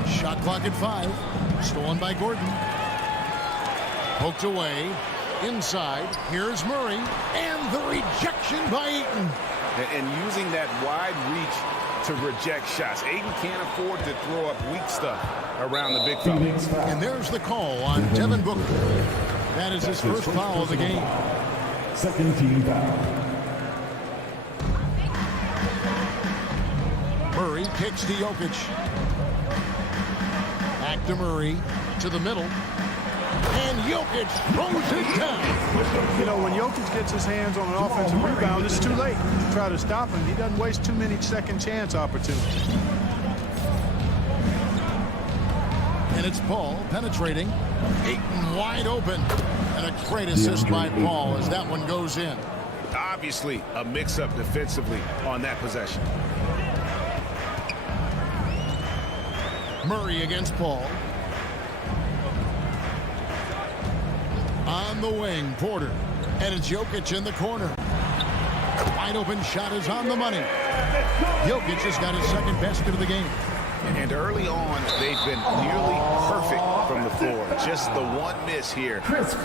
Shot clock at 5. Stolen by Gordon. Poked away. Inside. Here's Murray. And the rejection by Ayton. And using that wide reach to reject shots. Ayton can't afford to throw up weak stuff around the big fella. And there's the call on Devin Booker. That is his first foul of the game. Second team foul. Murray kicks to Jokic. Back to Murray. To the middle. And Jokic throws it down. You know, when Jokic gets his hands on an offensive rebound, it's too late to try to stop him. He doesn't waste too many second chance opportunities. And it's Paul penetrating. Ayton wide open. And a great assist by Paul as that one goes in. Obviously, a mix-up defensively on that possession. Murray against Paul. On the wing, Porter. And it's Jokic in the corner. Wide open shot is on the money. Jokic has got his second basket of the game. And early on, they've been nearly perfect from the floor. Just the one miss here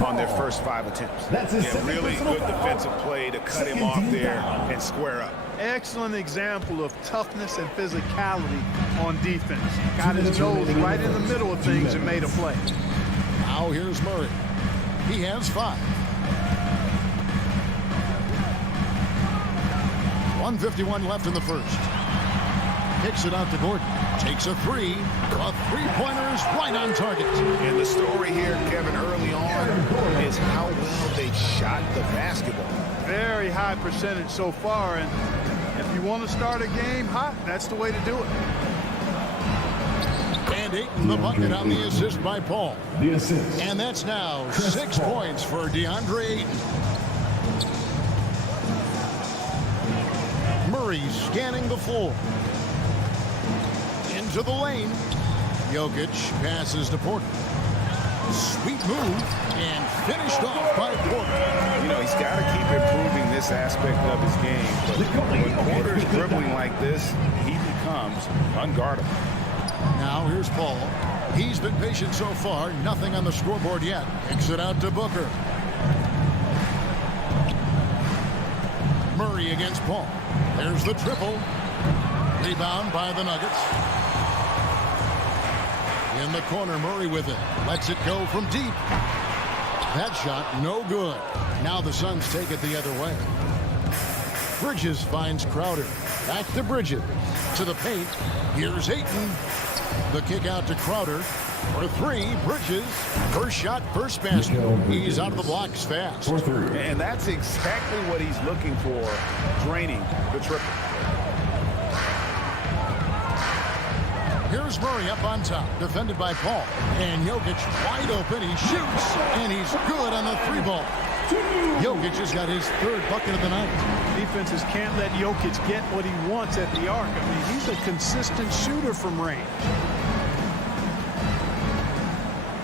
on their first 5 attempts. Yeah, really good defensive play to cut him off there and square up. Excellent example of toughness and physicality on defense. Got his nose right in the middle of things and made a play. Now here's Murray. He has 5. 1:51 left in the first. Kicks it out to Gordon. Takes a 3. A three-pointer is right on target. And the story here, Kevin, early on is how well they shot the basketball. Very high percentage so far. And if you want to start a game hot, that's the way to do it. And Ayton the bucket on the assist by Paul. The assist. And that's now 6 points for DeAndre Ayton. Murray scanning the floor. Into the lane. Jokic passes to Porter. Sweet move and finished off by Porter. You know, he's got to keep improving this aspect of his game. But when Porter's dribbling like this, he becomes unguardable. Now here's Paul. He's been patient so far. Nothing on the scoreboard yet. Kicks it out to Booker. Murray against Paul. There's the triple. Rebound by the Nuggets. In the corner, Murray with it. Lets it go from deep. That shot, no good. Now the Suns take it the other way. Bridges finds Crowder. Back to Bridges. To the paint. Here's Ayton. The kick out to Crowder. For three, Bridges. First shot, first basket. He's out of the blocks fast. And that's exactly what he's looking for, draining the triple. Here's Murray up on top, defended by Paul. And Jokic wide open. He shoots, and he's good on the three ball. Jokic has got his third bucket of the night. Defenses can't let Jokic get what he wants at the arc. I mean, he's a consistent shooter from range.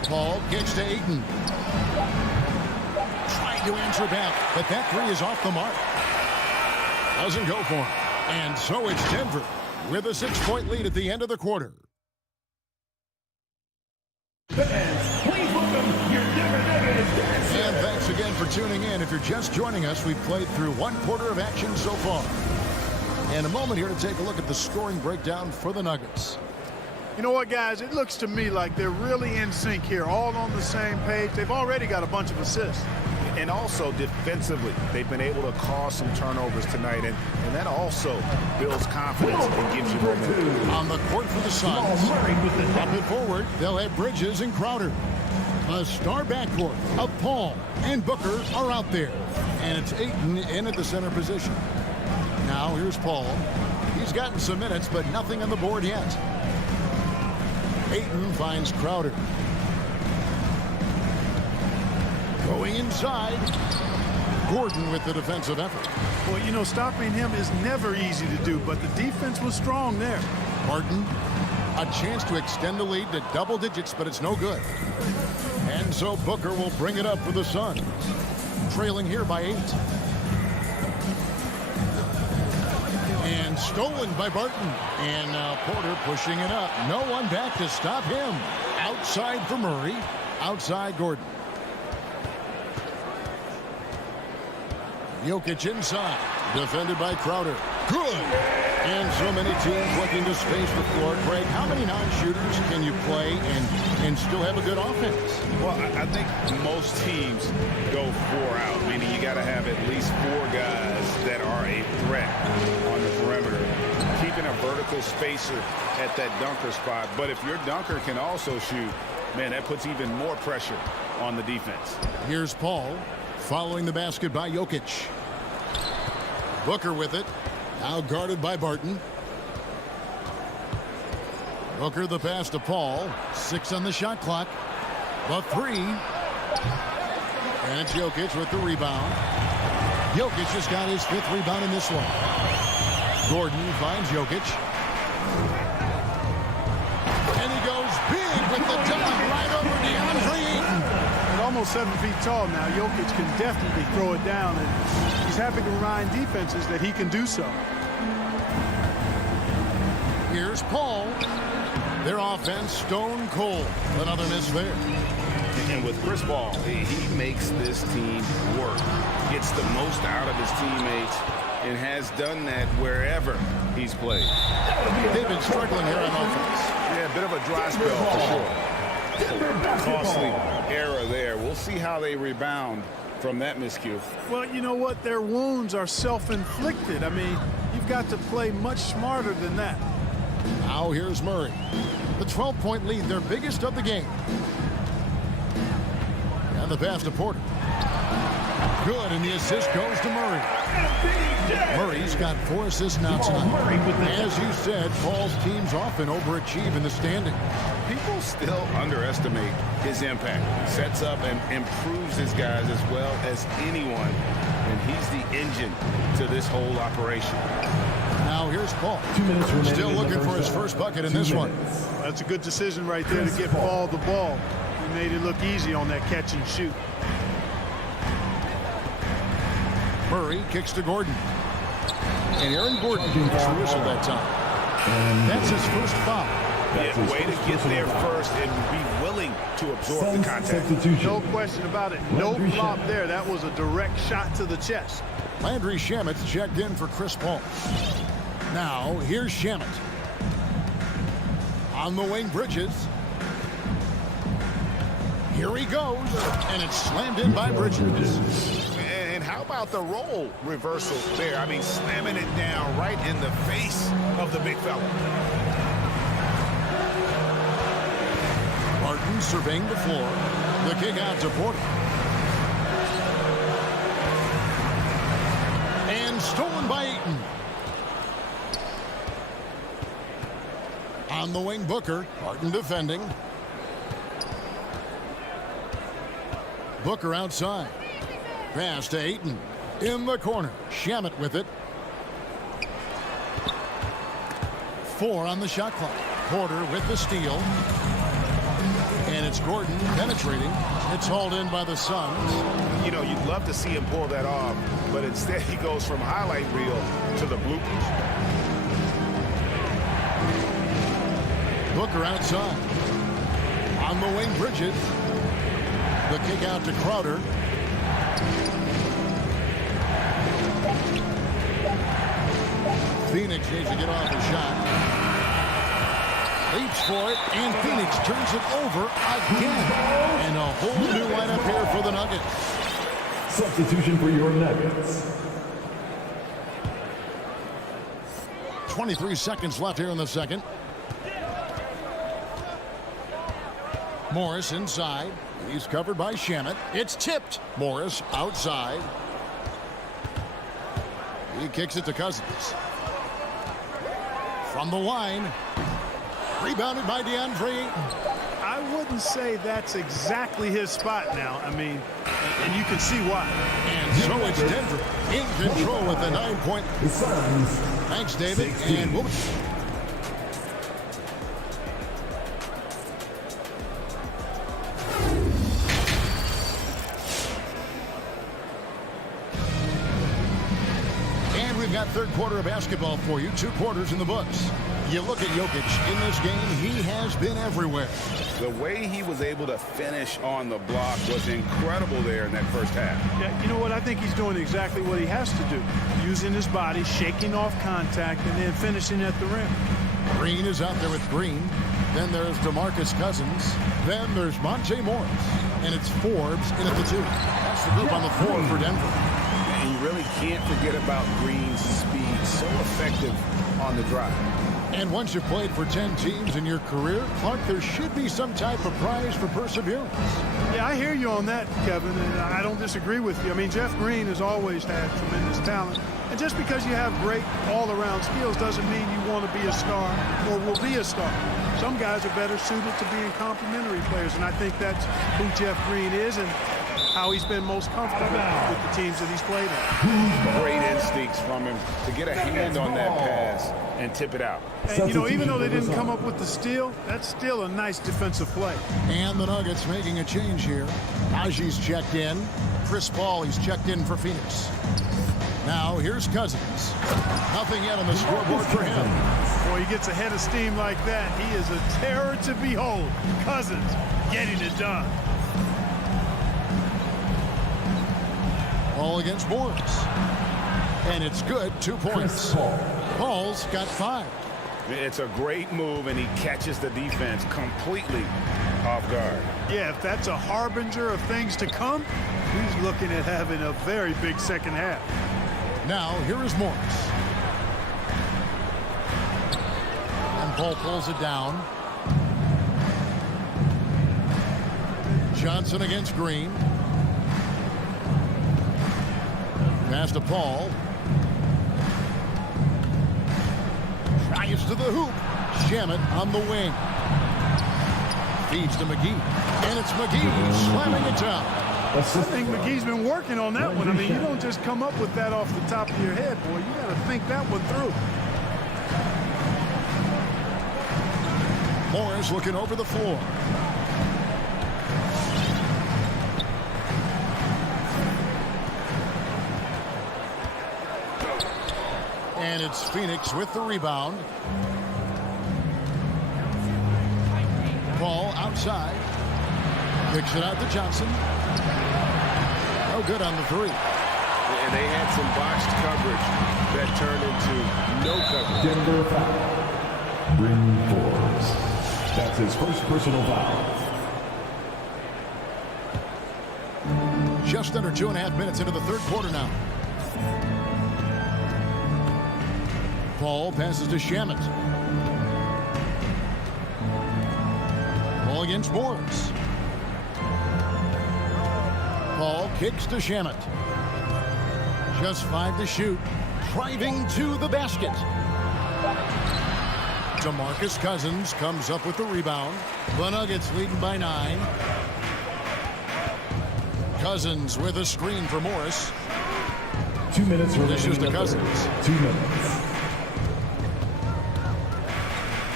Paul kicks to Ayton. Trying to answer back, but that three is off the mark. Doesn't go for him. And so it's Denver with a 6-point lead at the end of the quarter. Fans, please welcome your Denver Nuggets dancers. And thanks again for tuning in. If you're just joining us, we've played through one quarter of action so far. And a moment here to take a look at the scoring breakdown for the Nuggets. You know what, guys? It looks to me like they're really in sync here, all on the same page. They've already got a bunch of assists. And also defensively, they've been able to cause some turnovers tonight, and that also builds confidence and gives you momentum. On the court for the Suns, up it forward, they'll have Bridges and Crowder. A star backcourt of Paul and Booker are out there. And it's Ayton in at the center position. Now here's Paul. He's gotten some minutes, but nothing on the board yet. Ayton finds Crowder. Going inside. Gordon with the defensive effort. Well, you know, stopping him is never easy to do, but the defense was strong there. Martin, a chance to extend the lead to double digits, but it's no good. And so Booker will bring it up for the Suns. Trailing here by 8. And stolen by Barton. And now Porter pushing it up. No one back to stop him. Outside for Murray. Outside Gordon. Jokic inside. Defended by Crowder. Good. And so many teams looking to space the floor. Craig, how many non-shooters can you play and still have a good offense? Well, I think most teams go 4 out, meaning you got to have at least 4 guys that are a threat on the perimeter, keeping a vertical spacer at that dunker spot. But if your dunker can also shoot, man, that puts even more pressure on the defense. Here's Paul following the basket by Jokic. Booker with it. Now guarded by Barton. Booker the pass to Paul. 6 on the shot clock. The 3. And it's Jokic with the rebound. Jokic just got his 5th rebound in this one. Gordon finds Jokic. And he goes big with the dunk right over DeAndre Ayton. At almost 7 feet tall now, Jokic can definitely throw it down, and he's happy to remind defenses that he can do so. Here's Paul. Their offense stone cold. Another miss there. And with Chris Paul, he makes this team work. Gets the most out of his teammates and has done that wherever he's played. They've been struggling here on offense. Yeah, a bit of a dry spell for sure. Costly error there. We'll see how they rebound from that miscue. Well, you know what? Their wounds are self-inflicted. I mean, you've got to play much smarter than that. Now here's Murray. The 12-point lead, their biggest of the game. And the pass to Porter. Good, and the assist goes to Murray. Murray's got 4 assists now tonight. As you said, Paul's teams often overachieve in the standing. People still underestimate his impact. Sets up and improves his guys as well as anyone. And he's the engine to this whole operation. Now here's Paul. Still looking for his first bucket in this one. That's a good decision right there to get Paul the ball. He made it look easy on that catch and shoot. Murray kicks to Gordon. And Aaron Gordon gets a whistle that time. That's his first foul. Yeah, way to get there first and be willing to absorb the contact. No question about it. No flop there. That was a direct shot to the chest. Landry Shamet's checked in for Chris Paul. Now, here's Shamet. On the wing, Bridges. Here he goes, and it's slammed in by Bridges. And how about the role reversal there? I mean, slamming it down right in the face of the big fella. Martin surveying the floor. The kick out to Porter. And stolen by Ayton. On the wing, Booker. Martin defending. Booker outside. Pass to Ayton. In the corner. Shamet with it. 4 on the shot clock. Porter with the steal. And it's Gordon penetrating. It's hauled in by the Suns. You know, you'd love to see him pull that off, but instead he goes from highlight reel to the bloopers. Booker outside. On the wing, Bridges. The kick out to Crowder. Phoenix needs to get off a shot. Leaps for it, and Phoenix turns it over again. And a whole new lineup here for the Nuggets. Substitution for your Nuggets. 23 seconds left here in the second. Morris inside. He's covered by Shamet. It's tipped. Morris outside. He kicks it to Cousins. From the line. Rebounded by DeAndre Ayton. I wouldn't say that's exactly his spot now. I mean, and you can see why. And so it's Denver in control with the 9-point. Thanks, David. And we'll... We've got third quarter of basketball for you. 2 quarters in the books. You look at Jokic in this game, he has been everywhere. The way he was able to finish on the block was incredible there in that first half. Yeah, you know what? I think he's doing exactly what he has to do. Using his body, shaking off contact, and then finishing at the rim. Green is out there with Green. Then there's DeMarcus Cousins. Then there's Monte Morris. And it's Forbes in at the 2. That's the group on the floor for Denver. And you really can't forget about Green's speed. So effective on the drive. And once you've played for 10 teams in your career, Clark, there should be some type of prize for perseverance. Yeah, I hear you on that, Kevin, and I don't disagree with you. I mean, Jeff Green has always had tremendous talent. And just because you have great all-around skills doesn't mean you want to be a star or will be a star. Some guys are better suited to being complementary players, and I think that's who Jeff Green is and how he's been most comfortable with the teams that he's played in. Great instincts from him to get a hand on that pass and tip it out. And, you know, even though they didn't come up with the steal, that's still a nice defensive play. And the Nuggets making a change here. Aji's checked in. Chris Paul, he's checked in for Phoenix. Now, here's Cousins. Nothing yet on the scoreboard for him. Boy, he gets a head of steam like that. He is a terror to behold. Cousins getting it done. All against Morris. And it's good. 2 points. Paul's got 5. It's a great move, and he catches the defense completely off guard. Yeah, if that's a harbinger of things to come, he's looking at having a very big second half. Now, here is Morris. And Paul pulls it down. Johnson against Green. Pass to Paul. Tries to the hoop. Shamet on the wing. Feeds to McGee. And it's McGee slamming it down. I think McGee's been working on that one. I mean, you don't just come up with that off the top of your head, boy. You got to think that one through. Morris looking over the floor. And it's Phoenix with the rebound. side. Kicks it out to Johnson. No good on the three. And they had some botched coverage that turned into no coverage. Denver foul. Bryn Forbes. That's his first personal foul. Just under 2.5 minutes into the third quarter now. Paul passes to Shamet. Ball against Morris. Paul kicks to Shamet. Just 5 to shoot. Driving to the basket. DeMarcus Cousins comes up with the rebound. The Nuggets leading by 9. Cousins with a screen for Morris. 2 minutes remaining. Dishes to Cousins. 2 minutes.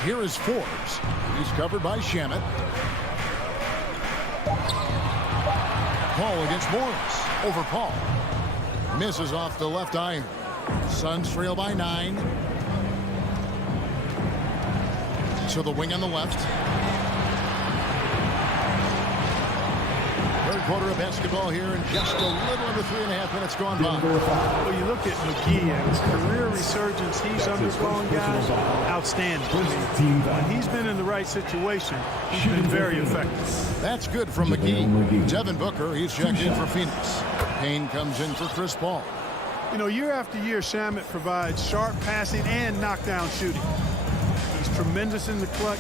Here is Forbes. He's covered by Shamet. Paul against Morris. Over Paul. Misses off the left iron. Suns trail by 9. So the wing on the left. Third quarter of basketball here, and just a little under 3.5 minutes gone by. Well, you look at McGee and his career resurgence he's undergoing, guys, outstanding. When he's been in the right situation, he's been very effective. That's good from McGee. Devin Booker, he's checked in for Phoenix. Payne comes in for Chris Paul. You know, year after year, Shamet provides sharp passing and knockdown shooting. He's tremendous in the clutch.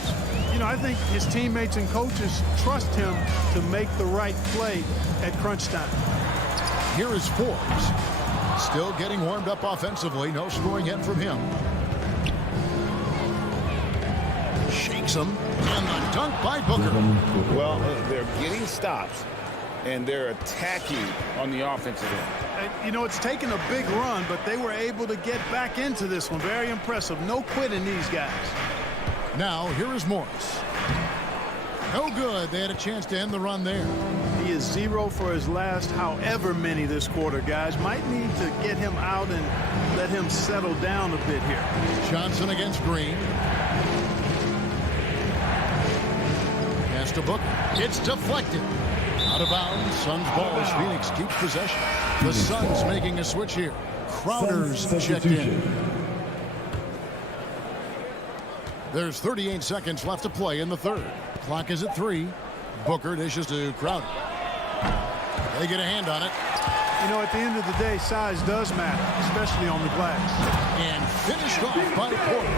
You know, I think his teammates and coaches trust him to make the right play at crunch time. Here is Forbes. Still getting warmed up offensively. No scoring yet from him. Shakes him. And the dunk by Booker. Well, they're getting stops, and they're attacking on the offensive end. And, you know, it's taken a big run, but they were able to get back into this one. Very impressive. No quitting these guys. Now, here is Morris. No good. They had a chance to end the run there. He is 0 for his last however many this quarter, guys. Might need to get him out and let him settle down a bit here. Johnson against Green. Pass to Booker. It's deflected. Out of bounds. Suns ball as Phoenix keeps possession. The Suns making a switch here. Crowder's checked in. There's 38 seconds left to play in the third. Clock is at 3. Booker dishes to Crowder. They get a hand on it. You know, at the end of the day, size does matter, especially on the glass. And finished off by Porter. A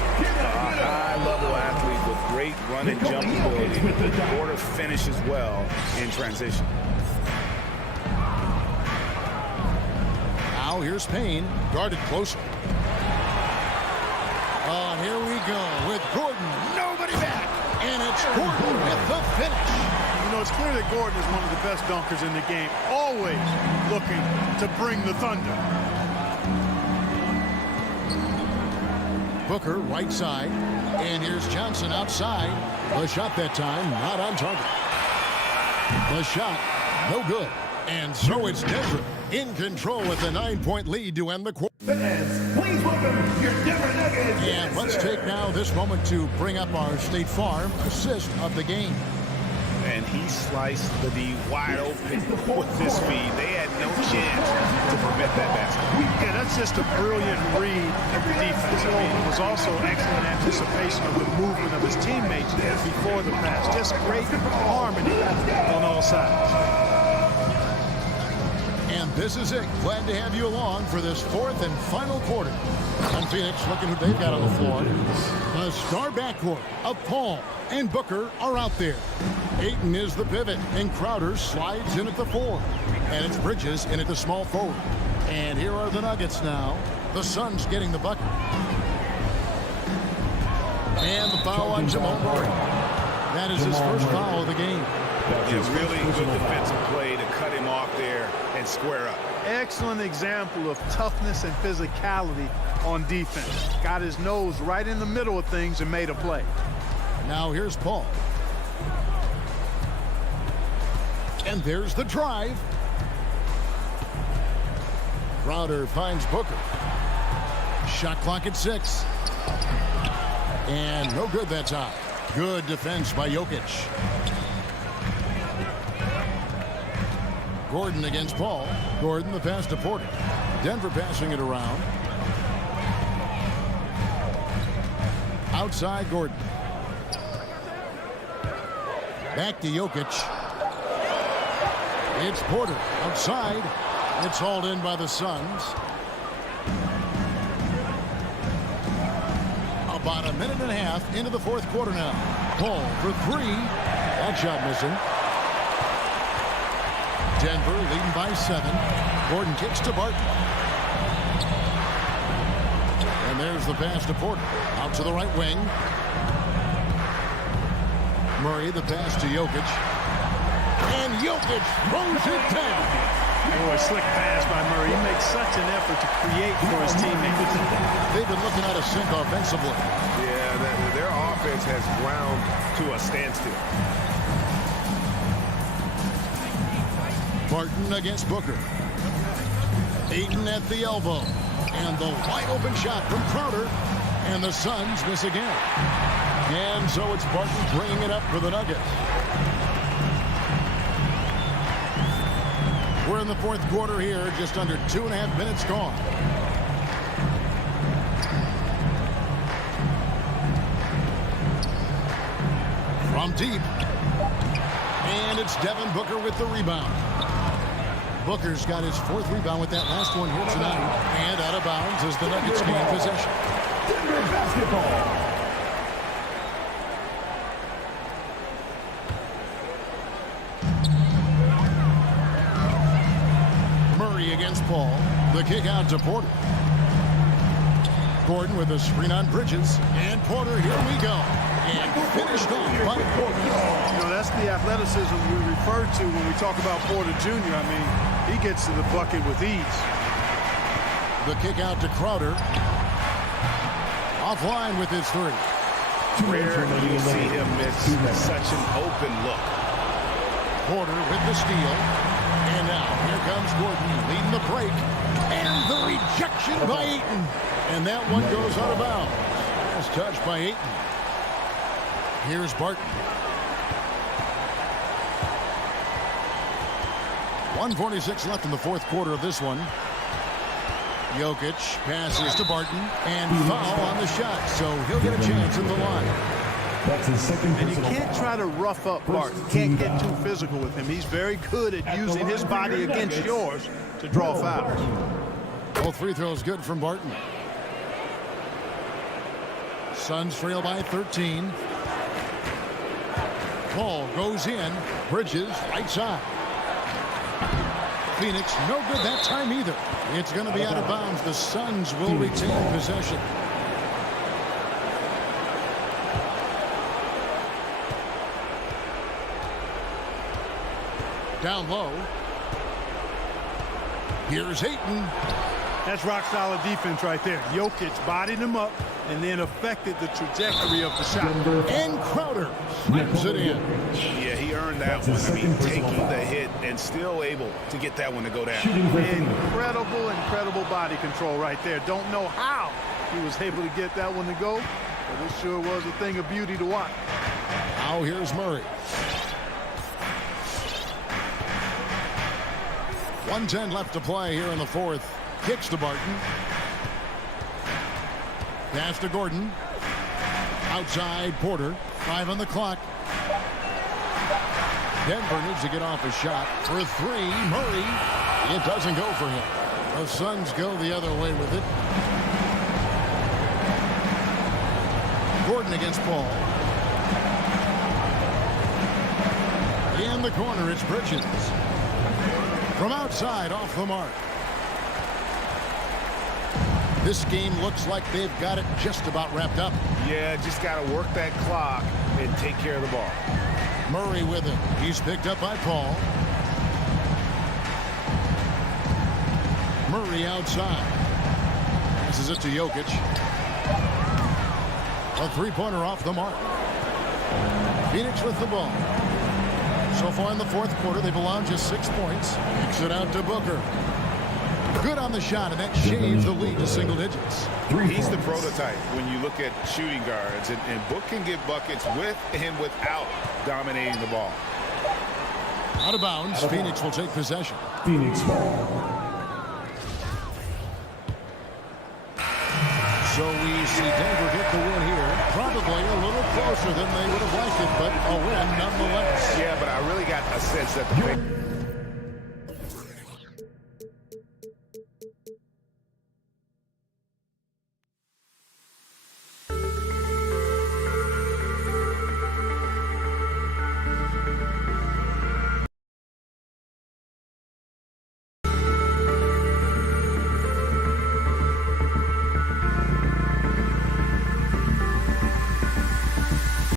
high-level athlete with great run and jump ability. Porter finishes well in transition. Now here's Payne, guarded closer. Oh, here we go with Gordon. Nobody back. And it's Gordon with the finish. You know, it's clear that Gordon is one of the best dunkers in the game. Always looking to bring the thunder. Booker, right side. And here's Johnson outside. The shot that time, not on target. The shot, no good. And so it's Denver in control with a 9-point lead to end the quarter. Fans, please welcome your Denver Nuggets. And let's take now this moment to bring up our State Farm assist of the game. And he sliced the D wide open with this feed. They had no chance to prevent that basket. Yeah, that's just a brilliant read of the defense. I mean, it was also excellent anticipation of the movement of his teammates before the pass. Just great harmony on all sides. And this is it. Glad to have you along for this fourth and final quarter. And Phoenix looking who they've got on the floor. The star backcourt of Paul and Booker are out there. Ayton is the pivot, and Crowder slides in at the 4. And it's Bridges in at the small forward. And here are the Nuggets now. The Suns getting the bucket. And the foul on Jamal Murray. That is his first foul of the game. Yeah, really good defensive play to cut him off there and square up. Excellent example of toughness and physicality on defense. Got his nose right in the middle of things and made a play. Now here's Paul. And there's the drive. Crowder finds Booker. Shot clock at 6. And no good that time. Good defense by Jokic. Gordon against Paul. Gordon, the pass to Porter. Denver passing it around. Outside Gordon. Back to Jokic. It's Porter outside. It's hauled in by the Suns. About a minute and a half into the fourth quarter now. Paul for three. That shot missing. Denver leading by 7. Gordon kicks to Barton. And there's the pass to Porter. Out to the right wing. Murray, the pass to Jokic. And Jokic throws it down. Boy, slick pass by Murray. He makes such an effort to create for his teammates. They've been looking at a sink offensively. Yeah, their offense has ground to a standstill. Barton against Booker. Ayton at the elbow. And the wide open shot from Crowder. And the Suns miss again. And so it's Barton bringing it up for the Nuggets. We're in the fourth quarter here, just under 2.5 minutes gone. From deep. And it's Devin Booker with the rebound. Booker's got his 4th rebound with that last one here tonight. And out of bounds as the Nuggets gain possession. Denver basketball. Against Paul. The kick out to Porter. Gordon with a screen on Bridges. And Porter, here we go. And finished off by Porter. You know, that's the athleticism we refer to when we talk about Porter Jr. I mean, he gets to the bucket with ease. The kick out to Crowder. Offline with his 3. Rare do you see him miss such an open look. Porter with the steal. And now, here comes Gordon leading the break. And the rejection by Ayton. And that one goes out of bounds. Last touch by Ayton. Here's Barton. 1:46 left in the fourth quarter of this one. Jokic passes to Barton. And foul on the shot. So he'll get a chance in the line. That's his second. And you can't try to rough up Barton. You can't get too physical with him. He's very good at using his body against yours to draw fouls. Both free throws good from Barton. Suns trail by 13. Paul goes in. Bridges right side. Phoenix no good that time either. It's going to be out of bounds. The Suns will retain possession. Down low. Here's Ayton. That's rock-solid defense right there. Jokic bodied him up and then affected the trajectory of the shot. And Crowder slams it in. Yeah, he earned that one. I mean, taking the hit and still able to get that one to go down. Incredible body control right there. Don't know how he was able to get that one to go, but it sure was a thing of beauty to watch. Now here's Murray. 1:10 left to play here in the fourth. Kicks to Barton. Pass to Gordon. Outside Porter. 5 on the clock. Denver needs to get off a shot for 3. Murray. It doesn't go for him. The Suns go the other way with it. Gordon against Paul. In the corner, it's Bridges. From outside, off the mark. This game looks like they've got it just about wrapped up. Yeah, just got to work that clock and take care of the ball. Murray with it. He's picked up by Paul. Murray outside. Passes it to Jokic. A three-pointer off the mark. Phoenix with the ball. So far in the fourth quarter, they've allowed just 6 points. Kicks it out to Booker. Good on the shot, and that shaves the lead to single digits. He's the prototype when you look at shooting guards, and Book can get buckets with and without dominating the ball. Out of bounds, Phoenix will take possession. Phoenix ball. So we see Denver get the win here. Probably a little closer than they would have liked it, but a win nonetheless. Yeah, but I really got a sense that the